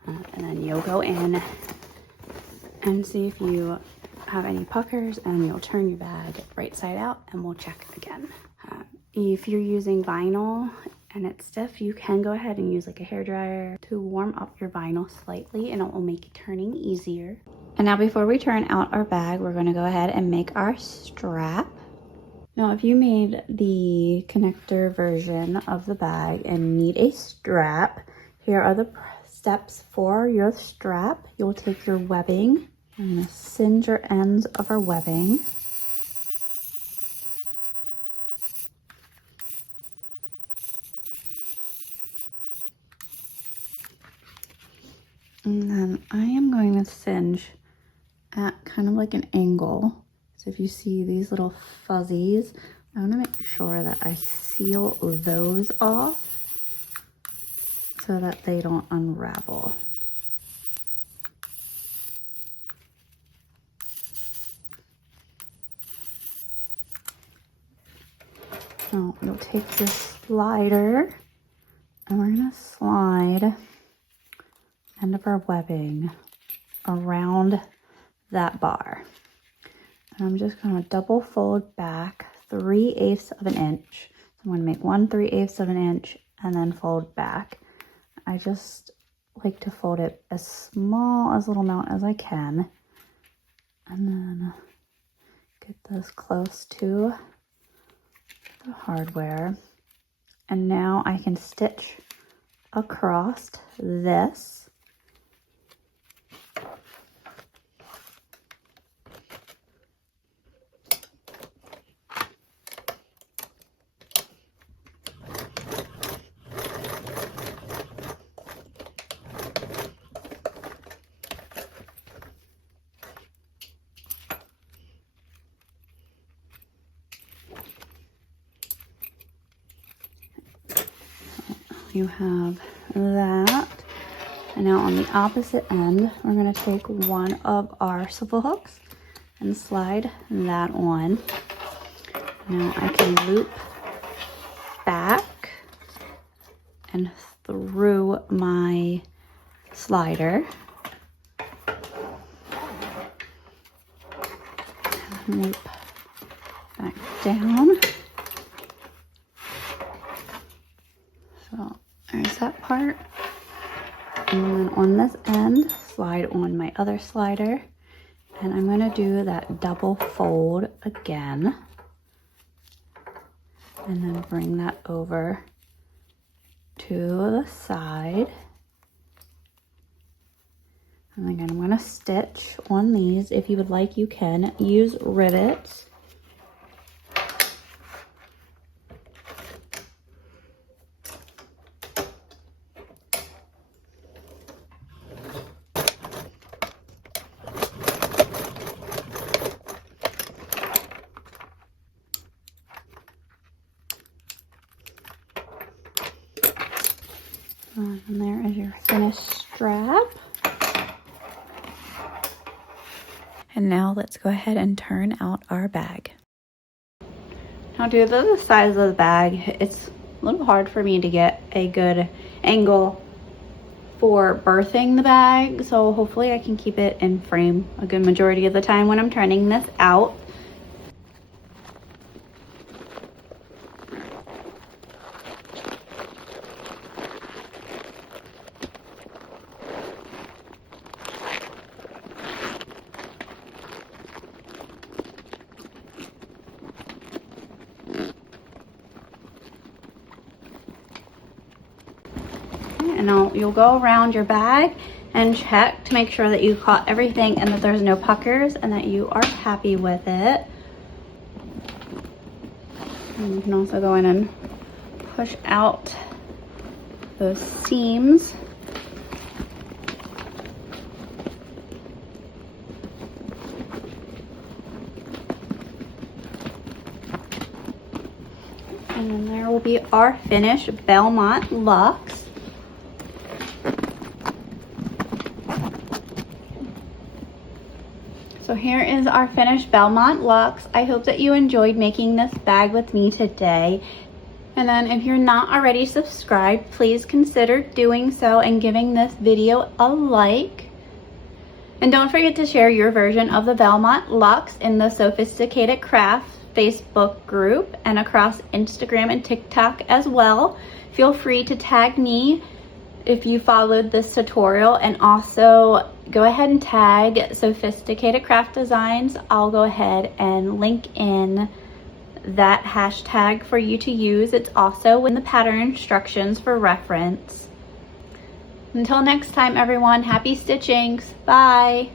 and then you'll go in and see if you have any puckers, and you'll turn your bag right side out and we'll check again. If you're using vinyl and it's stiff, you can go ahead and use like a hairdryer to warm up your vinyl slightly, and it will make turning easier. And now before we turn out our bag, we're going to go ahead and make our strap. Now, if you made the connector version of the bag and need a strap, here are the steps for your strap. You'll take your webbing. I'm going to singe your ends of our webbing. And then I am going to singe at kind of like an angle. So if you see these little fuzzies, I want to make sure that I seal those off so that they don't unravel. So you'll take your slider, and we're going to slide end of our webbing around that bar. And I'm just going to double fold back 3/8 of an inch. So I'm going to make 1/3/8 of an inch and then fold back. I just like to fold it as small as little amount as I can, and then get this close to the hardware. And now I can stitch across this. You have that, and now on the opposite end, we're going to take one of our swivel hooks and slide that on. Now I can loop back and through my slider. Loop back down. So there's that part. And then on this end, slide on my other slider. And I'm going to do that double fold again. And then bring that over to the side. And again, I'm going to stitch on these. If you would like, you can use rivets. And there is your finished strap. And now let's go ahead and turn out our bag. Now due to the size of the bag, it's a little hard for me to get a good angle for birthing the bag. So hopefully I can keep it in frame a good majority of the time when I'm turning this out. And you'll go around your bag and check to make sure that you caught everything and that there's no puckers and that you are happy with it. And you can also go in and push out those seams. And then there will be our finished Belmont Luxe. So here is our finished Belmont Luxe. I hope that you enjoyed making this bag with me today. And then if you're not already subscribed, please consider doing so and giving this video a like. And don't forget to share your version of the Belmont Luxe in the Sewfisticated Crafts Facebook group and across Instagram and TikTok as well. Feel free to tag me if you followed this tutorial, and also go ahead and tag Sewfisticated Craft Designs. I'll go ahead and link in that hashtag for you to use. It's also in the pattern instructions for reference. Until next time, everyone, happy stitchings. Bye.